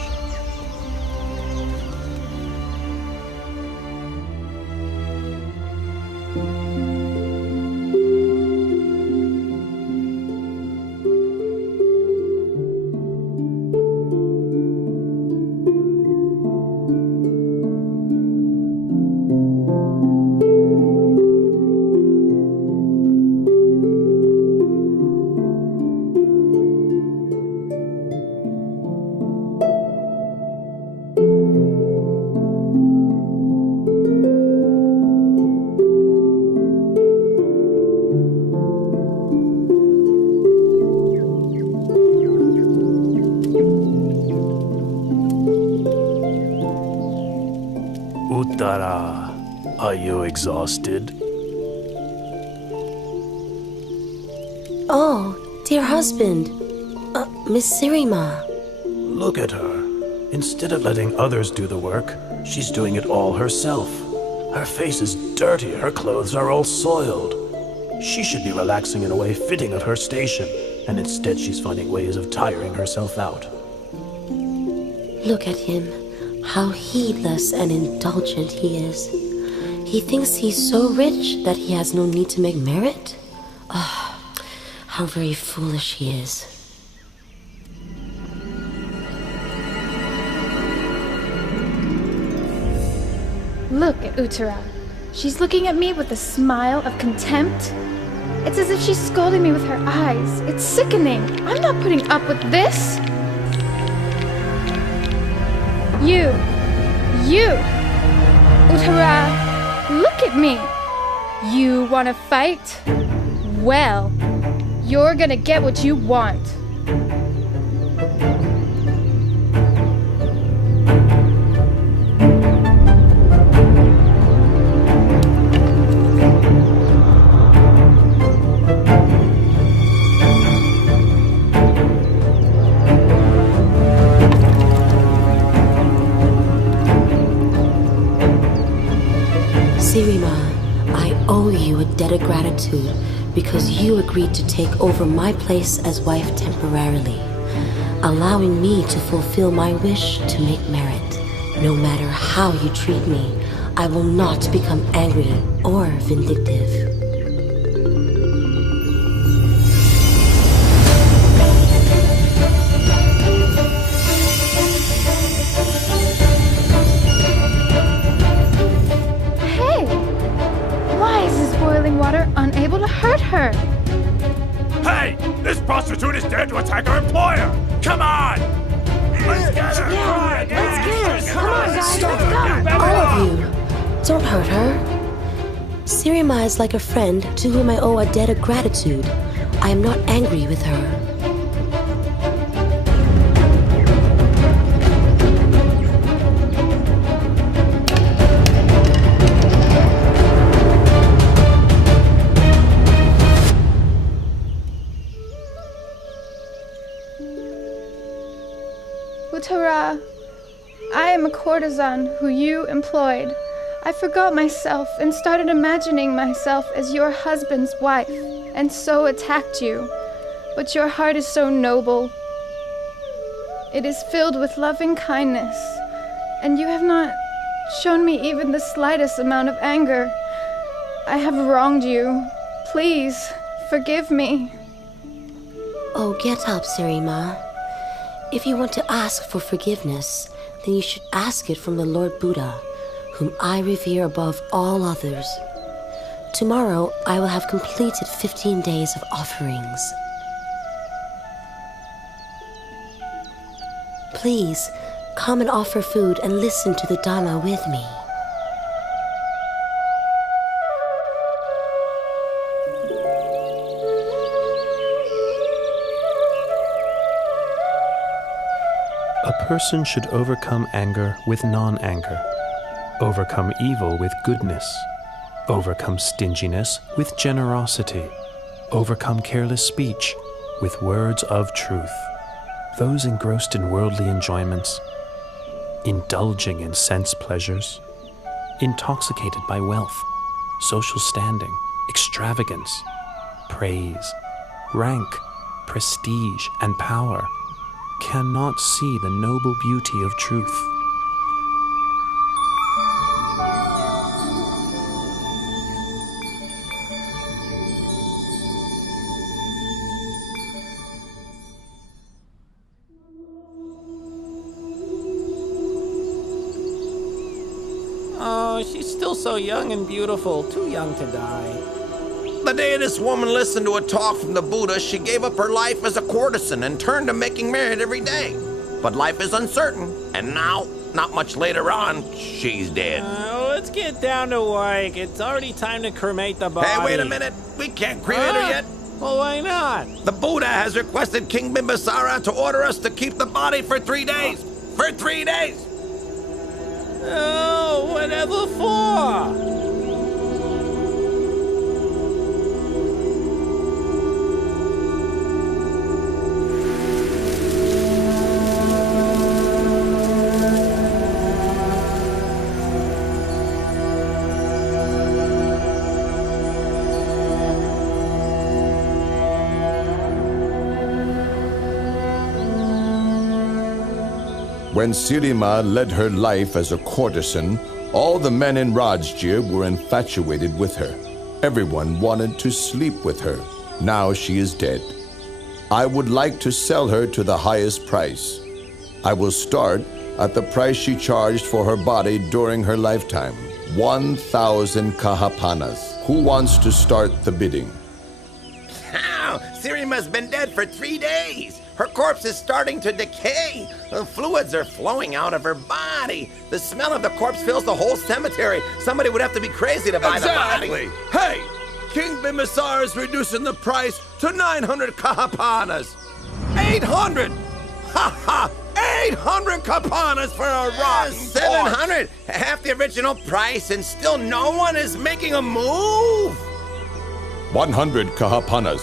Uttara, are you exhausted? Oh, dear husband, Miss Sirima. Look at her. Instead of letting others do the work, she's doing it all herself. Her face is dirty, her clothes are all soiled. She should be relaxing in a way fitting of her station, and instead she's finding ways of tiring herself out. Look at him. How heedless and indulgent he is. He thinks he's so rich that he has no need to make merit? Ah, how very foolish he is. Look at Uttara. She's looking at me with a smile of contempt. It's as if she's scolding me with her eyes. It's sickening. I'm not putting up with this. You, Uttara, look at me. You want to fight? Well, you're gonna get what you want. Sirima, I owe you a debt of gratitude because you agreed to take over my place as wife temporarily, allowing me to fulfill my wish to make merit. No matter how you treat me, I will not become angry or vindictive. Unable to hurt her. Hey! This prostitute is dared to attack our employer! Come on! Let's get her! Yeah, let's get her! Come on, guys, let's go! All of you, don't hurt her. Sirima is like a friend to whom I owe a debt of gratitude. I am not angry with her. Uttara, I am a courtesan who you employed. I forgot myself and started imagining myself as your husband's wife, and so attacked you. But your heart is so noble. It is filled with loving kindness, and you have not shown me even the slightest amount of anger. I have wronged you. Please, forgive me. Oh, get up, Sirima. If you want to ask for forgiveness, then you should ask it from the Lord Buddha, whom I revere above all others. Tomorrow, I will have completed 15 days of offerings. Please, come and offer food and listen to the Dhamma with me. A person should overcome anger with non-anger, overcome evil with goodness, overcome stinginess with generosity, overcome careless speech with words of truth. Those engrossed in worldly enjoyments, indulging in sense pleasures, intoxicated by wealth, social standing, extravagance, praise, rank, prestige, and power, cannot see the noble beauty of truth. Oh, she's still so young and beautiful, too young to die. The day this woman listened to a talk from the Buddha, she gave up her life as a courtesan and turned to making merit every day. But life is uncertain, and now, not much later on, she's dead. Let's get down to work. It's already time to cremate the body. Hey, wait a minute. We can't cremate her yet. Well, why not? The Buddha has requested King Bimbisara to order us to keep the body for 3 days. For 3 days! Oh, whatever for? When Sirima led her life as a courtesan, all the men in Rajgir were infatuated with her. Everyone wanted to sleep with her. Now she is dead. I would like to sell her to the highest price. I will start at the price she charged for her body during her lifetime. 1,000 kahapanas. Who wants to start the bidding? Ow! Sirima's been dead for 3 days. Her corpse is starting to decay. The fluids are flowing out of her body. The smell of the corpse fills the whole cemetery. Somebody would have to be crazy to buy the body. Hey! King Bimisar is reducing the price to 900 kahapanas. 800! Ha ha! 800 kapanas for a rotten 700! Half the original price, and still no one is making a move! 100 kahapanas.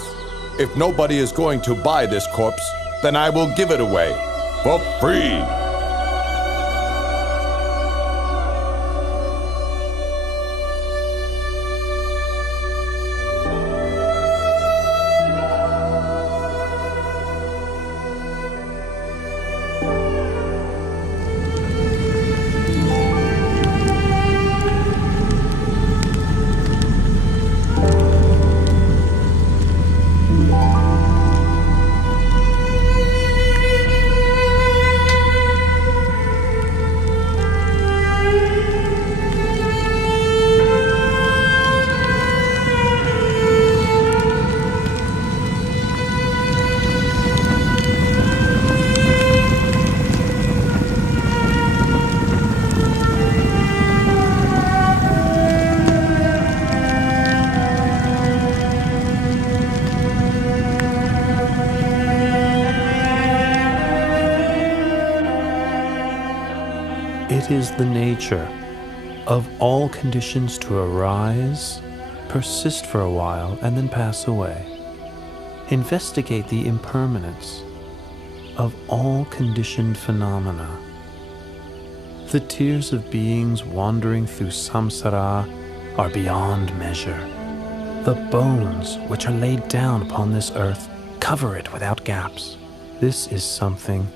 If nobody is going to buy this corpse, then I will give it away for free. It is the nature of all conditions to arise, persist for a while, and then pass away. Investigate the impermanence of all conditioned phenomena. The tears of beings wandering through samsara are beyond measure. The bones which are laid down upon this earth cover it without gaps. This is something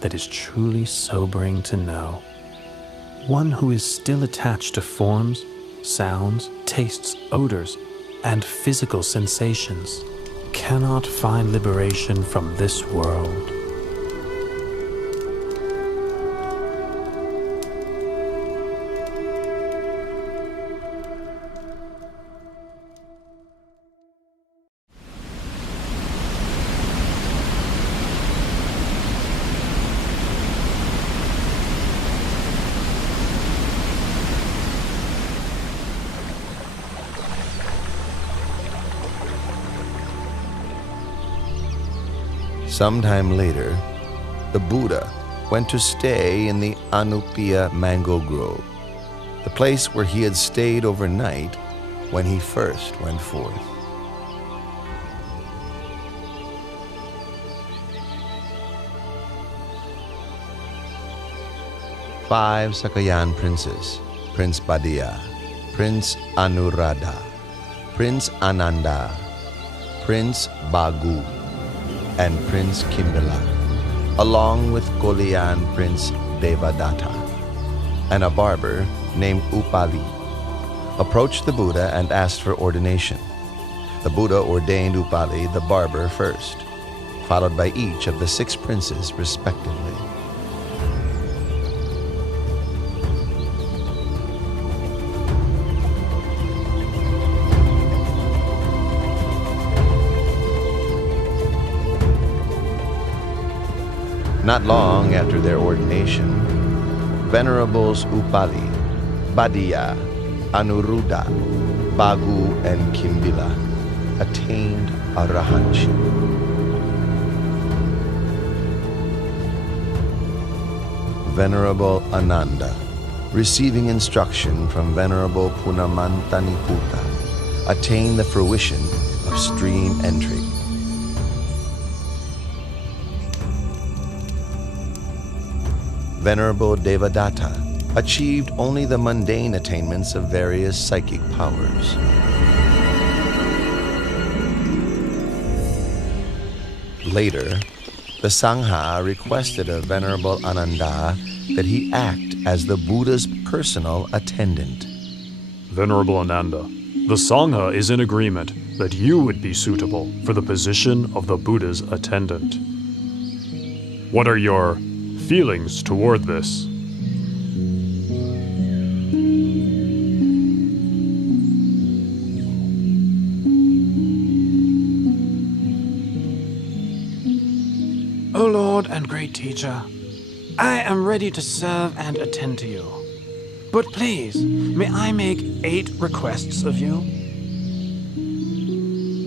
that is truly sobering to know. One who is still attached to forms, sounds, tastes, odors, and physical sensations cannot find liberation from this world. Sometime later, the Buddha went to stay in the Anupiya mango grove, the place where he had stayed overnight when he first went forth. Five Sakayan princes, Prince Badiya, Prince Anuradha, Prince Ananda, Prince Bagu, and Prince Kimbila, along with Kolian Prince Devadatta, and a barber named Upali, approached the Buddha and asked for ordination. The Buddha ordained Upali the barber first, followed by each of the 6 princes respectively. Not long after their ordination, Venerables Upali, Badiya, Anuruddha, Bagu, and Kimbila attained arahantship. Venerable Ananda, receiving instruction from Venerable Punamantaniputa, attained the fruition of stream entry. Venerable Devadatta achieved only the mundane attainments of various psychic powers. Later, the Sangha requested of Venerable Ananda that he act as the Buddha's personal attendant. Venerable Ananda, the Sangha is in agreement that you would be suitable for the position of the Buddha's attendant. What are your feelings toward this? Lord and great teacher, I am ready to serve and attend to you. But please, may I make 8 requests of you?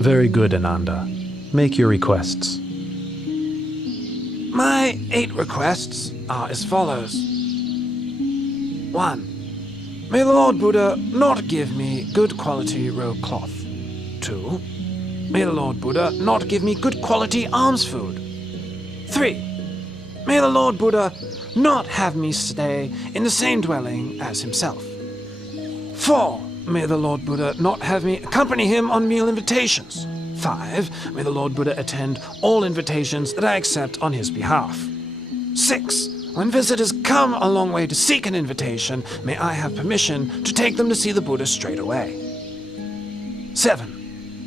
Very good, Ananda. Make your requests. My 8 requests are as follows. 1. May the Lord Buddha not give me good quality robe cloth. 2. May the Lord Buddha not give me good quality alms food. 3. May the Lord Buddha not have me stay in the same dwelling as himself. 4. May the Lord Buddha not have me accompany him on meal invitations. 5. May the Lord Buddha attend all invitations that I accept on his behalf. 6. When visitors come a long way to seek an invitation, may I have permission to take them to see the Buddha straight away. 7.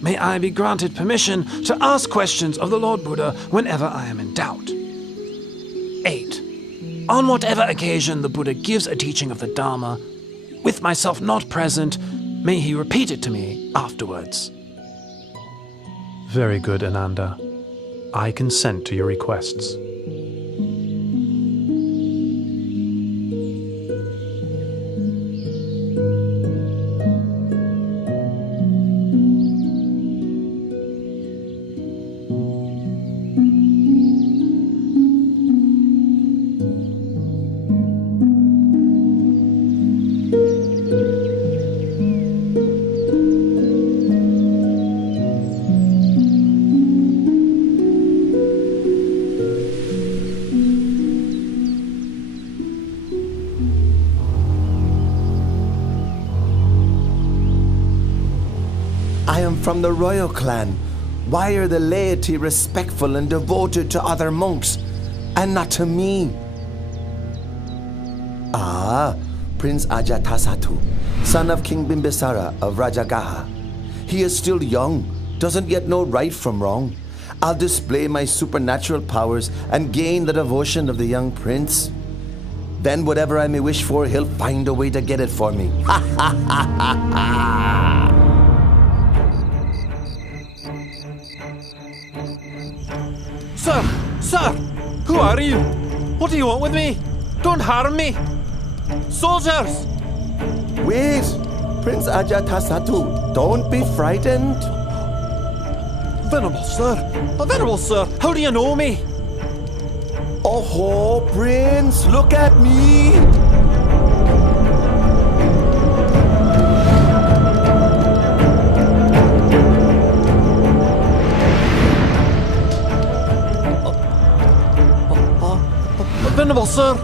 May I be granted permission to ask questions of the Lord Buddha whenever I am in doubt. 8. On whatever occasion the Buddha gives a teaching of the Dharma, with myself not present, may he repeat it to me afterwards. Very good, Ananda. I consent to your requests. I am from the royal clan. Why are the laity respectful and devoted to other monks, and not to me? Ah, Prince Ajatasattu, son of King Bimbisara of Rajagaha. He is still young, doesn't yet know right from wrong. I'll display my supernatural powers and gain the devotion of the young prince. Then whatever I may wish for, he'll find a way to get it for me. Ha ha ha ha ha! Sir! Sir! Who are you? What do you want with me? Don't harm me! Soldiers! Wait! Prince Ajatasattu, don't be frightened. Venerable sir, how do you know me? Oh, Prince, look at me! Venerable sir!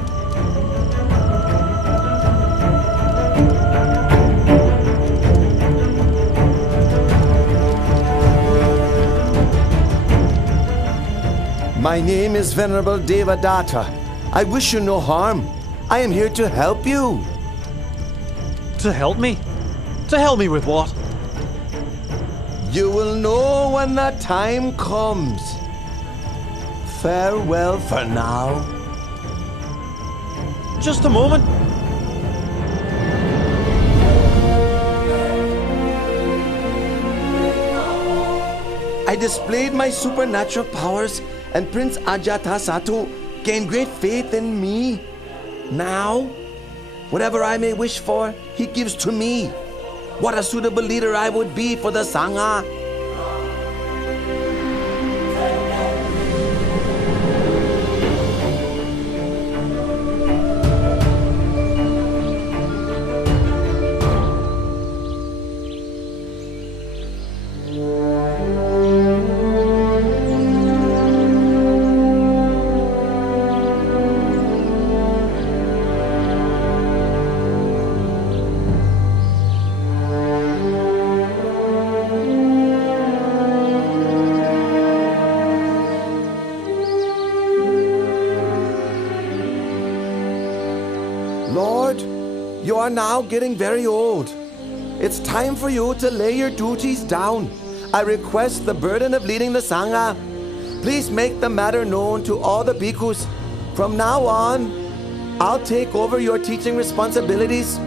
My name is Venerable Devadatta. I wish you no harm. I am here to help you. To help me? To help me with what? You will know when that time comes. Farewell for now. Just a moment. I displayed my supernatural powers, and Prince Ajatasattu gained great faith in me. Now, whatever I may wish for, he gives to me. What a suitable leader I would be for the Sangha. Lord, you are now getting very old. It's time for you to lay your duties down. I request the burden of leading the Sangha. Please make the matter known to all the bhikkhus. From now on, I'll take over your teaching responsibilities.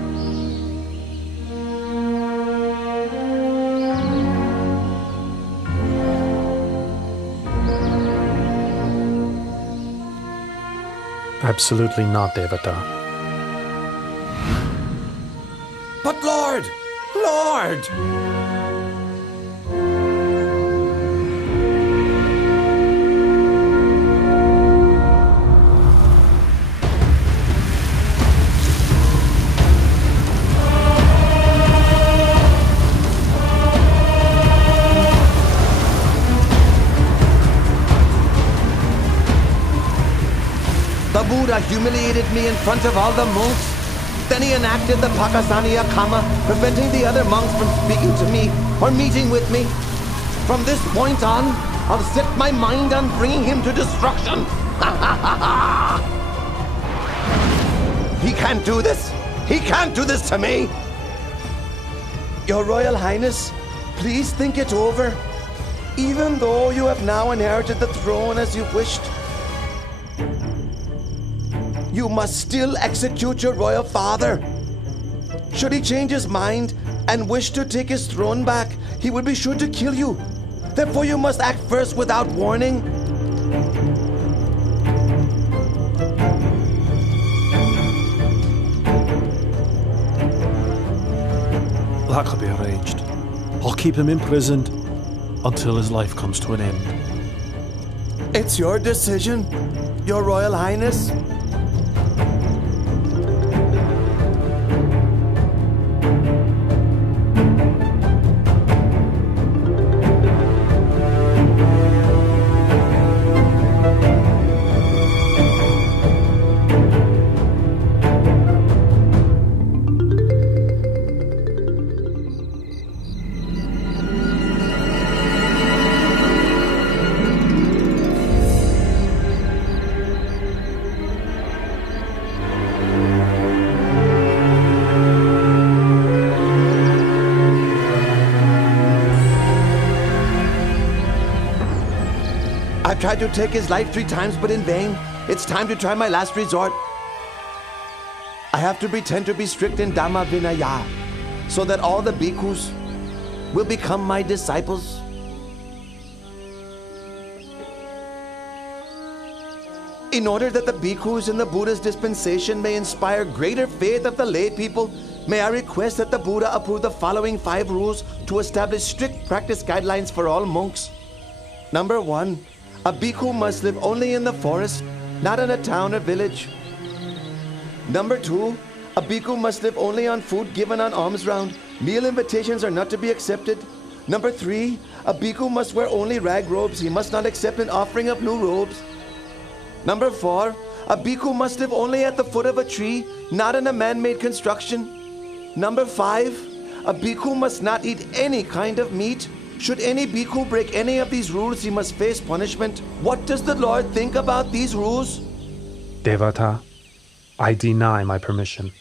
Absolutely not, Devata. But Lord! Lord! The Buddha humiliated me in front of all the monks. Then he enacted the Pakasaniya Kama, preventing the other monks from speaking to me or meeting with me. From this point on, I'll set my mind on bringing him to destruction. He can't do this. He can't do this to me. Your Royal Highness, please think it over. Even though you have now inherited the throne as you wished, you must still execute your royal father. Should he change his mind and wish to take his throne back, he will be sure to kill you. Therefore, you must act first without warning. That could be arranged. I'll keep him imprisoned until his life comes to an end. It's your decision, Your Royal Highness. I've tried to take his life 3 times, but in vain. It's time to try my last resort. I have to pretend to be strict in Dhamma Vinaya, so that all the bhikkhus will become my disciples. In order that the bhikkhus in the Buddha's dispensation may inspire greater faith of the lay people, may I request that the Buddha approve the following 5 rules to establish strict practice guidelines for all monks. Number 1, a bhikkhu must live only in the forest, not in a town or village. Number 2, a bhikkhu must live only on food given on alms round. Meal invitations are not to be accepted. Number 3, a bhikkhu must wear only rag robes. He must not accept an offering of new robes. Number 4, a bhikkhu must live only at the foot of a tree, not in a man-made construction. Number 5, a bhikkhu must not eat any kind of meat. Should any bhikkhu break any of these rules, he must face punishment. What does the Lord think about these rules? Devata, I deny my permission.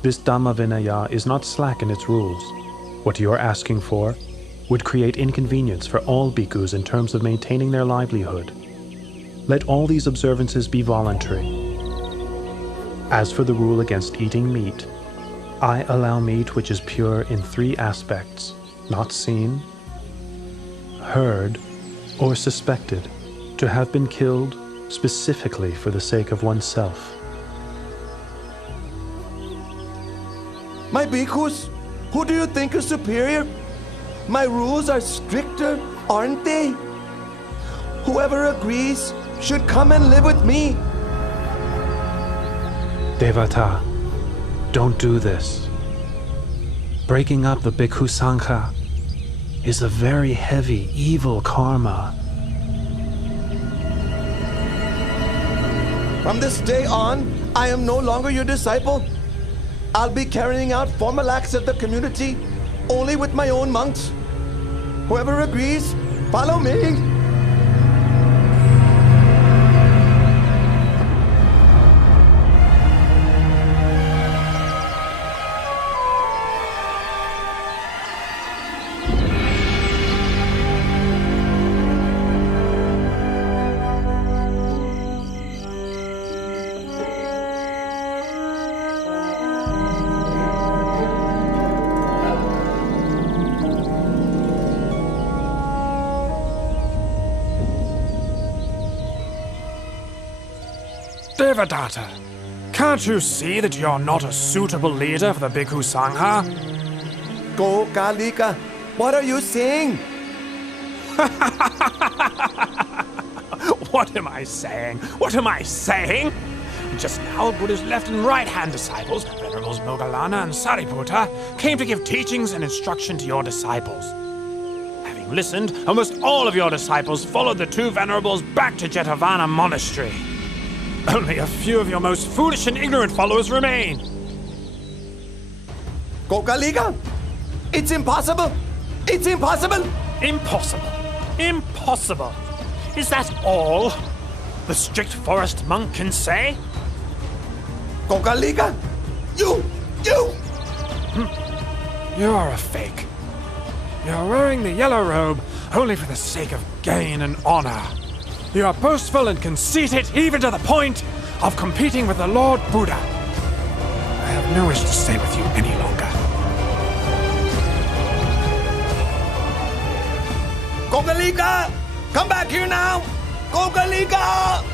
This Dhamma Vinaya is not slack in its rules. What you are asking for would create inconvenience for all bhikkhus in terms of maintaining their livelihood. Let all these observances be voluntary. As for the rule against eating meat, I allow meat which is pure in 3 aspects: not seen, heard, or suspected to have been killed specifically for the sake of oneself. My bhikkhus, who do you think is superior? My rules are stricter, aren't they? Whoever agrees should come and live with me. Devata, don't do this. Breaking up the Bhikkhu Sangha is a very heavy, evil karma. From this day on, I am no longer your disciple. I'll be carrying out formal acts of the community only with my own monks. Whoever agrees, follow me. Devadatta, can't you see that you're not a suitable leader for the Bhikkhu Sangha? Gokalika, what are you saying? What am I saying? What am I saying? Just now, Buddha's left and right-hand disciples, Venerables Moggallana and Sariputta, came to give teachings and instruction to your disciples. Having listened, almost all of your disciples followed the two Venerables back to Jetavana Monastery. Only a few of your most foolish and ignorant followers remain. Gokalika, it's impossible! It's impossible! Impossible. Impossible. Is that all the strict forest monk can say? Gokalika, you! You're a fake. You're wearing the yellow robe only for the sake of gain and honor. You are boastful and conceited even to the point of competing with the Lord Buddha. I have no wish to stay with you any longer. Gokalika! Come back here now! Gokalika!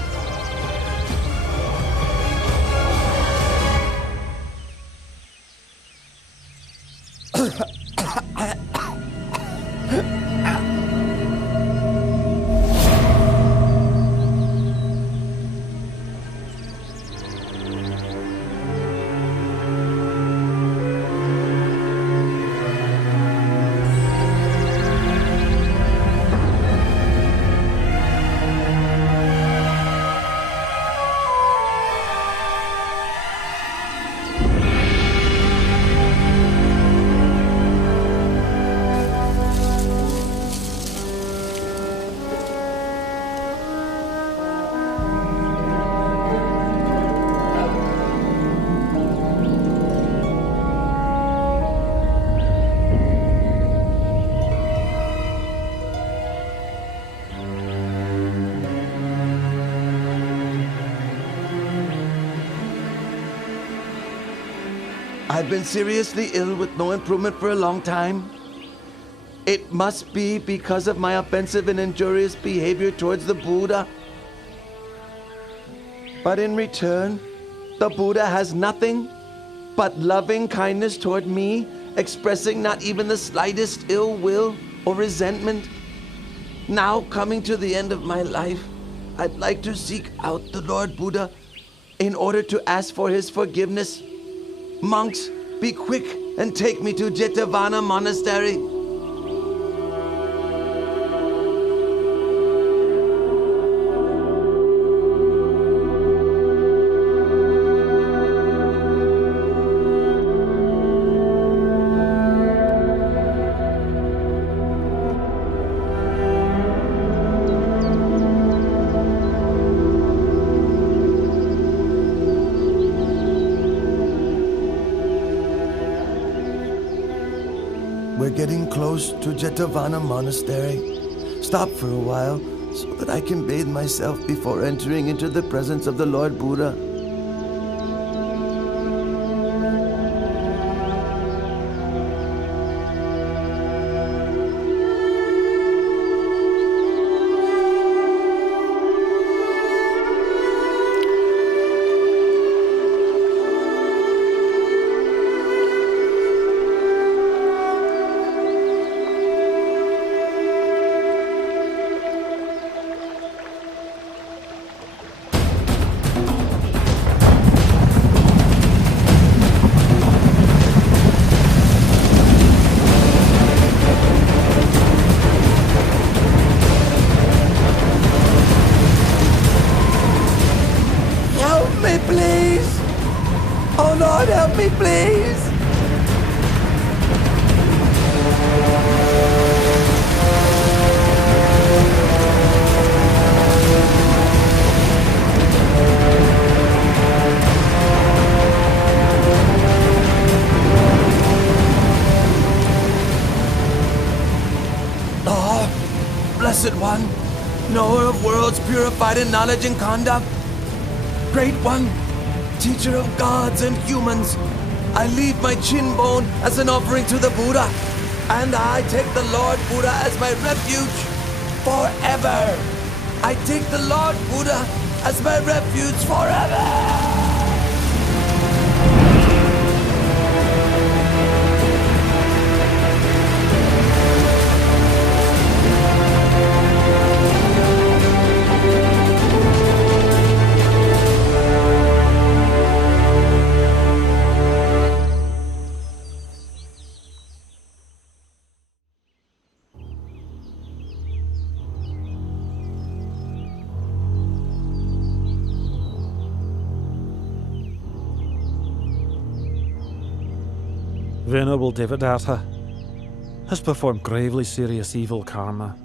I've been seriously ill with no improvement for a long time. It must be because of my offensive and injurious behavior towards the Buddha. But in return, the Buddha has nothing but loving kindness toward me, expressing not even the slightest ill will or resentment. Now, coming to the end of my life, I'd like to seek out the Lord Buddha in order to ask for his forgiveness. Monks, be quick and take me to Jetavana Monastery. We're getting close to Jetavana Monastery. Stop for a while so that I can bathe myself before entering into the presence of the Lord Buddha. Please! Oh Lord, help me, please! Oh, Blessed One, knower of worlds purified in knowledge and conduct, Great One, teacher of gods and humans, I leave my chin bone as an offering to the Buddha, and I take the Lord Buddha as my refuge forever. I take the Lord Buddha as my refuge forever! Venerable Devadatta has performed gravely serious evil karma.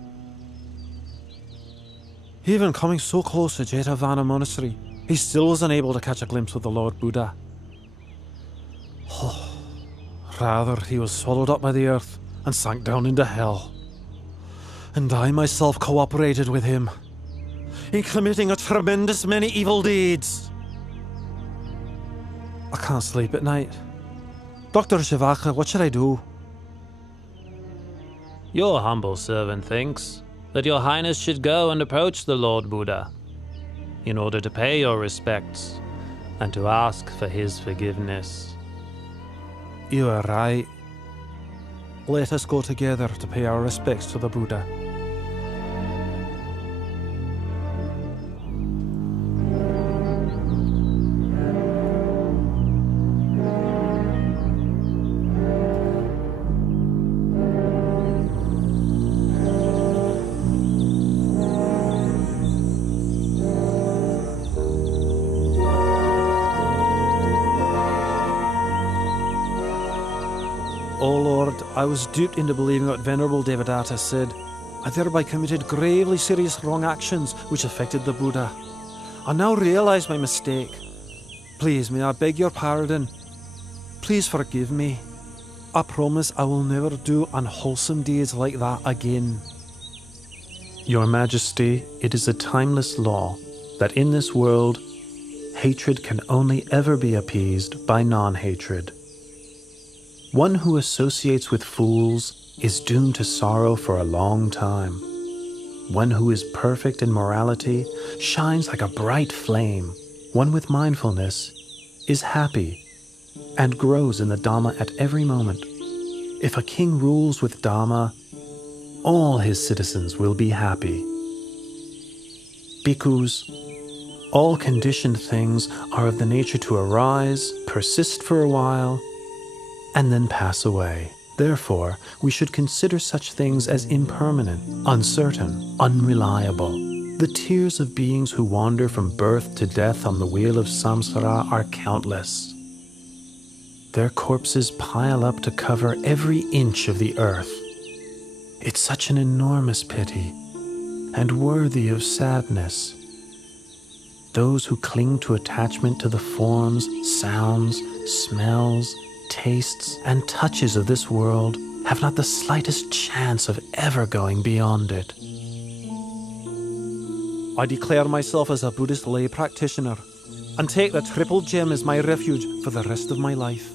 Even coming so close to Jetavana Monastery, he still was unable to catch a glimpse of the Lord Buddha. Rather, he was swallowed up by the earth and sank down into hell. And I myself cooperated with him in committing a tremendous many evil deeds. I can't sleep at night. Dr. Shivaka, what should I do? Your humble servant thinks that your highness should go and approach the Lord Buddha in order to pay your respects and to ask for his forgiveness. You are right. Let us go together to pay our respects to the Buddha. O Lord, I was duped into believing what Venerable Devadatta said. I thereby committed gravely serious wrong actions which affected the Buddha. I now realize my mistake. Please, may I beg your pardon? Please forgive me. I promise I will never do unwholesome deeds like that again. Your Majesty, it is a timeless law that in this world, hatred can only ever be appeased by non-hatred. One who associates with fools is doomed to sorrow for a long time. One who is perfect in morality shines like a bright flame. One with mindfulness is happy and grows in the Dhamma at every moment. If a king rules with Dhamma, all his citizens will be happy. Bhikkhus, all conditioned things are of the nature to arise, persist for a while, and then pass away. Therefore, we should consider such things as impermanent, uncertain, unreliable. The tears of beings who wander from birth to death on the wheel of samsara are countless. Their corpses pile up to cover every inch of the earth. It's such an enormous pity, and worthy of sadness. Those who cling to attachment to the forms, sounds, smells, tastes, and touches of this world have not the slightest chance of ever going beyond it. I declare myself as a Buddhist lay practitioner and take the Triple Gem as my refuge for the rest of my life.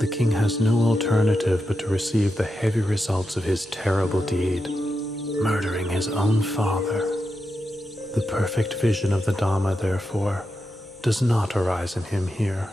The king has no alternative but to receive the heavy results of his terrible deed, murdering his own father. The perfect vision of the Dhamma, therefore, does not arise in him here.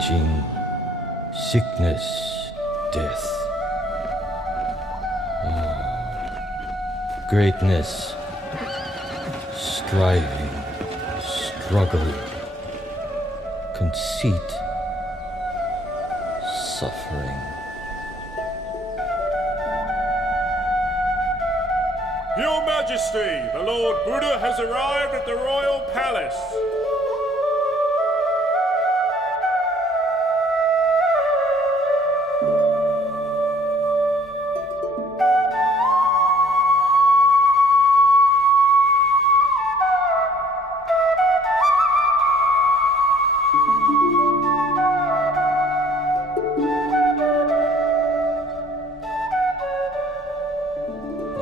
aging, sickness, death. Greatness, striving, struggle, conceit, suffering. Your Majesty, the Lord Buddha has arrived at the royal palace.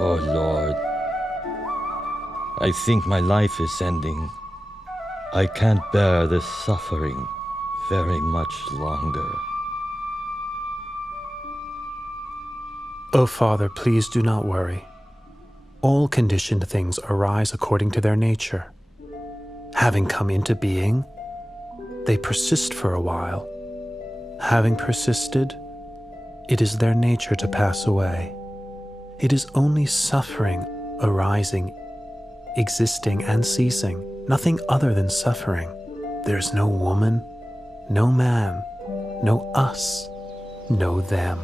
Oh Lord, I think my life is ending. I can't bear this suffering very much longer. O Father, please do not worry. All conditioned things arise according to their nature. Having come into being, they persist for a while. Having persisted, it is their nature to pass away. It is only suffering arising, existing, and ceasing, nothing other than suffering. There is no woman, no man, no us, no them.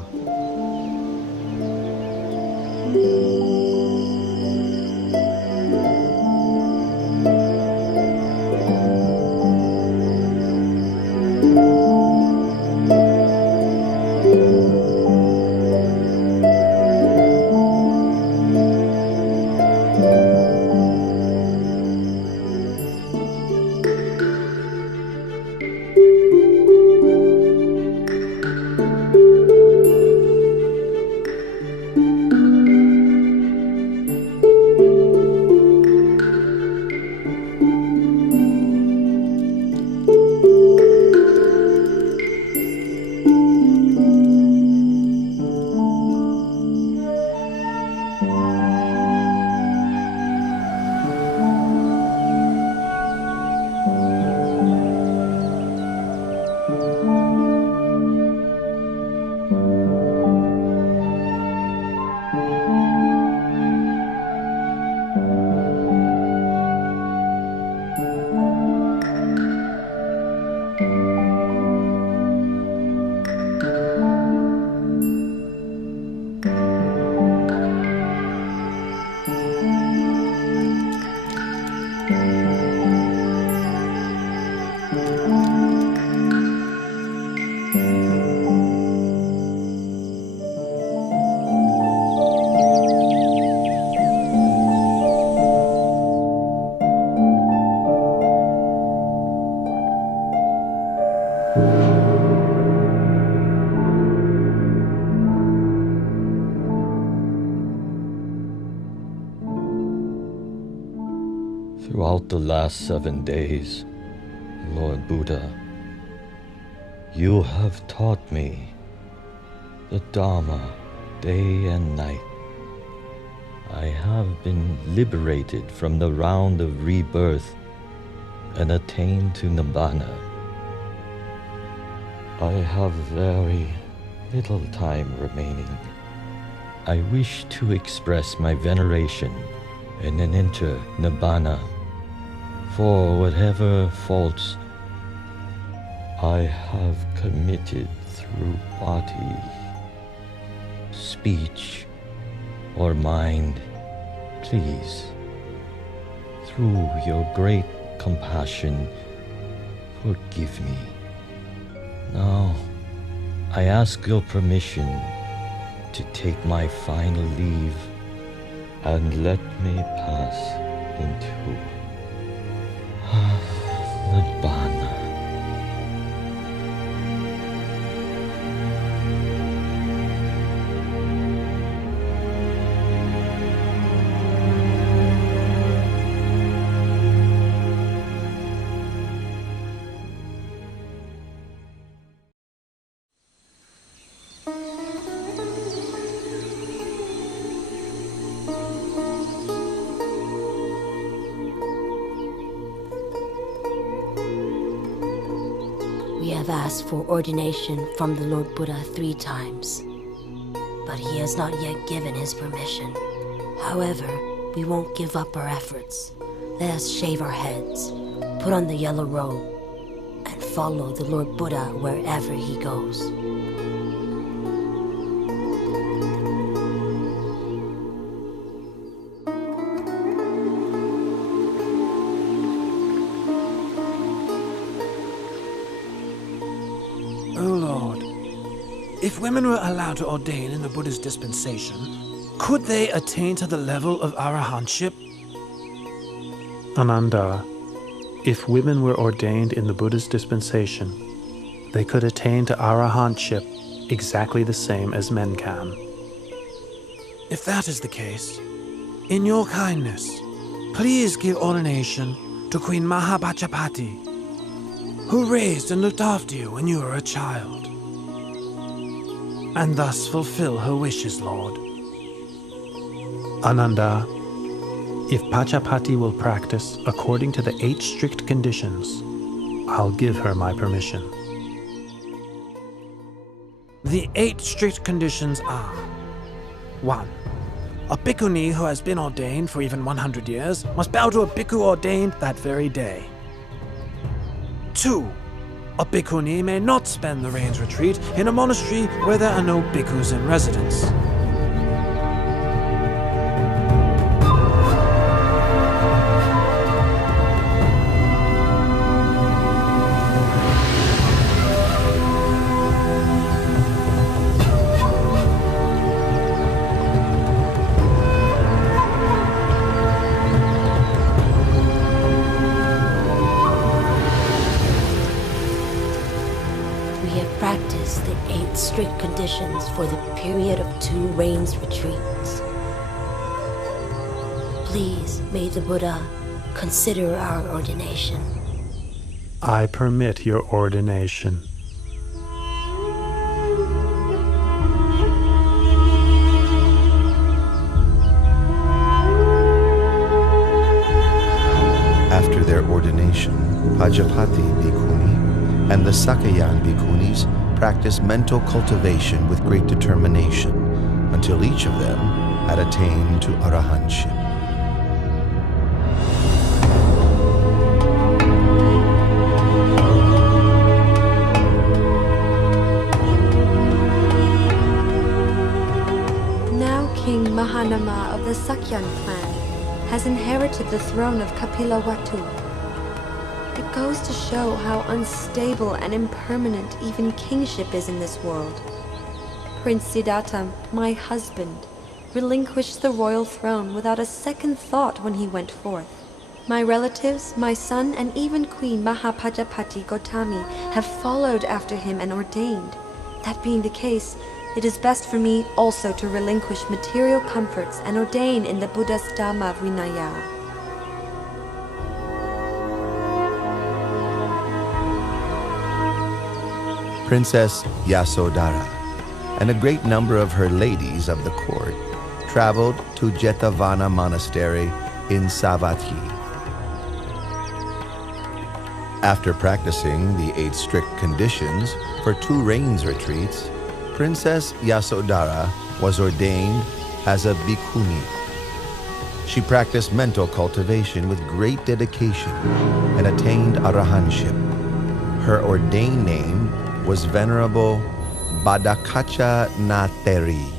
Throughout the last 7 days, Lord Buddha, you have taught me the Dharma day and night. I have been liberated from the round of rebirth and attained to Nibbana. I have very little time remaining. I wish to express my veneration and then enter Nibbana for whatever faults I have committed through body, speech, or mind. Please, through your great compassion, forgive me. Now, I ask your permission to take my final leave and let me pass into Nibbana. asked for ordination from the Lord Buddha 3 times, but he has not yet given his permission. However, we won't give up our efforts. Let us shave our heads, put on the yellow robe, and follow the Lord Buddha wherever he goes. Oh Lord, if women were allowed to ordain in the Buddha's dispensation, could they attain to the level of arahantship? Ananda, if women were ordained in the Buddha's dispensation, they could attain to arahantship exactly the same as men can. If that is the case, in your kindness, please give ordination to Queen Mahapajapati, who raised and looked after you when you were a child, and thus fulfill her wishes, Lord. Ananda, if Pachapati will practice according to the 8 strict conditions, I'll give her my permission. The 8 strict conditions are: 1. A bhikkhuni who has been ordained for even 100 years must bow to a bhikkhu ordained that very day. 2. A bhikkhuni may not spend the rains retreat in a monastery where there are no bhikkhus in residence. 8 strict conditions for the period of 2 rains retreats. Please, may the Buddha consider our ordination. I permit your ordination. After their ordination, Pajapati Bhikkhuni and the Sakayan Bhikkhunis practiced mental cultivation with great determination until each of them had attained to arahantship. Now King Mahanama of the Sakyan clan has inherited the throne of Kapilavatthu. It goes to show how unstable and impermanent even kingship is in this world. Prince Siddhartha, my husband, relinquished the royal throne without a second thought when he went forth. My relatives, my son, and even Queen Mahapajapati Gotami have followed after him and ordained. That being the case, it is best for me also to relinquish material comforts and ordain in the Buddha's Dhamma Vinaya. Princess Yasodhara and a great number of her ladies of the court traveled to Jetavana Monastery in Savatthi. After practicing the 8 strict conditions for 2 rains retreats, Princess Yasodhara was ordained as a bhikkhuni. She practiced mental cultivation with great dedication and attained arahantship. Her ordained name was Venerable Badakacha Natheri.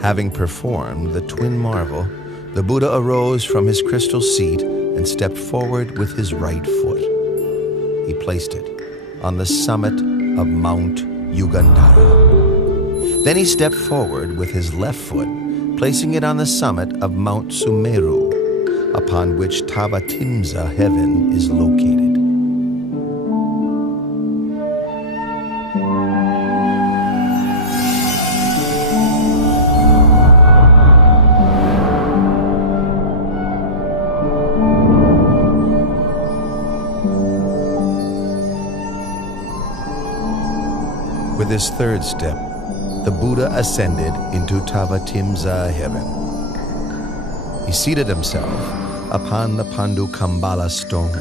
Having performed the twin marvel, the Buddha arose from his crystal seat and stepped forward with his right foot. He placed it on the summit of Mount Yugandhara. Then he stepped forward with his left foot, placing it on the summit of Mount Sumeru, upon which Tavatimsa heaven is located. With his third step, the Buddha ascended into Tavatimsa heaven. He seated himself upon the Pandukambala stone,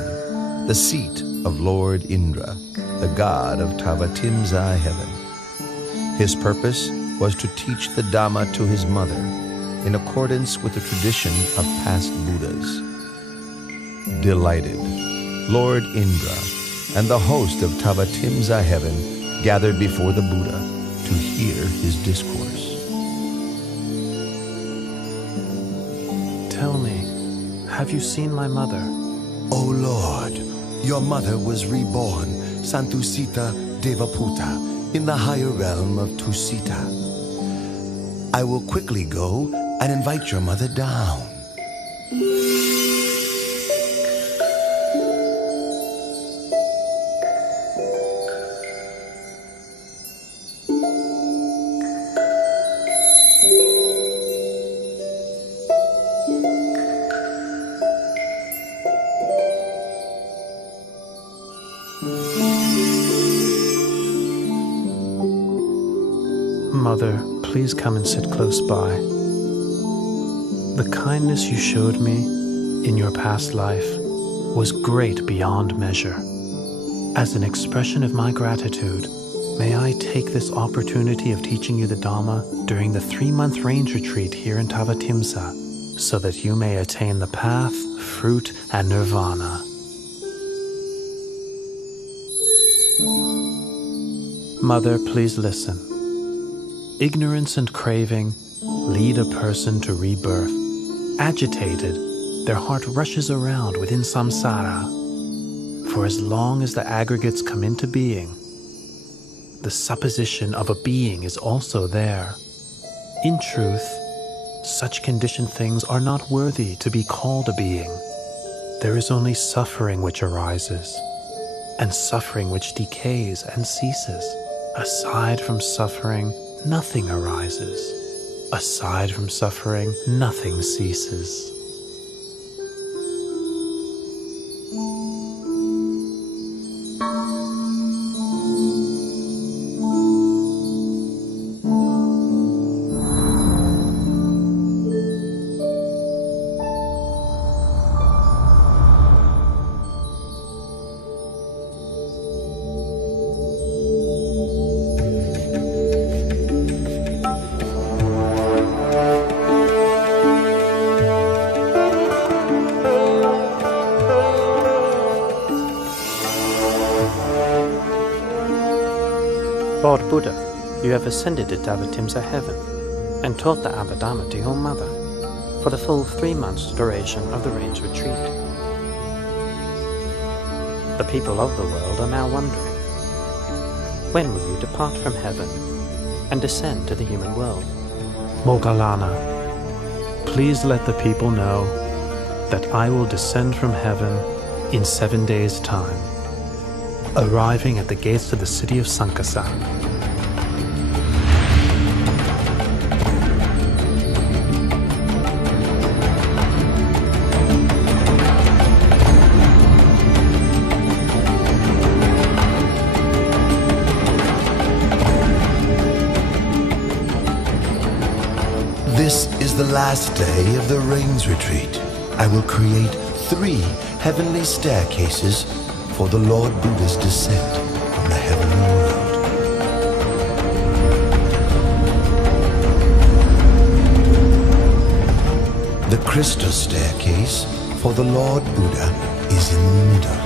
the seat of Lord Indra, the god of Tavatimsa heaven. His purpose was to teach the Dhamma to his mother, in accordance with the tradition of past Buddhas. Delighted, Lord Indra and the host of Tavatimsa heaven gathered before the Buddha to hear his discourse. Tell me, have you seen my mother? O Lord, your mother was reborn, Santusita Devaputa, in the higher realm of Tusita. I will quickly go and invite your mother down. Mother, please come and sit close by. The kindness you showed me in your past life was great beyond measure. As an expression of my gratitude, may I take this opportunity of teaching you the Dhamma during the 3-month range retreat here in Tavatimsa, so that you may attain the path, fruit, and nirvana. Mother, please listen. Ignorance and craving lead a person to rebirth. Agitated, their heart rushes around within samsara. For as long as the aggregates come into being, the supposition of a being is also there. In truth, such conditioned things are not worthy to be called a being. There is only suffering which arises, and suffering which decays and ceases. Aside from suffering, nothing arises. Aside from suffering, nothing ceases. Lord Buddha, you have ascended to Tavatimsa heaven and taught the Abhidhamma to your mother for the full 3 months duration of the range retreat. The people of the world are now wondering, when will you depart from heaven and descend to the human world? Moggallana, please let the people know that I will descend from heaven in 7 days' time, arriving at the gates of the city of Sankasa. This is the last day of the Rains Retreat. I will create 3 heavenly staircases for the Lord Buddha's descent from the heavenly world. The crystal staircase for the Lord Buddha is in the middle.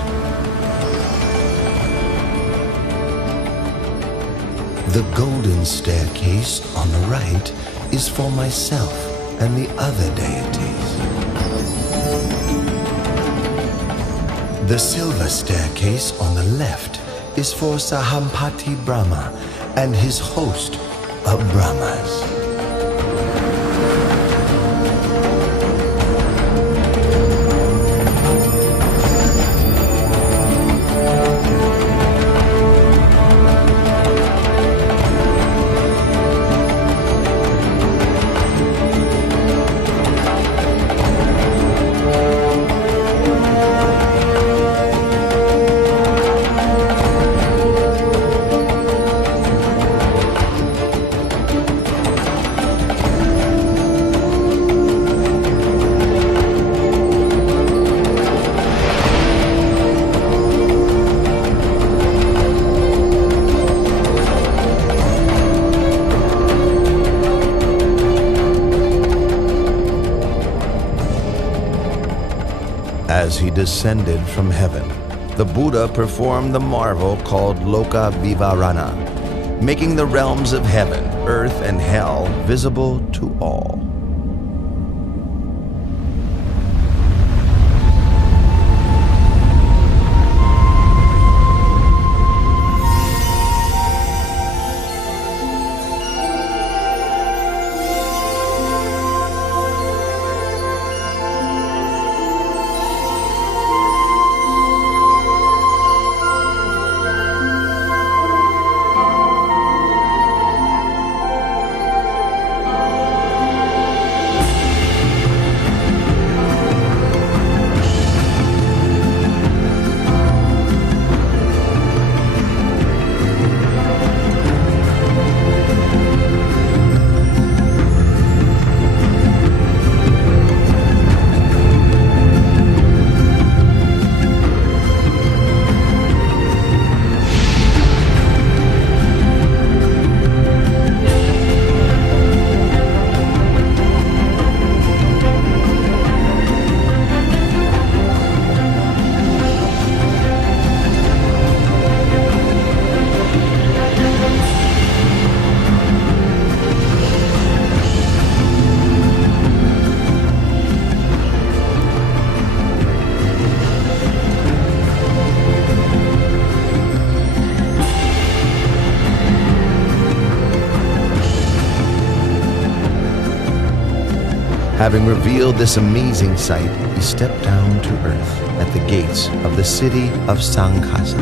The golden staircase on the right is for myself and the other deities. The silver staircase on the left is for Sahampati Brahma and his host of Brahmas. As he descended from heaven, the Buddha performed the marvel called Loka Vivarana, making the realms of heaven, earth, and hell visible to all. Having revealed this amazing sight, he stepped down to earth at the gates of the city of Sankhasa.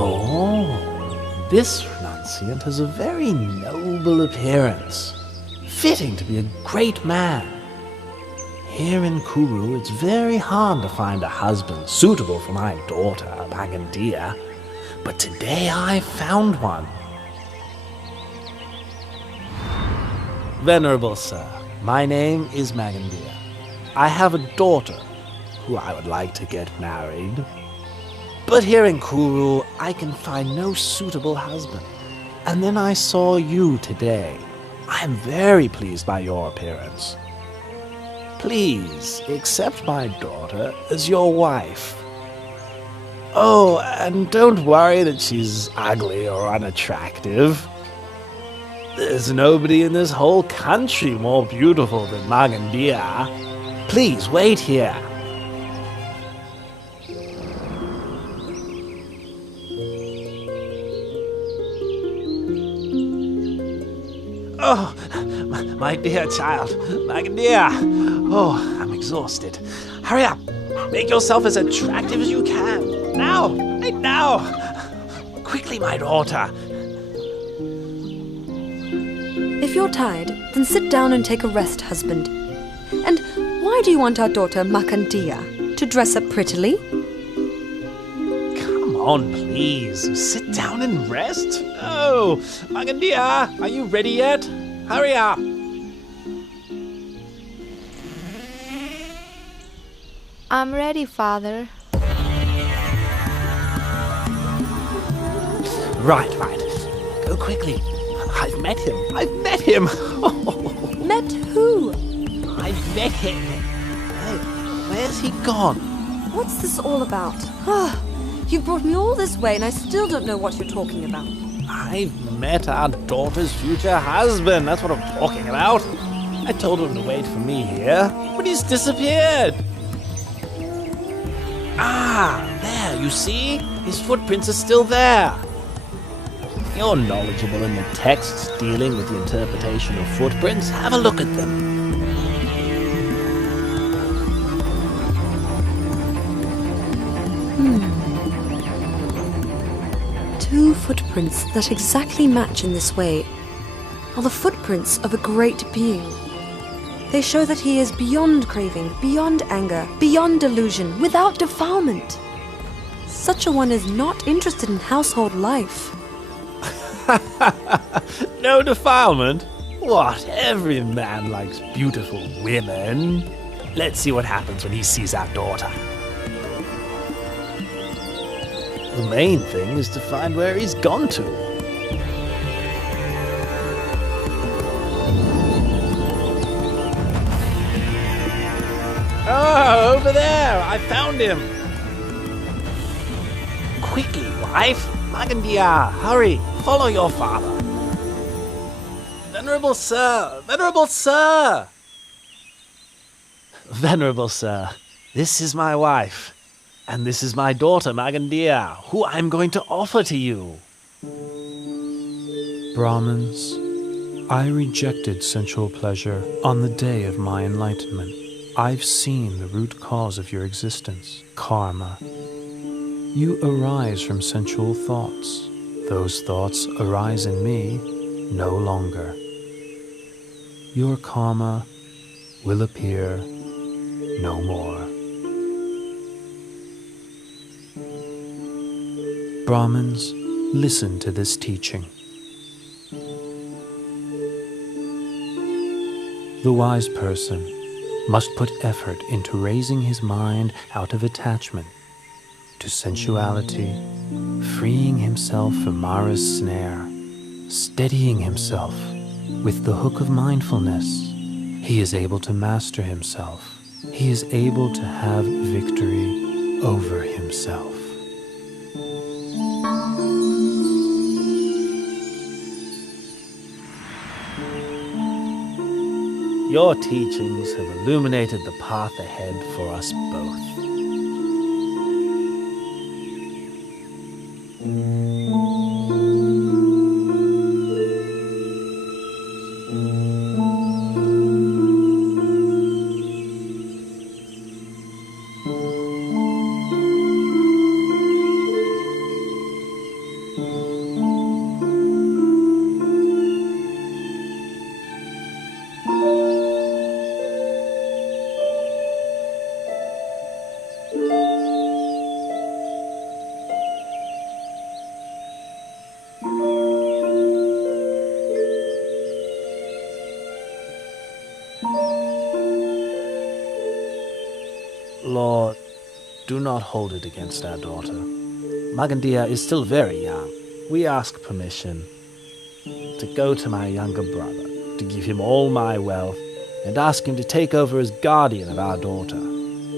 Oh, this renunciant has a very noble appearance. fitting to be a great man. Here in Kuru, it's very hard to find a husband suitable for my daughter, Magandia. But today I found one. Venerable sir, my name is Magandia. I have a daughter who I would like to get married. But here in Kuru, I can find no suitable husband. And then I saw you today. I am very pleased by your appearance. Please accept my daughter as your wife. Oh, and don't worry that she's ugly or unattractive. There's nobody in this whole country more beautiful than Magandia. Please wait here. Oh, my dear child, Magandia. Oh, I'm exhausted. Hurry up. Make yourself as attractive as you can. Now, right now. Quickly, my daughter. If you're tired, then sit down and take a rest, husband. And why do you want our daughter Magandia to dress up prettily? Come on, please. Sit down and rest. Oh, Magandia, are you ready yet? Hurry up. I'm ready, Father. Right. Go quickly. I've met him. Met who? I've met him. Hey, where's he gone? What's this all about? You've brought me all this way and I still don't know what you're talking about. I've met our daughter's future husband. That's what I'm talking about. I told him to wait for me here, but he's disappeared. Ah, there, you see? His footprints are still there. You're knowledgeable in the texts dealing with the interpretation of footprints. Have a look at them. 2 footprints that exactly match in this way are the footprints of a great being. They show that he is beyond craving, beyond anger, beyond delusion, without defilement. Such a one is not interested in household life. No defilement? What? Every man likes beautiful women. Let's see what happens when he sees our daughter. The main thing is to find where he's gone to. Oh, over there! I found him! Quickly, wife! Magandia, hurry! Follow your father! Venerable sir! Venerable sir! Venerable sir, this is my wife. And this is my daughter, Magandia, who I'm going to offer to you. Brahmins, I rejected sensual pleasure on the day of my enlightenment. I've seen the root cause of your existence, karma. You arise from sensual thoughts. Those thoughts arise in me no longer. Your karma will appear no more. Brahmins, listen to this teaching. The wise person must put effort into raising his mind out of attachment to sensuality, freeing himself from Mara's snare, steadying himself with the hook of mindfulness. He is able to master himself. He is able to have victory over himself. Your teachings have illuminated the path ahead for us both. Lord, do not hold it against our daughter. Magandia is still very young. We ask permission to go to my younger brother, to give him all my wealth, and ask him to take over as guardian of our daughter.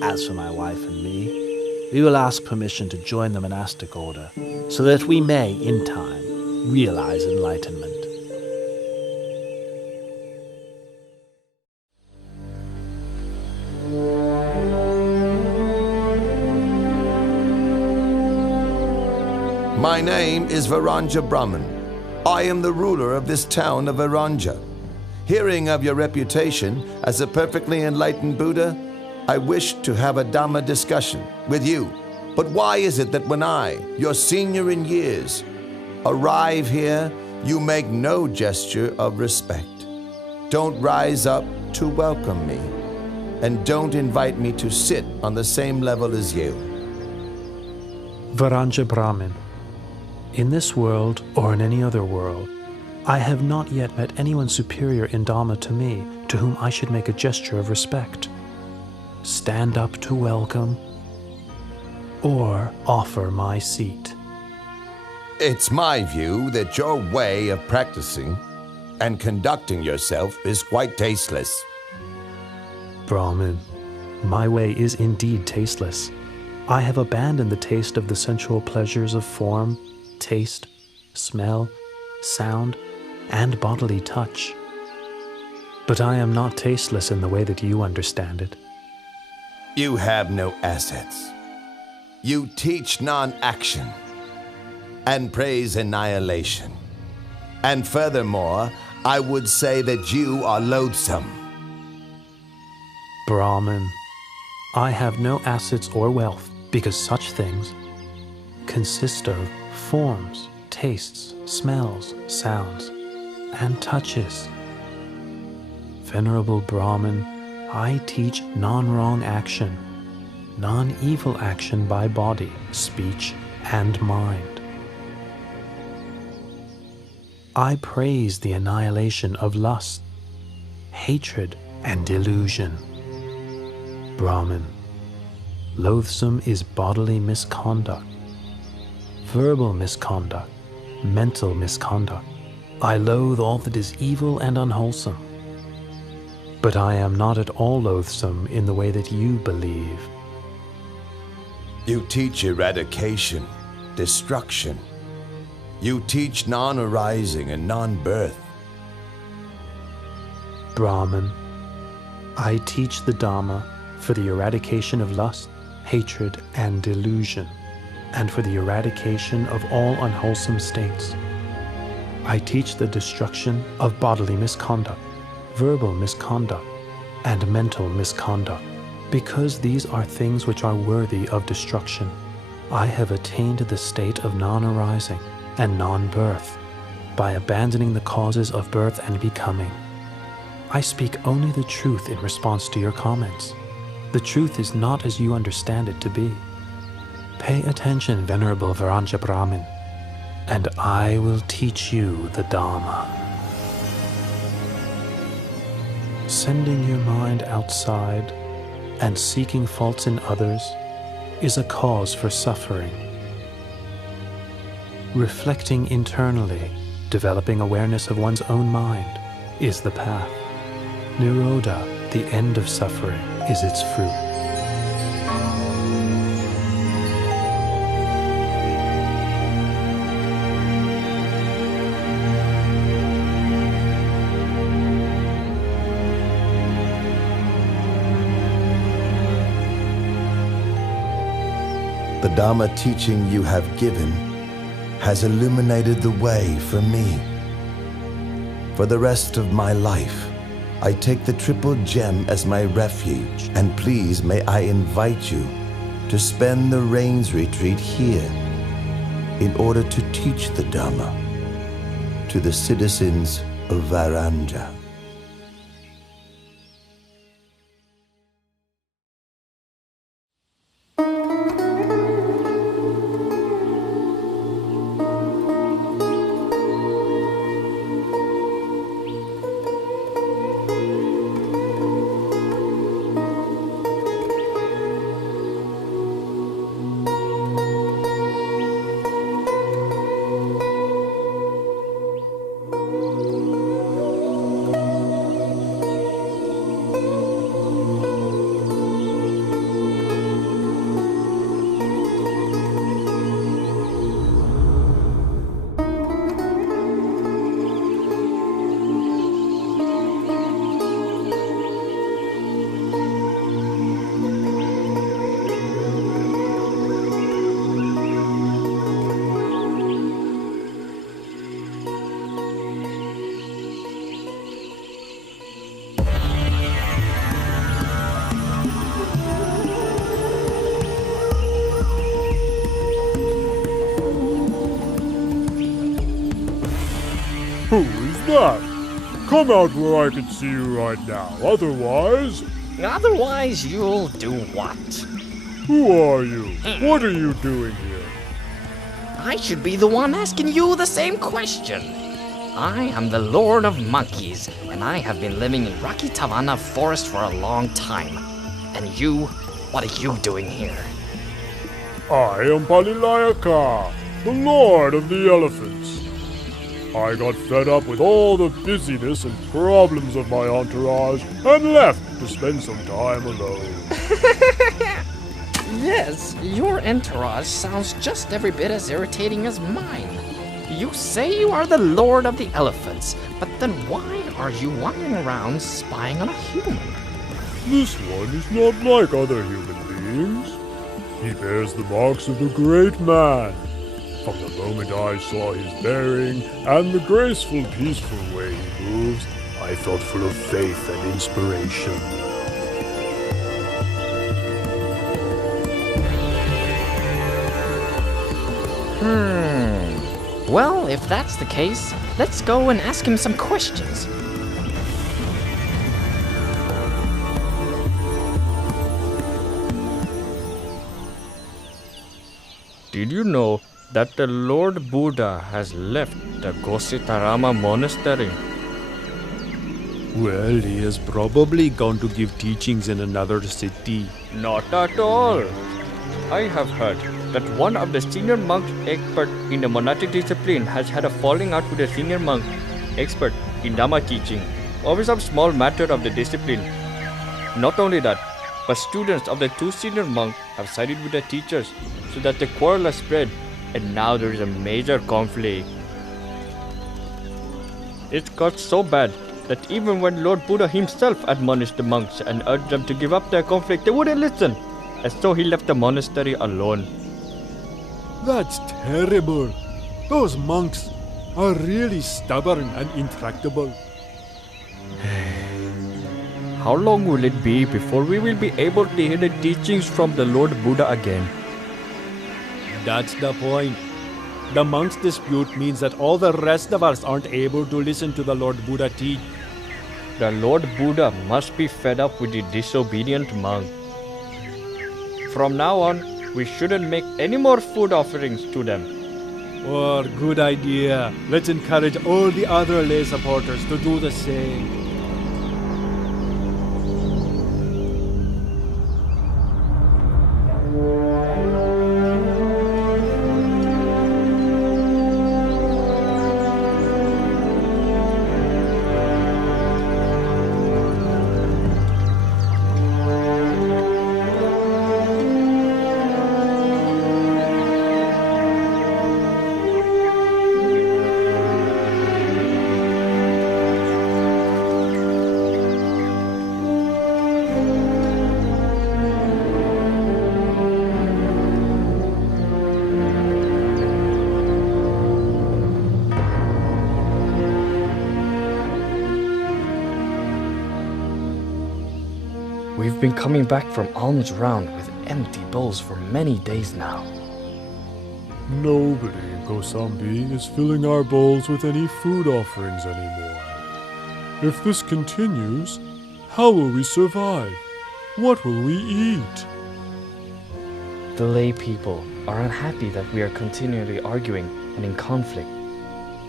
As for my wife and me, we will ask permission to join the monastic order, so that we may, in time, realize enlightenment. My name is Varanja Brahman. I am the ruler of this town of Varanja. Hearing of your reputation as a perfectly enlightened Buddha, I wish to have a Dhamma discussion with you. But why is it that when I, your senior in years, arrive here, you make no gesture of respect? Don't rise up to welcome me, and don't invite me to sit on the same level as you. Varanja Brahmin, in this world or in any other world, I have not yet met anyone superior in Dhamma to me, to whom I should make a gesture of respect, stand up to welcome, or offer my seat. It's my view that your way of practicing and conducting yourself is quite tasteless. Brahmin, my way is indeed tasteless. I have abandoned the taste of the sensual pleasures of form, taste, smell, sound, and bodily touch. But I am not tasteless in the way that you understand it. You have no assets. You teach non-action and praise annihilation. And furthermore, I would say that you are loathsome. Brahmin, I have no assets or wealth, because such things consist of forms, tastes, smells, sounds, and touches. Venerable Brahmin, I teach non-wrong action, non-evil action by body, speech, and mind. I praise the annihilation of lust, hatred, and delusion. Brahmin, loathsome is bodily misconduct, verbal misconduct, mental misconduct. I loathe all that is evil and unwholesome. But I am not at all loathsome in the way that you believe. You teach eradication, destruction. You teach non-arising and non-birth. Brahmin, I teach the Dhamma for the eradication of lust, hatred, and delusion, and for the eradication of all unwholesome states. I teach the destruction of bodily misconduct, verbal misconduct, and mental misconduct, because these are things which are worthy of destruction. I have attained the state of non-arising and non-birth by abandoning the causes of birth and becoming. I speak only the truth in response to your comments. The truth is not as you understand it to be. Pay attention, Venerable Varanja Brahmin, and I will teach you the Dhamma. Sending your mind outside and seeking faults in others is a cause for suffering. Reflecting internally, developing awareness of one's own mind, is the path. Nirodha, the end of suffering, is its fruit. The Dhamma teaching you have given has illuminated the way for me. For the rest of my life, I take the Triple Gem as my refuge, and please may I invite you to spend the Rains Retreat here in order to teach the Dhamma to the citizens of Varanja. Come out where I can see you right now. Otherwise... Otherwise, you'll do what? Who are you? What are you doing here? I should be the one asking you the same question. I am the Lord of Monkeys, and I have been living in Rocky Tavana Forest for a long time. And you, what are you doing here? I am Palilayaka, the Lord of the Elephants. I got fed up with all the busyness and problems of my entourage and left to spend some time alone. Yes, your entourage sounds just every bit as irritating as mine. You say you are the Lord of the Elephants, but then why are you wandering around spying on a human? This one is not like other human beings. He bears the marks of the great man. From the moment I saw his bearing and the graceful, peaceful way he moves, I felt full of faith and inspiration. Well, if that's the case, let's go and ask him some questions. Did you know that the Lord Buddha has left the Gositarama monastery? Well, he has probably gone to give teachings in another city. Not at all. I have heard that one of the senior monks expert in the monastic discipline has had a falling out with a senior monk expert in Dhamma teaching over some small matter of the discipline. Not only that, but students of the two senior monks have sided with the teachers so that the quarrel has spread, and now there is a major conflict. It got so bad that even when Lord Buddha himself admonished the monks and urged them to give up their conflict, they wouldn't listen, and so he left the monastery alone. That's terrible. Those monks are really stubborn and intractable. How long will it be before we will be able to hear the teachings from the Lord Buddha again? That's the point. The monks' dispute means that all the rest of us aren't able to listen to the Lord Buddha teach. The Lord Buddha must be fed up with the disobedient monk. From now on, we shouldn't make any more food offerings to them. Oh, good idea. Let's encourage all the other lay supporters to do the same. We've been coming back from alms round with empty bowls for many days now. Nobody in Kosambi is filling our bowls with any food offerings anymore. If this continues, how will we survive? What will we eat? The lay people are unhappy that we are continually arguing and in conflict,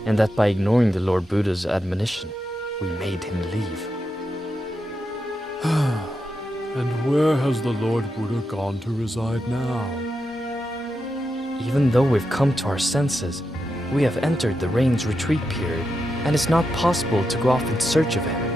and that by ignoring the Lord Buddha's admonition, we made him leave. And where has the Lord Buddha gone to reside now? Even though we've come to our senses, we have entered the rain's retreat period, and it's not possible to go off in search of him.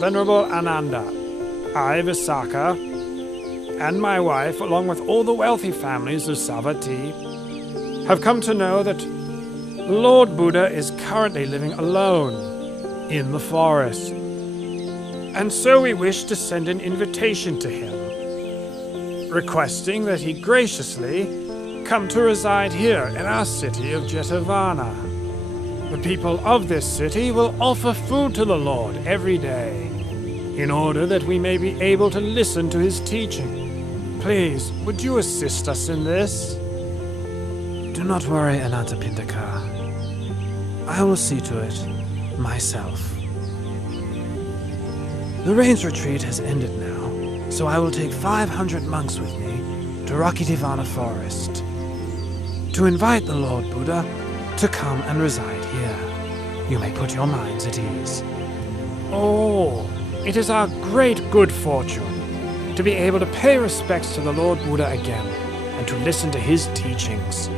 Venerable Ananda, I, Visakha, and my wife, along with all the wealthy families of Savatthi, have come to know that Lord Buddha is currently living alone in the forest. And so we wish to send an invitation to him, requesting that he graciously come to reside here in our city of Jetavana. The people of this city will offer food to the Lord every day, in order that we may be able to listen to his teaching. Please, would you assist us in this? Do not worry, Anathapindika. I will see to it myself. The rains retreat has ended now, so I will take 500 monks with me to Rakitivana Forest to invite the Lord Buddha to come and reside here. You may put your minds at ease. Oh, it is our great good fortune to be able to pay respects to the Lord Buddha again and to listen to his teachings.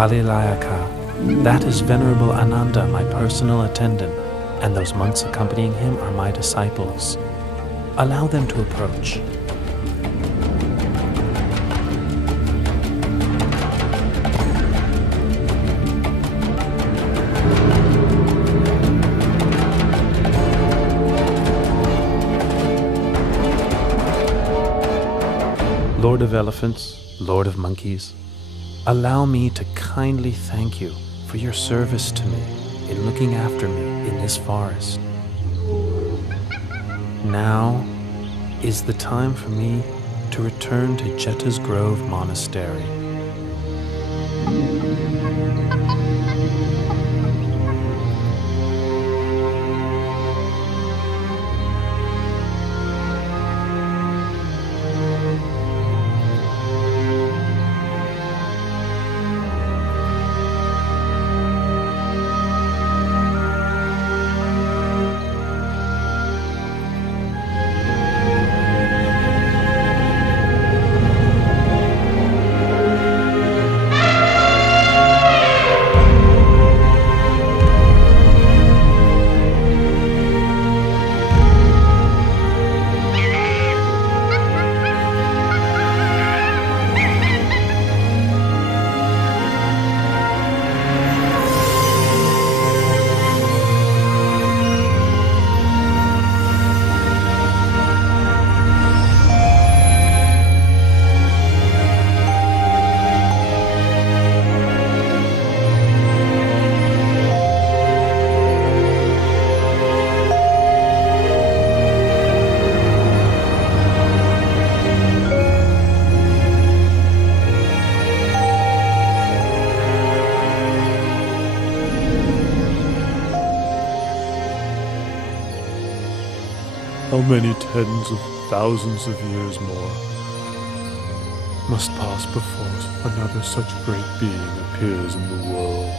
Palilayaka, that is Venerable Ananda, my personal attendant, and those monks accompanying him are my disciples. Allow them to approach. Lord of Elephants, Lord of Monkeys, allow me to kindly thank you for your service to me in looking after me in this forest. Now is the time for me to return to Jeta's Grove Monastery. How many tens of thousands of years more must pass before another such great being appears in the world?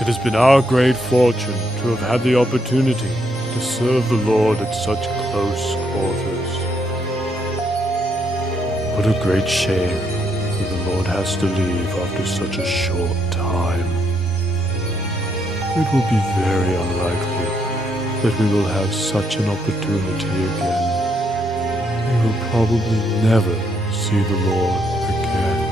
It has been our great fortune to have had the opportunity to serve the Lord at such close quarters. What a great shame that the Lord has to leave after such a short time. It will be very unlikely that we will have such an opportunity again. We will probably never see the Lord again.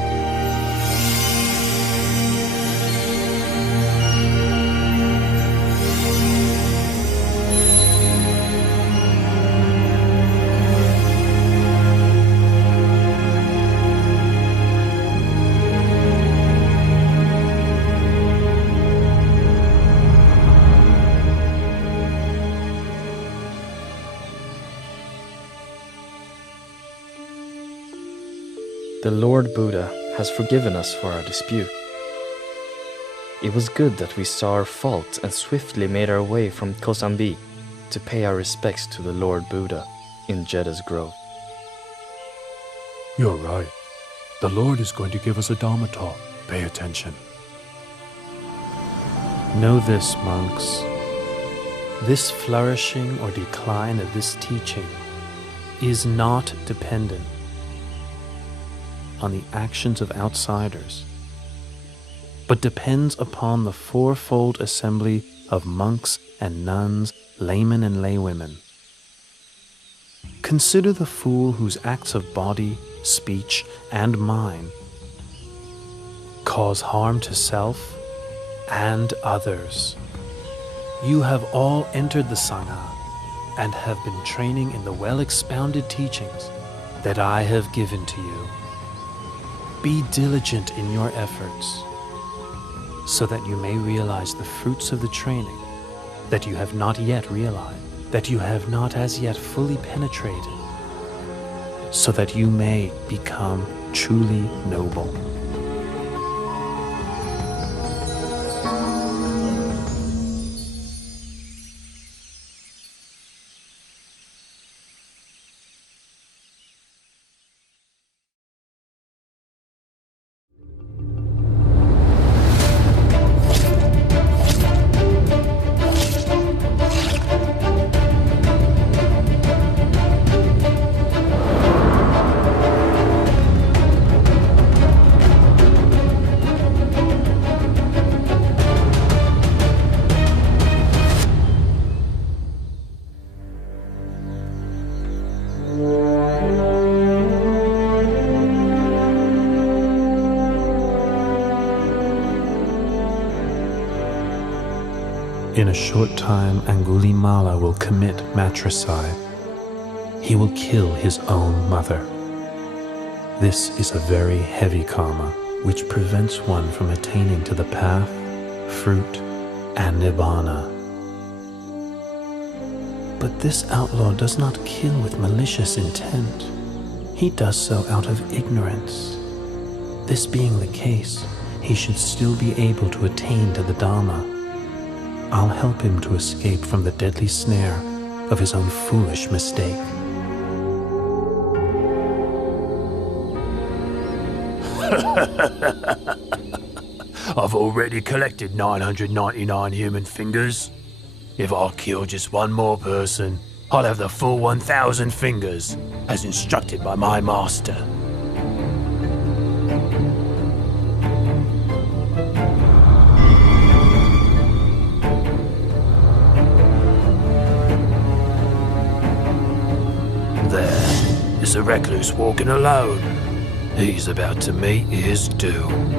The Lord Buddha has forgiven us for our dispute. It was good that we saw our fault and swiftly made our way from Kosambi to pay our respects to the Lord Buddha in Jedda's Grove. You're right. The Lord is going to give us a Dharma talk. Pay attention. Know this, monks. This flourishing or decline of this teaching is not dependent on the actions of outsiders, but depends upon the fourfold assembly of monks and nuns, laymen and laywomen. Consider the fool whose acts of body, speech, and mind cause harm to self and others. You have all entered the Sangha and have been training in the well-expounded teachings that I have given to you. Be diligent in your efforts, so that you may realize the fruits of the training that you have not yet realized, that you have not as yet fully penetrated, so that you may become truly noble. In a short time, Angulimala will commit matricide. He will kill his own mother. This is a very heavy karma, which prevents one from attaining to the path, fruit, and nibbana. But this outlaw does not kill with malicious intent. He does so out of ignorance. This being the case, he should still be able to attain to the Dharma. I'll help him to escape from the deadly snare of his own foolish mistake. I've already collected 999 human fingers. If I kill just one more person, I'll have the full 1,000 fingers, as instructed by my master. There's a recluse walking alone. He's about to meet his doom.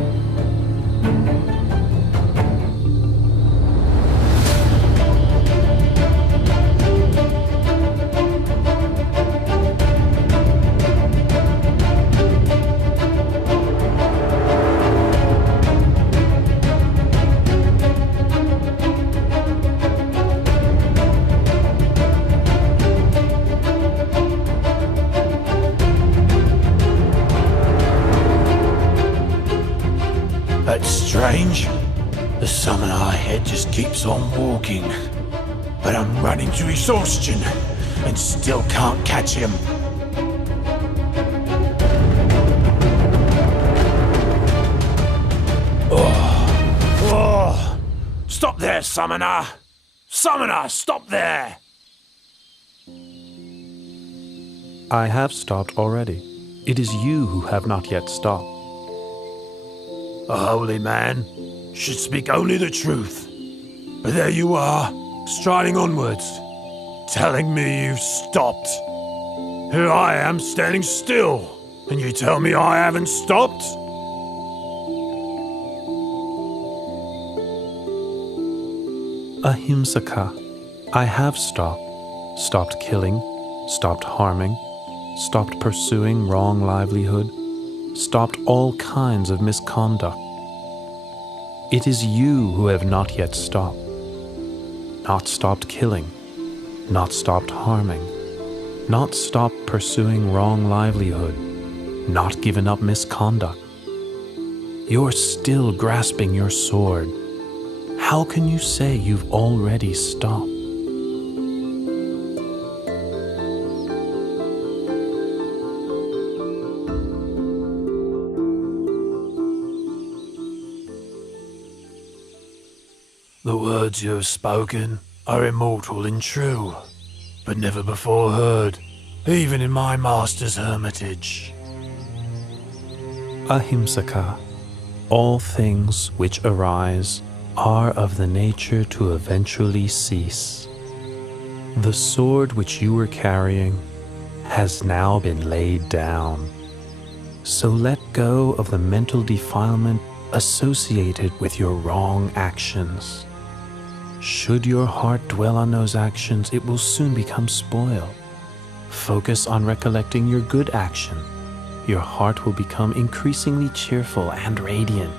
That's strange. The summoner ahead just keeps on walking. But I'm running to exhaustion and still can't catch him. Oh. Stop there, summoner! Summoner, stop there! I have stopped already. It is you who have not yet stopped. A holy man should speak only the truth. But there you are, striding onwards, telling me you've stopped. Here I am standing still, and you tell me I haven't stopped? Ahimsaka, I have stopped. Stopped killing, stopped harming, stopped pursuing wrong livelihood, stopped all kinds of misconduct. It is you who have not yet stopped. Not stopped killing, not stopped harming, not stopped pursuing wrong livelihood, not given up misconduct. You're still grasping your sword. How can you say you've already stopped? The words you have spoken are immortal and true, but never before heard, even in my master's hermitage. Ahimsaka, all things which arise are of the nature to eventually cease. The sword which you were carrying has now been laid down. So let go of the mental defilement associated with your wrong actions. Should your heart dwell on those actions, it will soon become spoiled. Focus on recollecting your good action. Your heart will become increasingly cheerful and radiant.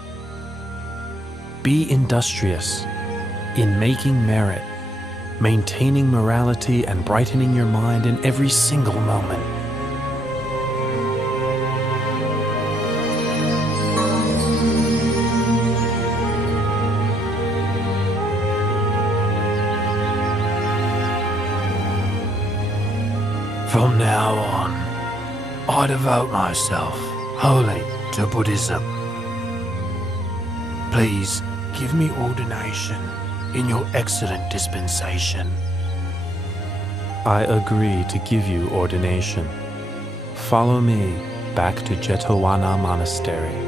Be industrious in making merit, maintaining morality, and brightening your mind in every single moment. From now on, I devote myself wholly to Buddhism. Please give me ordination in your excellent dispensation. I agree to give you ordination. Follow me back to Jetavana Monastery.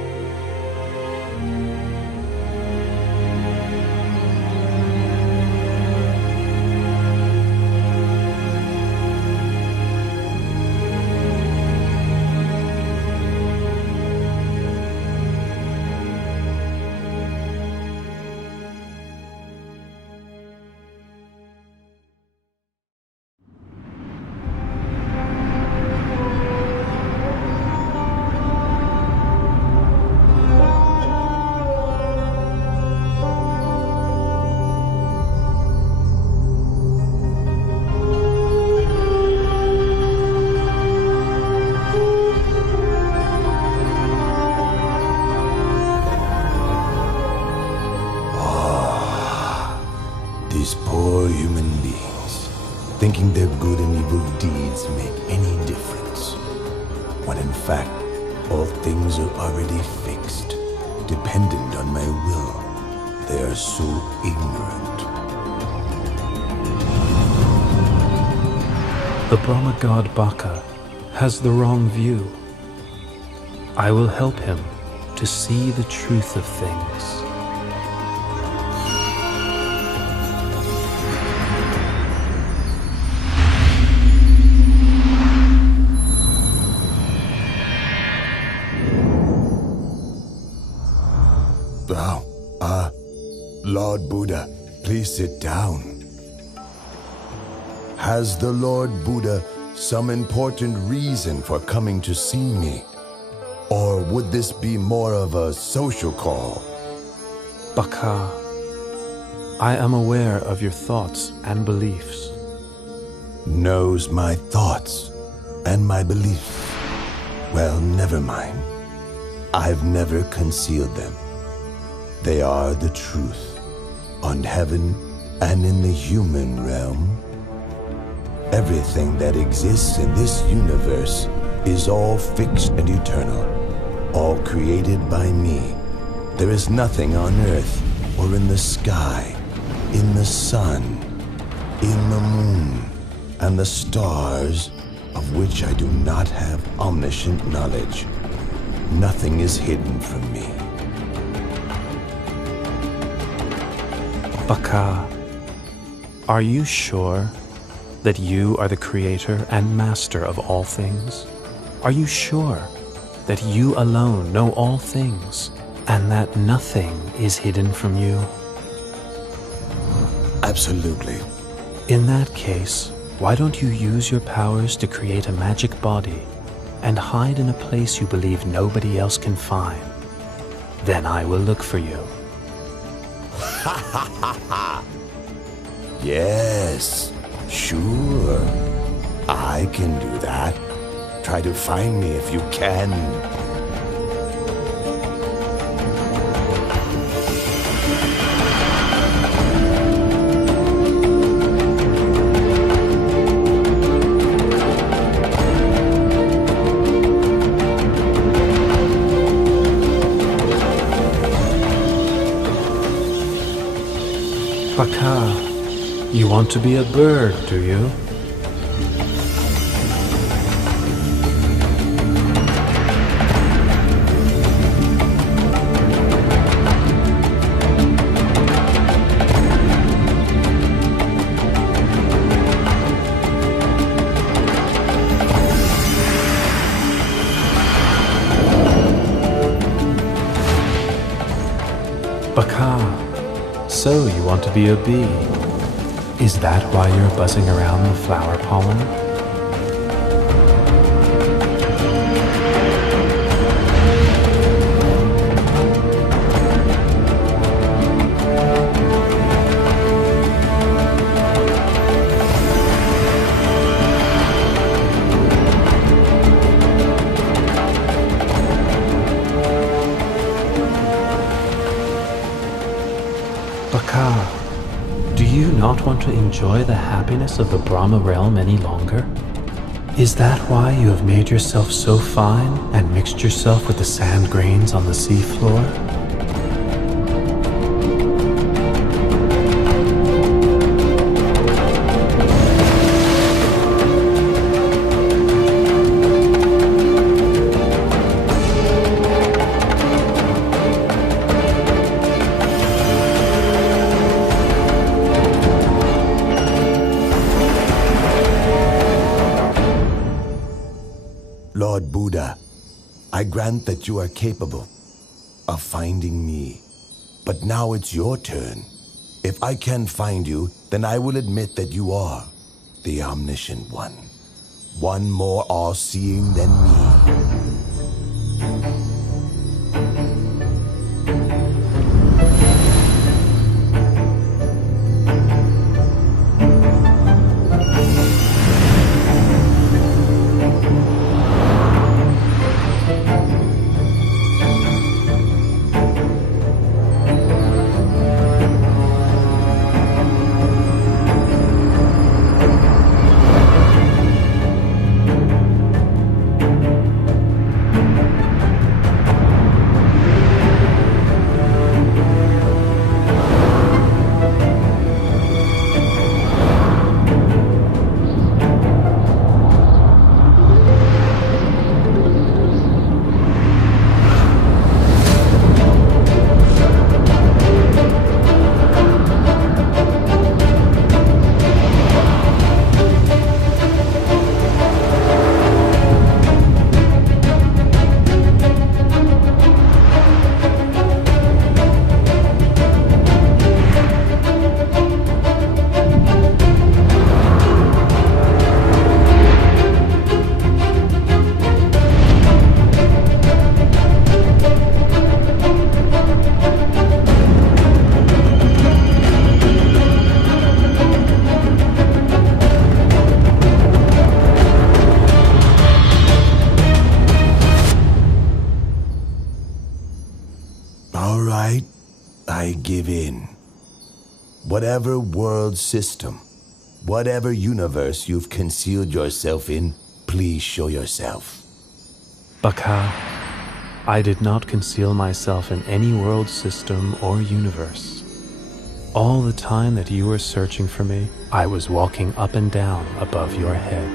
These poor human beings, thinking their good and evil deeds make any difference, when in fact all things are already fixed, dependent on my will. They are so ignorant. The Brahma god Baka has the wrong view. I will help him to see the truth of things. Lord Buddha, please sit down. Has the Lord Buddha some important reason for coming to see me? Or would this be more of a social call? Baka, I am aware of your thoughts and beliefs. Knows my thoughts and my beliefs. Well, never mind. I've never concealed them. They are the truth. On heaven and in the human realm, everything that exists in this universe is all fixed and eternal, all created by me. There is nothing on earth or in the sky, in the sun, in the moon, and the stars of which I do not have omniscient knowledge. Nothing is hidden from me. Baka, are you sure that you are the creator and master of all things? Are you sure that you alone know all things and that nothing is hidden from you? Absolutely. In that case, why don't you use your powers to create a magic body and hide in a place you believe nobody else can find? Then I will look for you. Ha ha ha ha! Yes, sure. I can do that. Try to find me if you can. Baka, you want to be a bird, do you? Baka, so you want to be a bee. Is that why you're buzzing around the flower pollen? Baka, do you not want to enjoy the happiness of the Brahma realm any longer? Is that why you have made yourself so fine and mixed yourself with the sand grains on the seafloor? Lord Buddha, I grant that you are capable of finding me. But now it's your turn. If I can find you, then I will admit that you are the omniscient one. One more all-seeing than me. All right, I give in. Whatever world system, whatever universe you've concealed yourself in, please show yourself. Baka, I did not conceal myself in any world system or universe. All the time that you were searching for me, I was walking up and down above your head.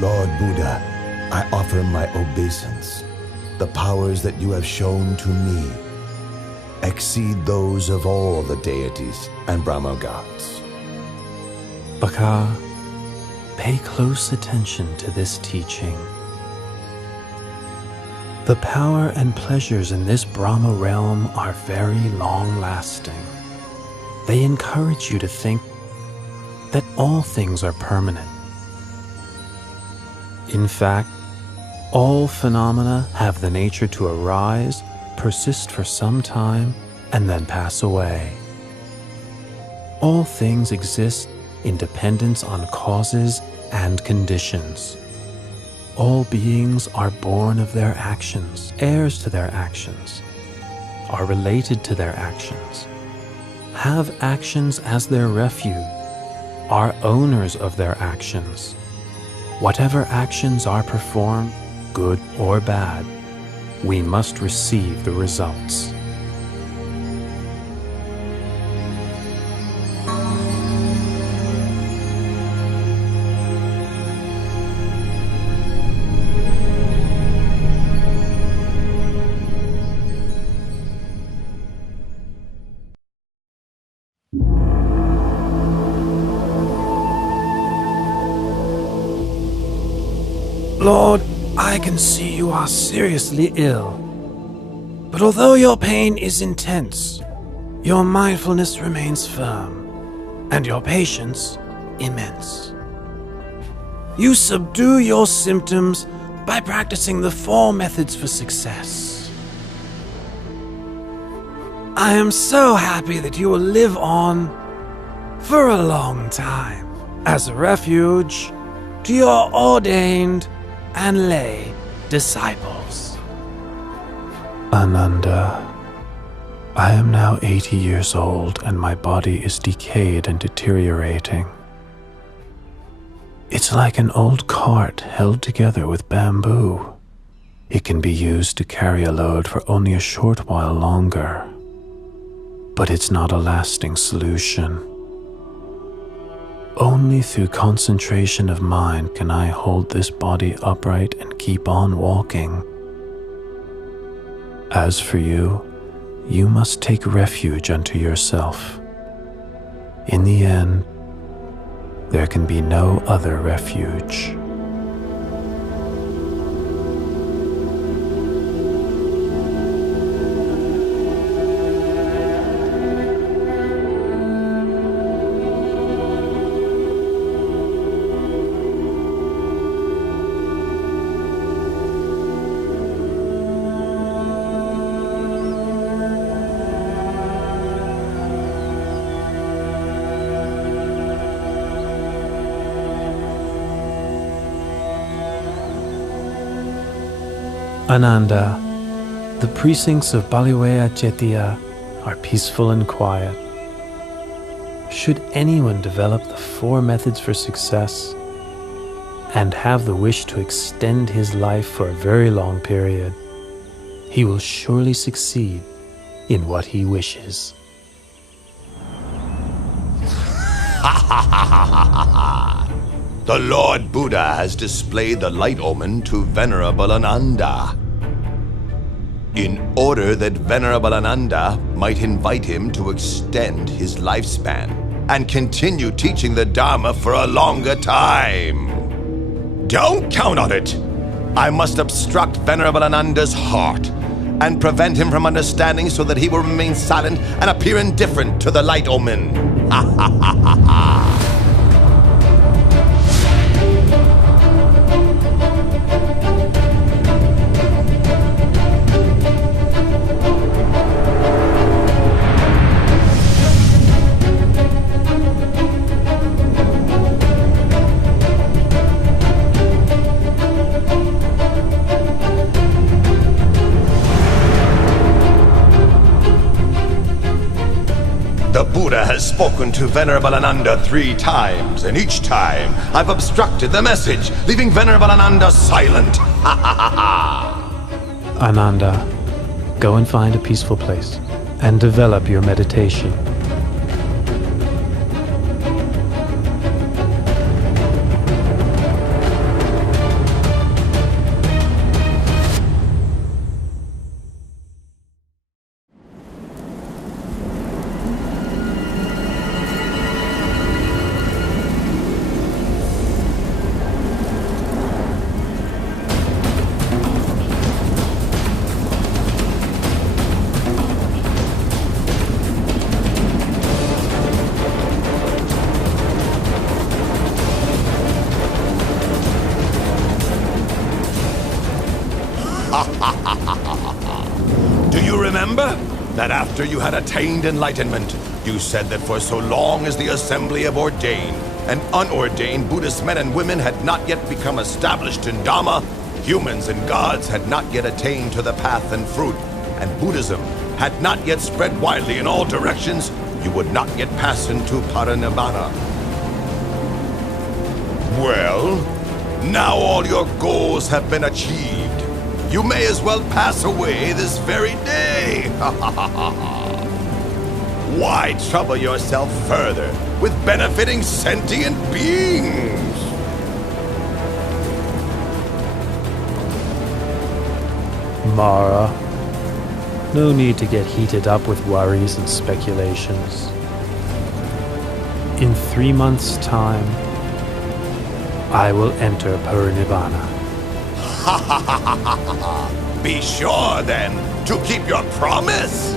Lord Buddha, I offer my obeisance. The powers that you have shown to me exceed those of all the deities and Brahma gods. Baka, pay close attention to this teaching. The power and pleasures in this Brahma realm are very long-lasting. They encourage you to think that all things are permanent. In fact, all phenomena have the nature to arise, persist for some time, and then pass away. All things exist in dependence on causes and conditions. All beings are born of their actions, heirs to their actions, are related to their actions, have actions as their refuge, are owners of their actions. Whatever actions are performed, good or bad, we must receive the results. Lord, I can see you are seriously ill. But although your pain is intense, your mindfulness remains firm, and your patience immense. You subdue your symptoms by practicing the 4 methods for success. I am so happy that you will live on for a long time as a refuge to your ordained and lay disciples. Ananda, I am now 80 years old and my body is decayed and deteriorating. It's like an old cart held together with bamboo. It can be used to carry a load for only a short while longer, but it's not a lasting solution. Only through concentration of mind can I hold this body upright and keep on walking. As for you, you must take refuge unto yourself. In the end, there can be no other refuge. Ananda, the precincts of Baliwea Jettiya are peaceful and quiet. Should anyone develop the 4 methods for success and have the wish to extend his life for a very long period, he will surely succeed in what he wishes. The Lord Buddha has displayed the light omen to Venerable Ananda, in order that Venerable Ananda might invite him to extend his lifespan and continue teaching the Dharma for a longer time. Don't count on it! I must obstruct Venerable Ananda's heart and prevent him from understanding so that he will remain silent and appear indifferent to the light omen. Ha ha ha ha ha! The Buddha has spoken to Venerable Ananda 3 times, and each time I've obstructed the message, leaving Venerable Ananda silent. Ha ha ha ha! Ananda, go and find a peaceful place and develop your meditation. that after you had attained enlightenment, you said that for so long as the assembly of ordained and unordained Buddhist men and women had not yet become established in Dhamma, humans and gods had not yet attained to the path and fruit, and Buddhism had not yet spread widely in all directions, you would not yet pass into Parinibbana. Well, now all your goals have been achieved. You may as well pass away this very day. Why trouble yourself further with benefiting sentient beings? Mara, no need to get heated up with worries and speculations. In 3 months' time, I will enter Parinibbana. Be sure, then, to keep your promise.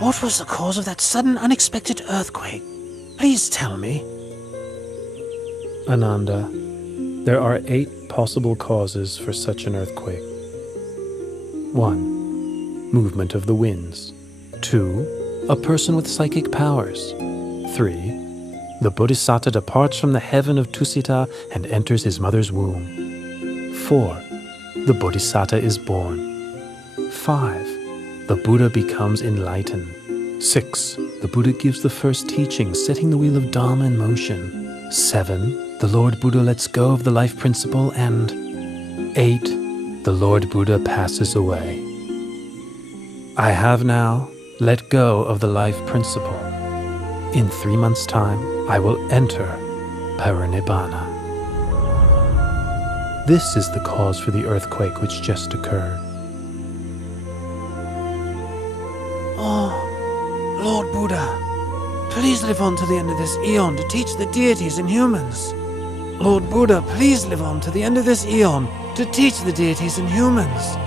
What was the cause of that sudden, unexpected earthquake? Please tell me. Ananda, there are 8 possible causes for such an earthquake. 1. Movement of the winds. 2. A person with psychic powers. 3. The Bodhisattva departs from the heaven of Tusita and enters his mother's womb. 4. The Bodhisattva is born. 5. The Buddha becomes enlightened. 6. The Buddha gives the first teaching, setting the wheel of Dharma in motion. 7. The Lord Buddha lets go of the life principle. And 8. The Lord Buddha passes away. I have now let go of the life principle. In 3 months' time, I will enter Parinibbana. This is the cause for the earthquake which just occurred. Oh, Lord Buddha, please live on to the end of this eon to teach the deities and humans. Lord Buddha, please live on to the end of this eon to teach the deities and humans.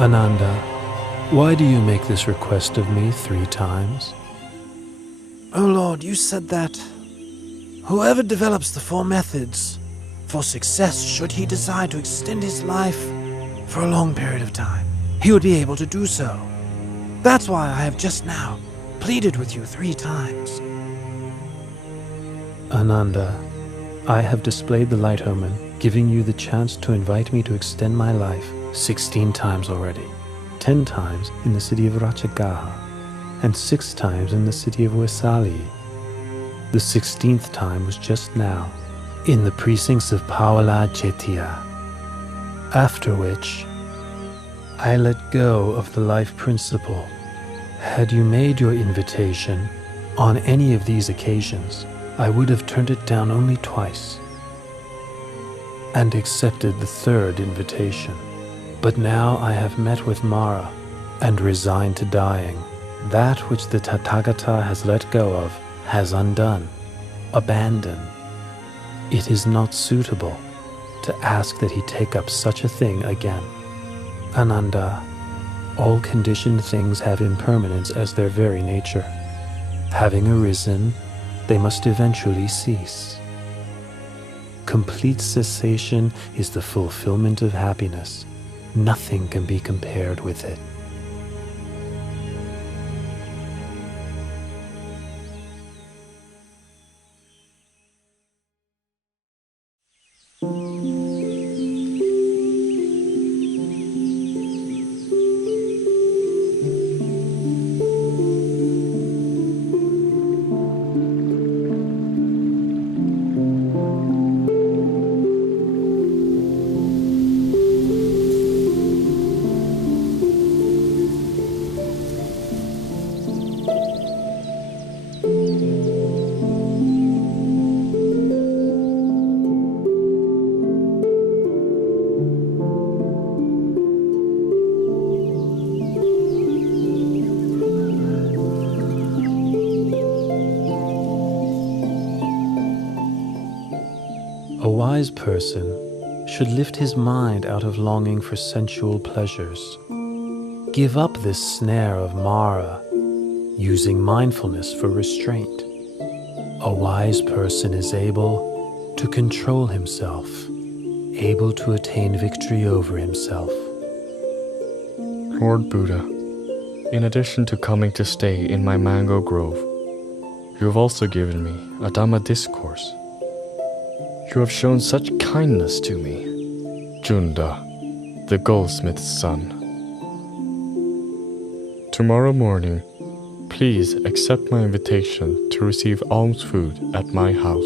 Ananda, why do you make this request of me 3 times? Oh Lord, you said that whoever develops the 4 methods for success, should he decide to extend his life for a long period of time, he would be able to do so. That's why I have just now pleaded with you 3 times. Ananda, I have displayed the light omen, giving you the chance to invite me to extend my life 16 times already. 10 times in the city of Ratchagaha, and 6 times in the city of Vesali. The 16th time was just now, in the precincts of Pawala Chetia. After which, I let go of the life principle. Had you made your invitation on any of these occasions, I would have turned it down only twice, and accepted the 3rd invitation. But now I have met with Mara, and resigned to dying. That which the Tathagata has let go of has undone. abandon. It is not suitable to ask that he take up such a thing again. Ananda, all conditioned things have impermanence as their very nature. Having arisen, they must eventually cease. Complete cessation is the fulfillment of happiness. Nothing can be compared with it. A wise person should lift his mind out of longing for sensual pleasures. Give up this snare of Mara, using mindfulness for restraint. A wise person is able to control himself, able to attain victory over himself. Lord Buddha, in addition to coming to stay in my mango grove, you have also given me a Dhamma discourse. You have shown such kindness to me, Junda, the goldsmith's son. Tomorrow morning, please accept my invitation to receive alms food at my house.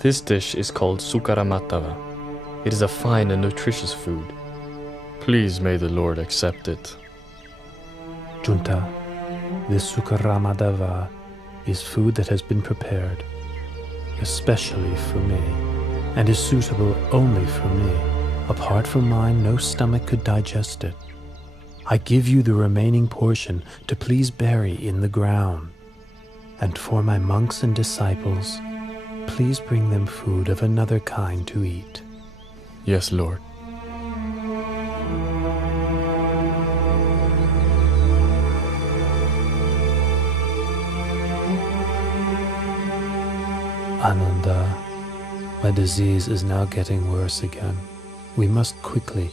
This dish is called Sukaramatava. It is a fine and nutritious food. Please may the Lord accept it. Junta, this Sukaramatava is food that has been prepared, especially for me, and is suitable only for me. Apart from mine, no stomach could digest it. I give you the remaining portion to please bury in the ground. And for my monks and disciples, please bring them food of another kind to eat. Yes, Lord. Ananda, my disease is now getting worse again. We must quickly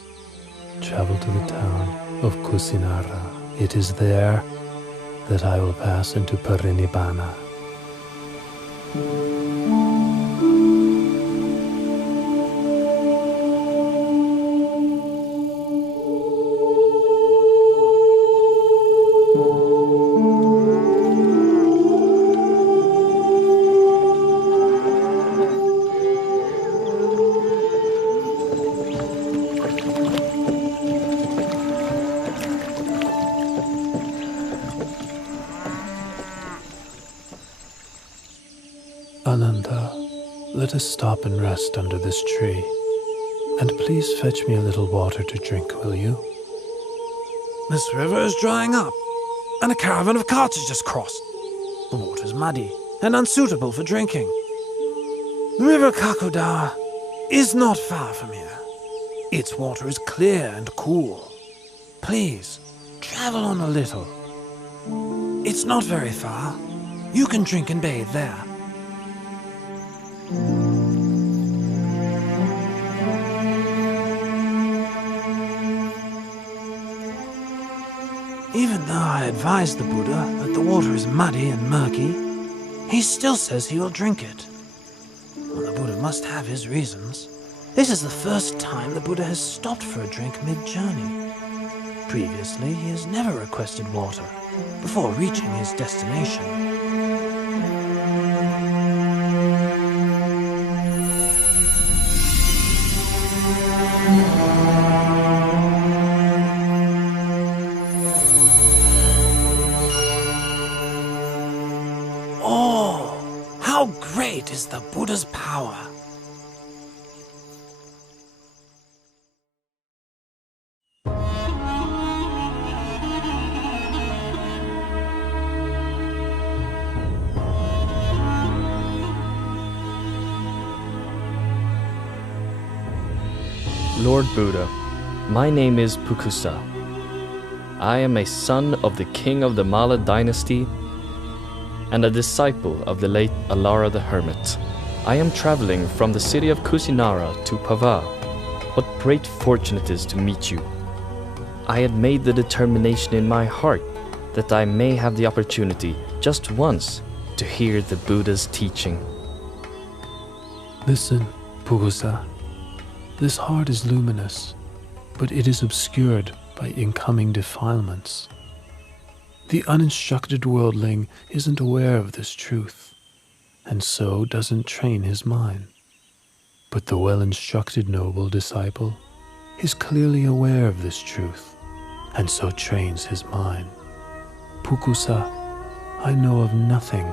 travel to the town of Kusinara. It is there that I will pass into Parinibbana. Ananda, let us stop and rest under this tree. And please fetch me a little water to drink, will you? This river is drying up, and a caravan of carts has just crossed. The water is muddy and unsuitable for drinking. The river Kakuda is not far from here. Its water is clear and cool. Please, travel on a little. It's not very far. You can drink and bathe there. Even though I advised the Buddha that the water is muddy and murky, he still says he will drink it. Well, the Buddha must have his reasons. This is the first time the Buddha has stopped for a drink mid-journey. Previously, he has never requested water before reaching his destination. How great is the Buddha's power! Lord Buddha, my name is Pukusa. I am a son of the king of the Mala dynasty and a disciple of the late Alara the Hermit. I am traveling from the city of Kusinara to Pava. What great fortune it is to meet you. I had made the determination in my heart that I may have the opportunity, just once, to hear the Buddha's teaching. Listen, Pukusa. This heart is luminous, but it is obscured by incoming defilements. The uninstructed worldling isn't aware of this truth, and so doesn't train his mind. But the well-instructed noble disciple is clearly aware of this truth, and so trains his mind. Pukusa, I know of nothing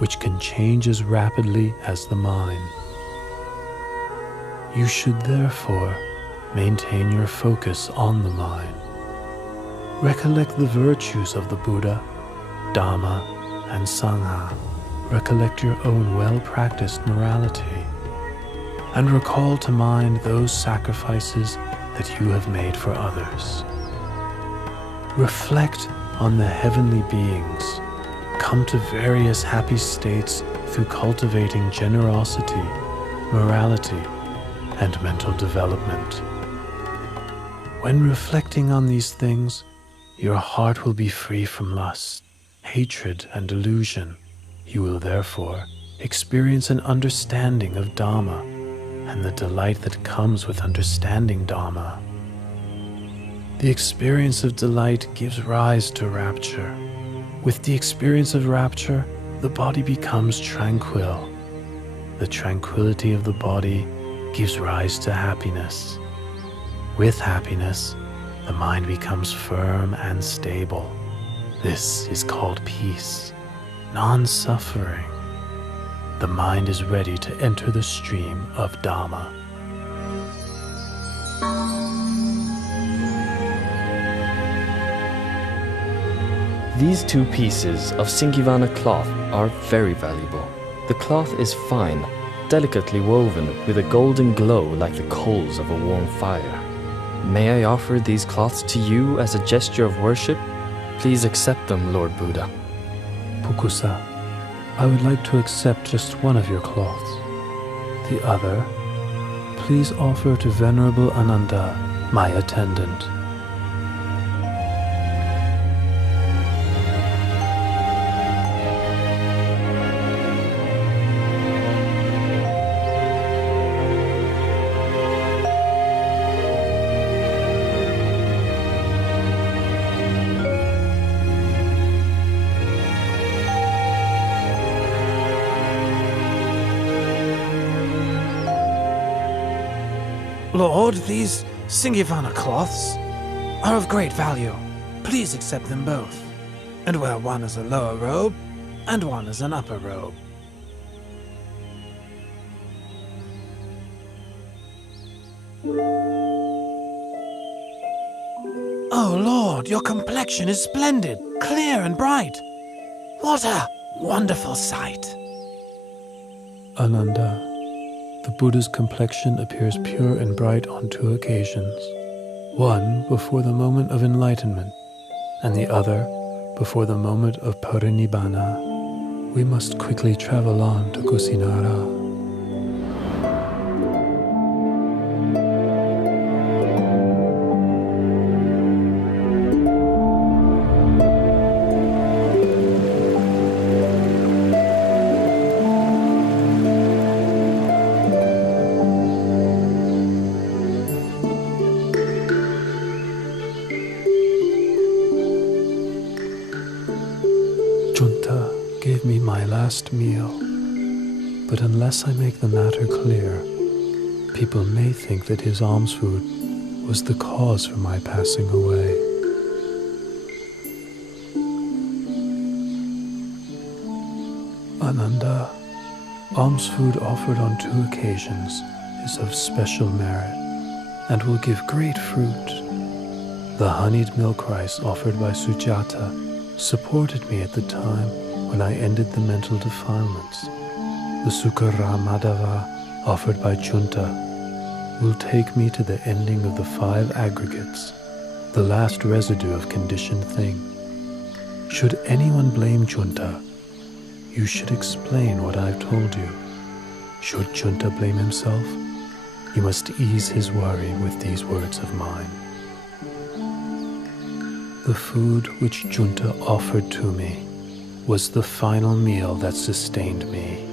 which can change as rapidly as the mind. You should therefore maintain your focus on the mind. Recollect the virtues of the Buddha, Dhamma, and Sangha. Recollect your own well-practiced morality. And recall to mind those sacrifices that you have made for others. Reflect on the heavenly beings. Come to various happy states through cultivating generosity, morality, and mental development. When reflecting on these things, your heart will be free from lust, hatred, and delusion. You will therefore experience an understanding of Dhamma and the delight that comes with understanding Dhamma. The experience of delight gives rise to rapture. With the experience of rapture, the body becomes tranquil. The tranquility of the body gives rise to happiness. With happiness, the mind becomes firm and stable. This is called peace, non-suffering. The mind is ready to enter the stream of Dhamma. These 2 pieces of Singivana cloth are very valuable. The cloth is fine, delicately woven with a golden glow like the coals of a warm fire. May I offer these cloths to you as a gesture of worship? Please accept them, Lord Buddha. Pukusa, I would like to accept just one of your cloths. The other, please offer to Venerable Ananda, my attendant. Lord, these Singivana cloths are of great value. Please accept them both, and wear one as a lower robe and one as an upper robe. Oh, Lord, your complexion is splendid, clear and bright. What a wonderful sight. Ananda, the Buddha's complexion appears pure and bright on 2 occasions. One before the moment of enlightenment, and the other before the moment of parinibbana. We must quickly travel on to Kusinara. Junta gave me my last meal, but unless I make the matter clear, people may think that his alms food was the cause for my passing away. Ananda, Alms food offered on 2 occasions is of special merit and will give great fruit. The honeyed milk rice offered by Sujata supported me at the time when I ended the mental defilements. The Sukara Madhava offered by Junta will take me to the ending of the 5 aggregates, the last residue of conditioned thing. Should anyone blame Junta, you should explain what I've told you. Should Junta blame himself, you must ease his worry with these words of mine. The food which Junta offered to me was the final meal that sustained me.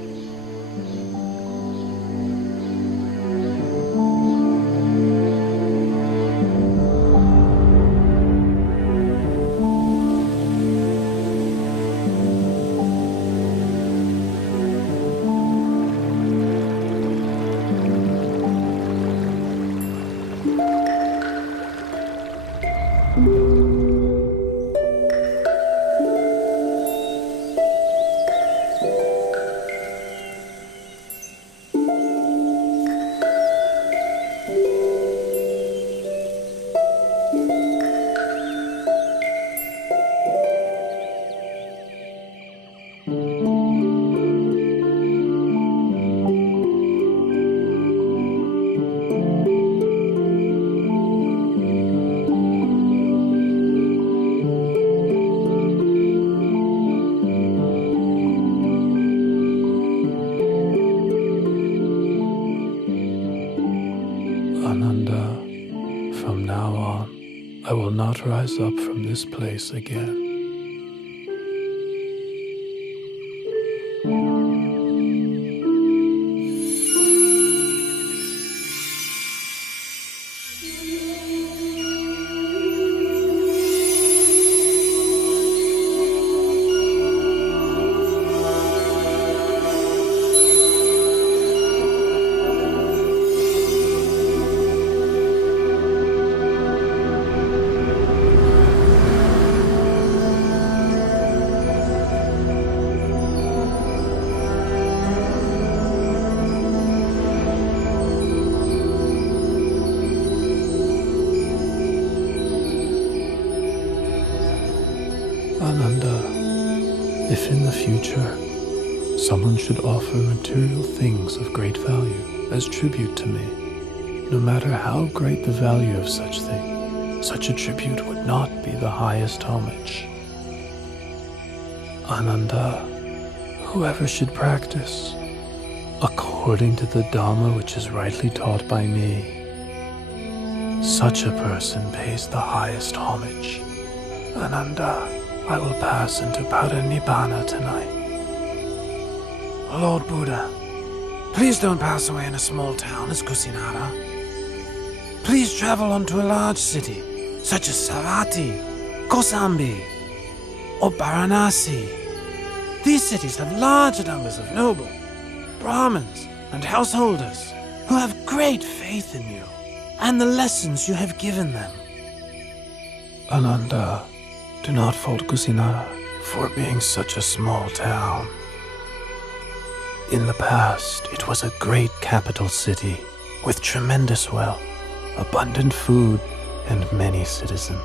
I will not rise up from this place again. If in the future someone should offer material things of great value as tribute to me, no matter how great the value of such thing, such a tribute would not be the highest homage. Ananda, whoever should practice according to the Dhamma which is rightly taught by me, such a person pays the highest homage. Ananda, I will pass into Parinibbana tonight. Lord Buddha, please don't pass away in a small town as Kusinara. Please travel on to a large city, such as Savatthi, Kosambi, or Varanasi. These cities have large numbers of noble, Brahmins, and householders who have great faith in you and the lessons you have given them. Ananda, do not fault Kusinara for being such a small town. In the past, it was a great capital city with tremendous wealth, abundant food, and many citizens.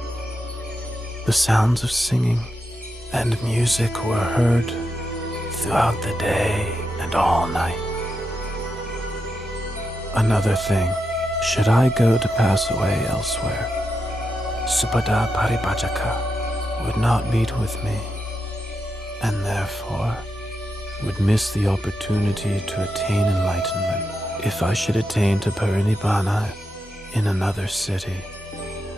The sounds of singing and music were heard throughout the day and all night. Another thing, should I go to pass away elsewhere, Supada Paribhajaka would not meet with me, and therefore would miss the opportunity to attain enlightenment. If I should attain to Parinibbana in another city,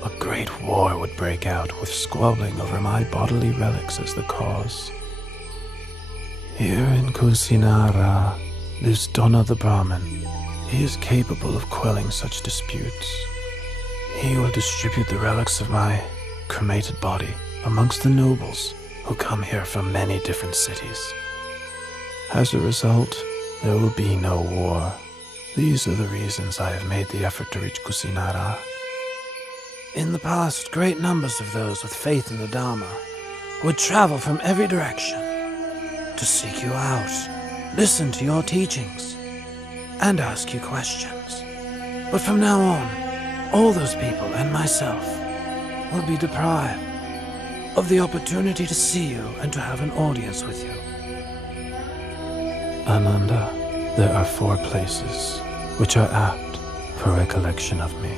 a great war would break out with squabbling over my bodily relics as the cause. Here in Kusinara lives Dona the Brahmin. He is capable of quelling such disputes. He will distribute the relics of my cremated body amongst the nobles who come here from many different cities. As a result, there will be no war. These are the reasons I have made the effort to reach Kusinara. In the past, great numbers of those with faith in the Dharma would travel from every direction to seek you out. listen to your teachings, and ask you questions. But from now on, all those people and myself will be deprived of the opportunity to see you and to have an audience with you. Ananda, there are 4 places which are apt for recollection of me.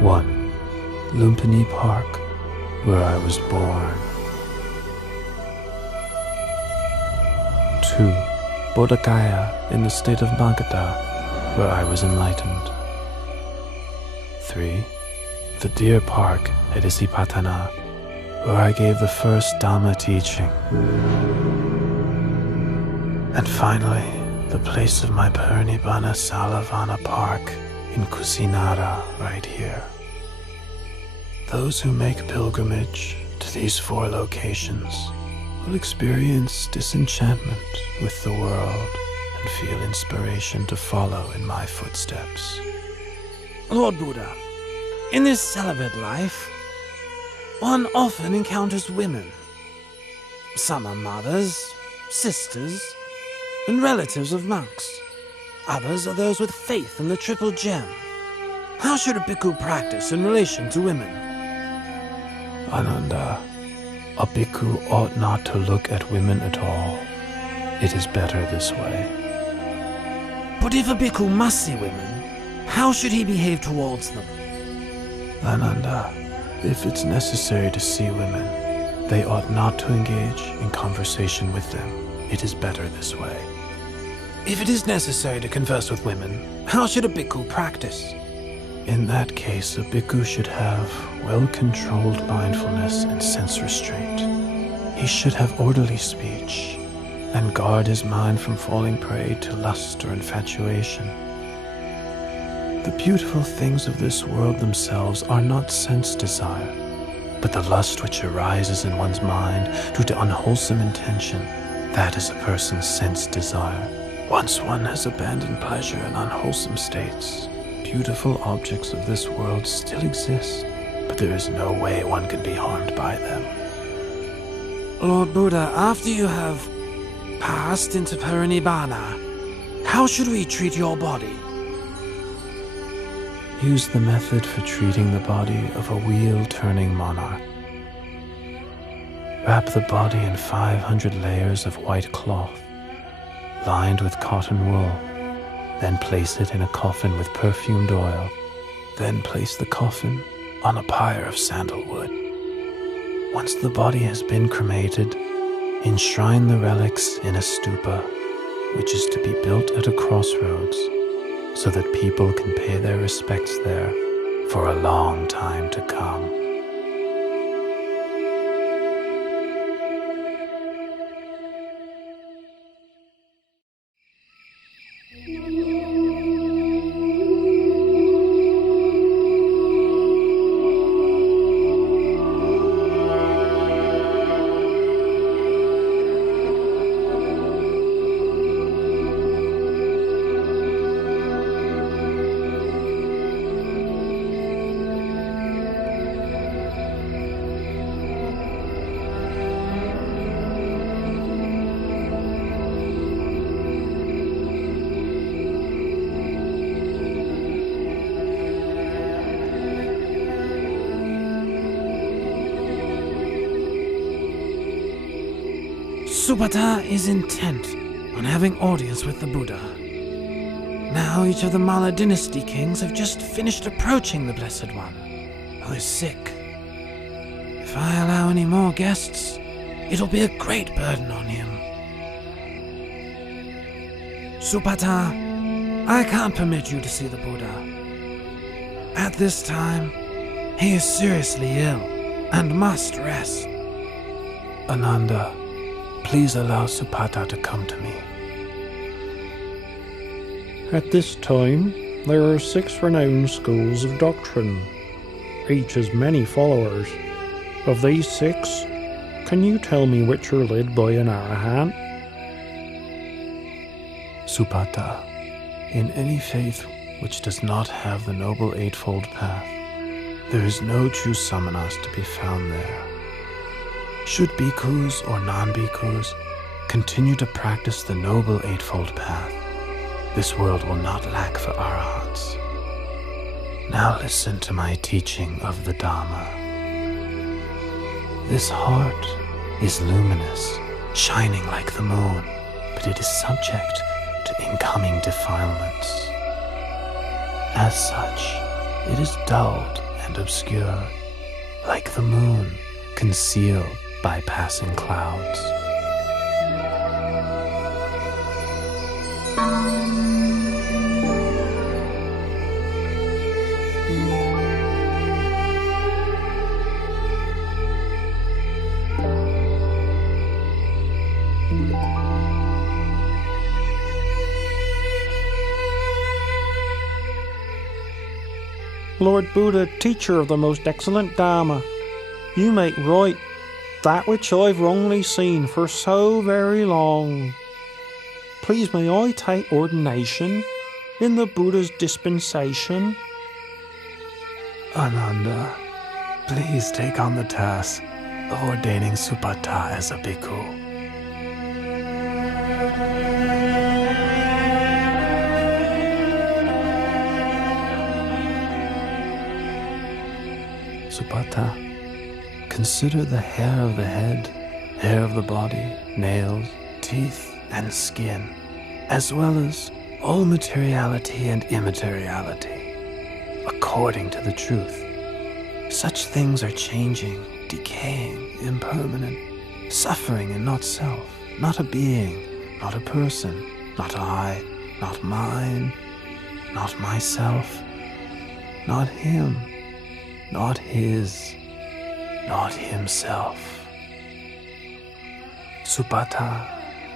1. Lumpini Park, where I was born. 2. Bodh Gaya in the state of Magadha, where I was enlightened. 3. The Deer Park at Isipatana, where I gave the first Dhamma teaching. And finally, the place of my Parinibbana Salavana Park in Kusinara, right here. Those who make pilgrimage to these 4 locations will experience disenchantment with the world and feel inspiration to follow in my footsteps. Lord Buddha, in this celibate life, one often encounters women. Some are mothers, sisters, and relatives of monks. Others are those with faith in the Triple Gem. How should a bhikkhu practice in relation to women? Ananda, a bhikkhu ought not to look at women at all. It is better this way. But if a bhikkhu must see women, how should he behave towards them? Ananda, if it's necessary to see women, they ought not to engage in conversation with them. It is better this way. If it is necessary to converse with women, how should a bhikkhu practice? In that case, a bhikkhu should have well-controlled mindfulness and sense restraint. He should have orderly speech and guard his mind from falling prey to lust or infatuation. The beautiful things of this world themselves are not sense desire, but the lust which arises in one's mind due to unwholesome intention. That is a person's sense desire. Once one has abandoned pleasure in unwholesome states, beautiful objects of this world still exist, but there is no way one can be harmed by them. Lord Buddha, after you have passed into Parinibbana, how should we treat your body? Use the method for treating the body of a wheel-turning monarch. Wrap the body in 500 layers of white cloth, lined with cotton wool. Then place it in a coffin with perfumed oil. Then place the coffin on a pyre of sandalwood. Once the body has been cremated, enshrine the relics in a stupa, which is to be built at a crossroads, so that people can pay their respects there for a long time to come. Supata is intent on having audience with the Buddha. Now each of the Malla dynasty kings have just finished approaching the Blessed One, who is sick. If I allow any more guests, it'll be a great burden on him. Supata, I can't permit you to see the Buddha. At this time, he is seriously ill and must rest. Ananda, please allow Supata to come to me. At this time, there are 6 renowned schools of doctrine. Each has many followers. Of these 6, can you tell me which are led by an Arahant? Supata, in any faith which does not have the Noble Eightfold Path, there is no true samanas to be found there. Should bhikkhus or non-bhikkhus continue to practice the Noble Eightfold Path, this world will not lack for arahants. Now listen to my teaching of the Dhamma. This heart is luminous, shining like the moon, but it is subject to incoming defilements. As such, it is dulled and obscured, like the moon concealed by passing clouds. Lord Buddha, teacher of the most excellent Dharma, you make right that which I've wrongly seen for so very long. Please may I take ordination in the Buddha's dispensation? Ananda, please take on the task of ordaining Supata as a bhikkhu. Supata, consider the hair of the head, hair of the body, nails, teeth, and skin, as well as all materiality and immateriality, according to the truth. Such things are changing, decaying, impermanent, suffering and not self, not a being, not a person, not I, not mine, not myself, not him, not his, not himself. Supata,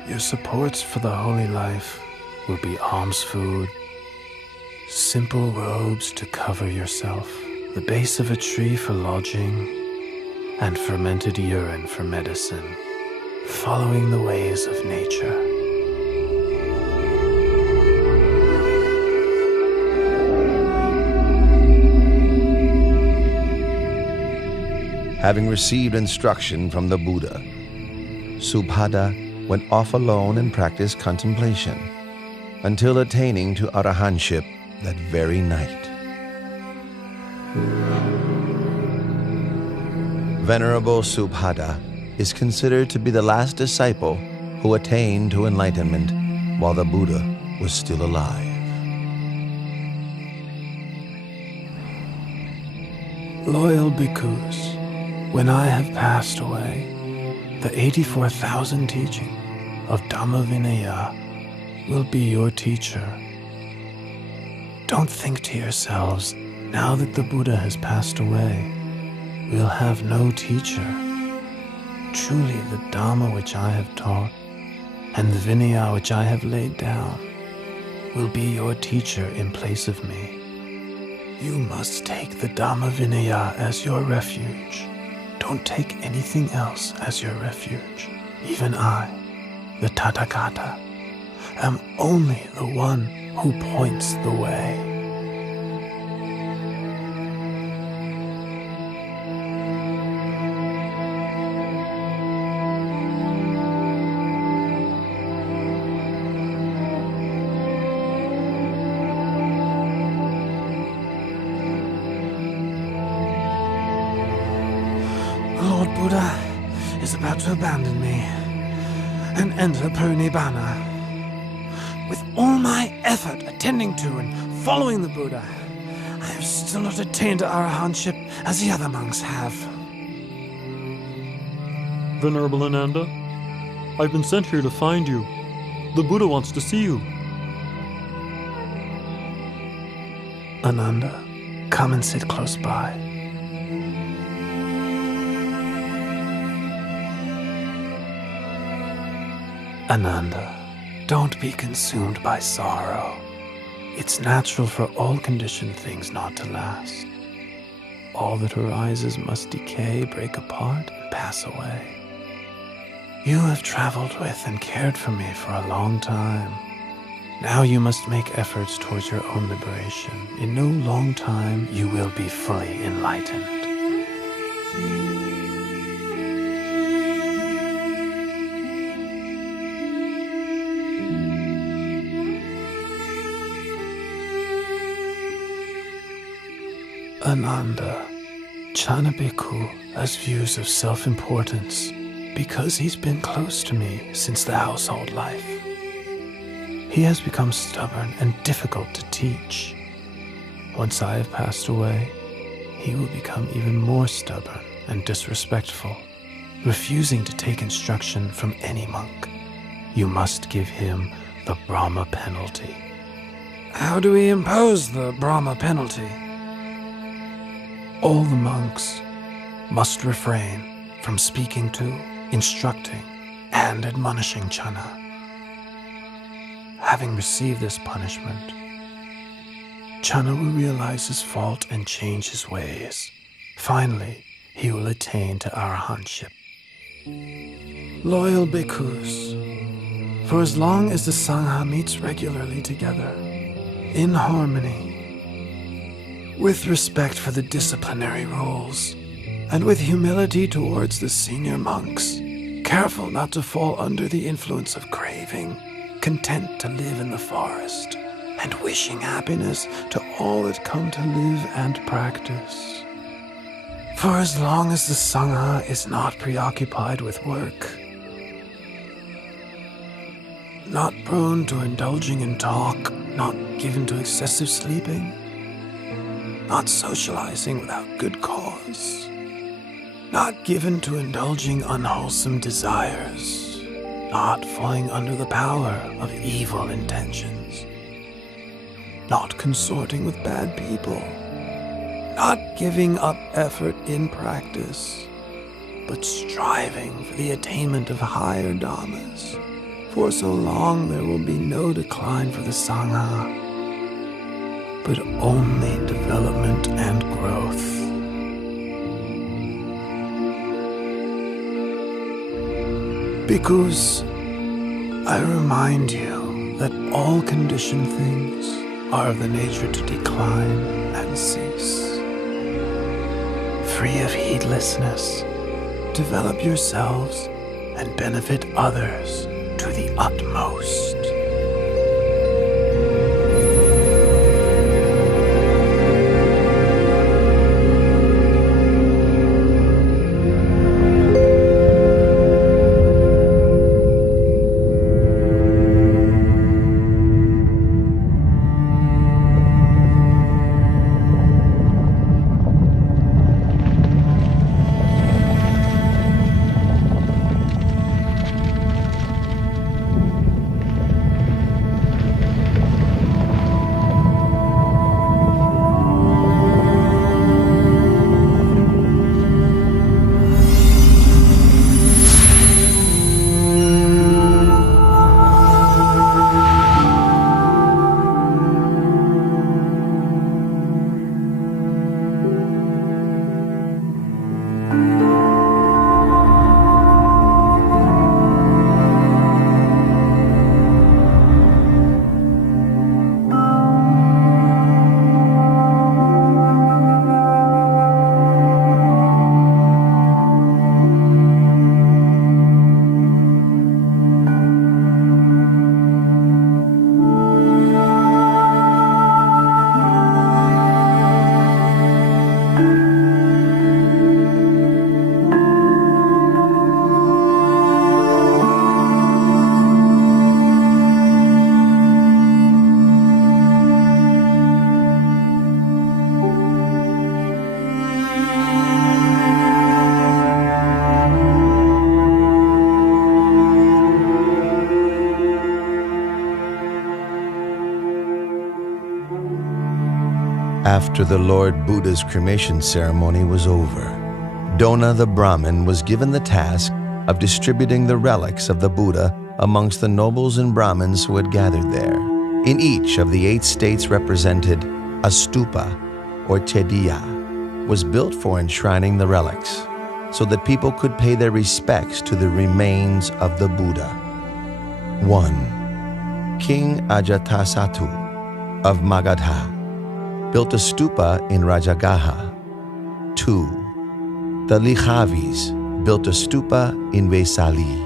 your supports for the holy life will be alms food, simple robes to cover yourself, the base of a tree for lodging, and fermented urine for medicine, following the ways of nature. Having received instruction from the Buddha, Subhada went off alone and practiced contemplation until attaining to arahantship that very night. Venerable Subhada is considered to be the last disciple who attained to enlightenment while the Buddha was still alive. Loyal bhikkhus, when I have passed away, the 84,000 teaching of Dhamma Vinaya will be your teacher. Don't think to yourselves, now that the Buddha has passed away, we'll have no teacher. Truly the Dhamma which I have taught and the Vinaya which I have laid down will be your teacher in place of me. You must take the Dhamma Vinaya as your refuge. Don't take anything else as your refuge. Even I, the Tathagata, am only the one who points the way. Lord Buddha is about to abandon me and enter Parinibbana. With all my effort attending to and following the Buddha, I have still not attained to arahantship as the other monks have. Venerable Ananda, I've been sent here to find you. The Buddha wants to see you. Ananda, come and sit close by. Ananda, don't be consumed by sorrow. It's natural for all conditioned things not to last. All that arises must decay, break apart, and pass away. You have traveled with and cared for me for a long time. Now you must make efforts towards your own liberation. In no long time, you will be fully enlightened. Ananda, Channa Bhikkhu has views of self-importance because he's been close to me since the household life. He has become stubborn and difficult to teach. Once I have passed away, he will become even more stubborn and disrespectful, refusing to take instruction from any monk. You must give him the Brahma penalty. How do we impose the Brahma penalty? All the monks must refrain from speaking to, instructing, and admonishing Channa. Having received this punishment, Channa will realize his fault and change his ways. Finally, he will attain to arahantship. Loyal bhikkhus, for as long as the Sangha meets regularly together, in harmony, with respect for the disciplinary rules, and with humility towards the senior monks, careful not to fall under the influence of craving, content to live in the forest, and wishing happiness to all that come to live and practice. For as long as the Sangha is not preoccupied with work, not prone to indulging in talk, not given to excessive sleeping, not socializing without good cause, not given to indulging unwholesome desires, not falling under the power of evil intentions, not consorting with bad people, not giving up effort in practice, but striving for the attainment of higher dhammas. For so long there will be no decline for the Sangha, but only development and growth. Bhikkhus, I remind you that all conditioned things are of the nature to decline and cease. Free of heedlessness, develop yourselves and benefit others to the utmost. After the Lord Buddha's cremation ceremony was over, Dona the Brahmin was given the task of distributing the relics of the Buddha amongst the nobles and Brahmins who had gathered there. In each of the 8 states represented, a stupa, or chediya, was built for enshrining the relics, so that people could pay their respects to the remains of the Buddha. 1. King Ajatasattu of Magadha built a stupa in Rajagaha. 2. The Likhavis built a stupa in Vesali.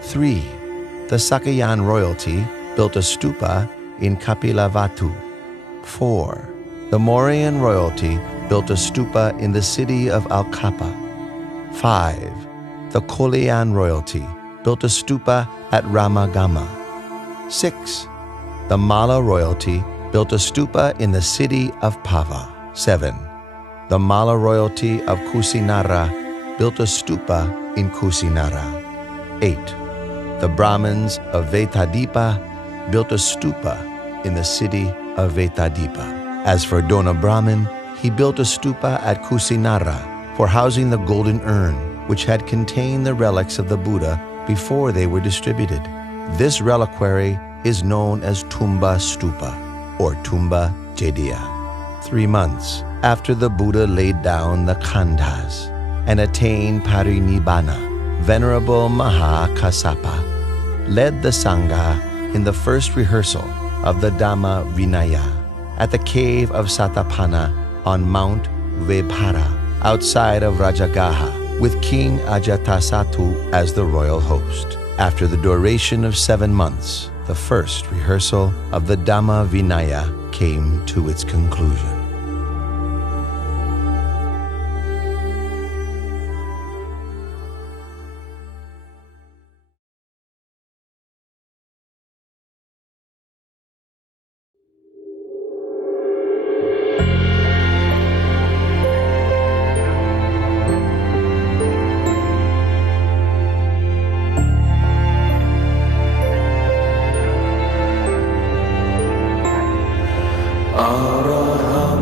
3. The Sakayan royalty built a stupa in Kapilavatu. 4. The Mauryan royalty built a stupa in the city of Al-Kapa. 5. The Kolean royalty built a stupa at Ramagama. 6. The Malla royalty built a stupa in the city of Pava. 7. The Malla royalty of Kusinara built a stupa in Kusinara. 8. The Brahmins of Vetadipa built a stupa in the city of Vetadipa. As for Dona Brahmin, he built a stupa at Kusinara for housing the golden urn, which had contained the relics of the Buddha before they were distributed. This reliquary is known as Tumba Stupa or Tumba Jediya. 3 months after the Buddha laid down the khandhas and attained parinibbana, Venerable Maha Kassapa led the Sangha in the first rehearsal of the Dhamma Vinaya at the cave of Satapana on Mount Vebhara outside of Rajagaha, with King Ajatasattu as the royal host. After the duration of 7 months, the first rehearsal of the Dhamma Vinaya came to its conclusion. Araham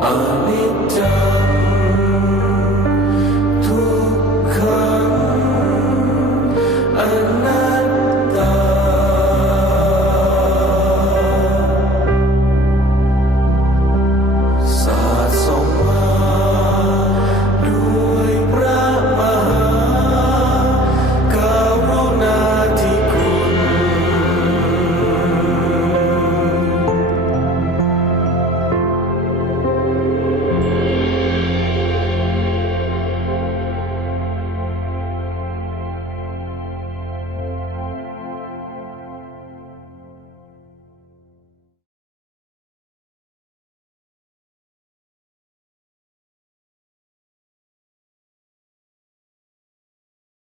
Anicca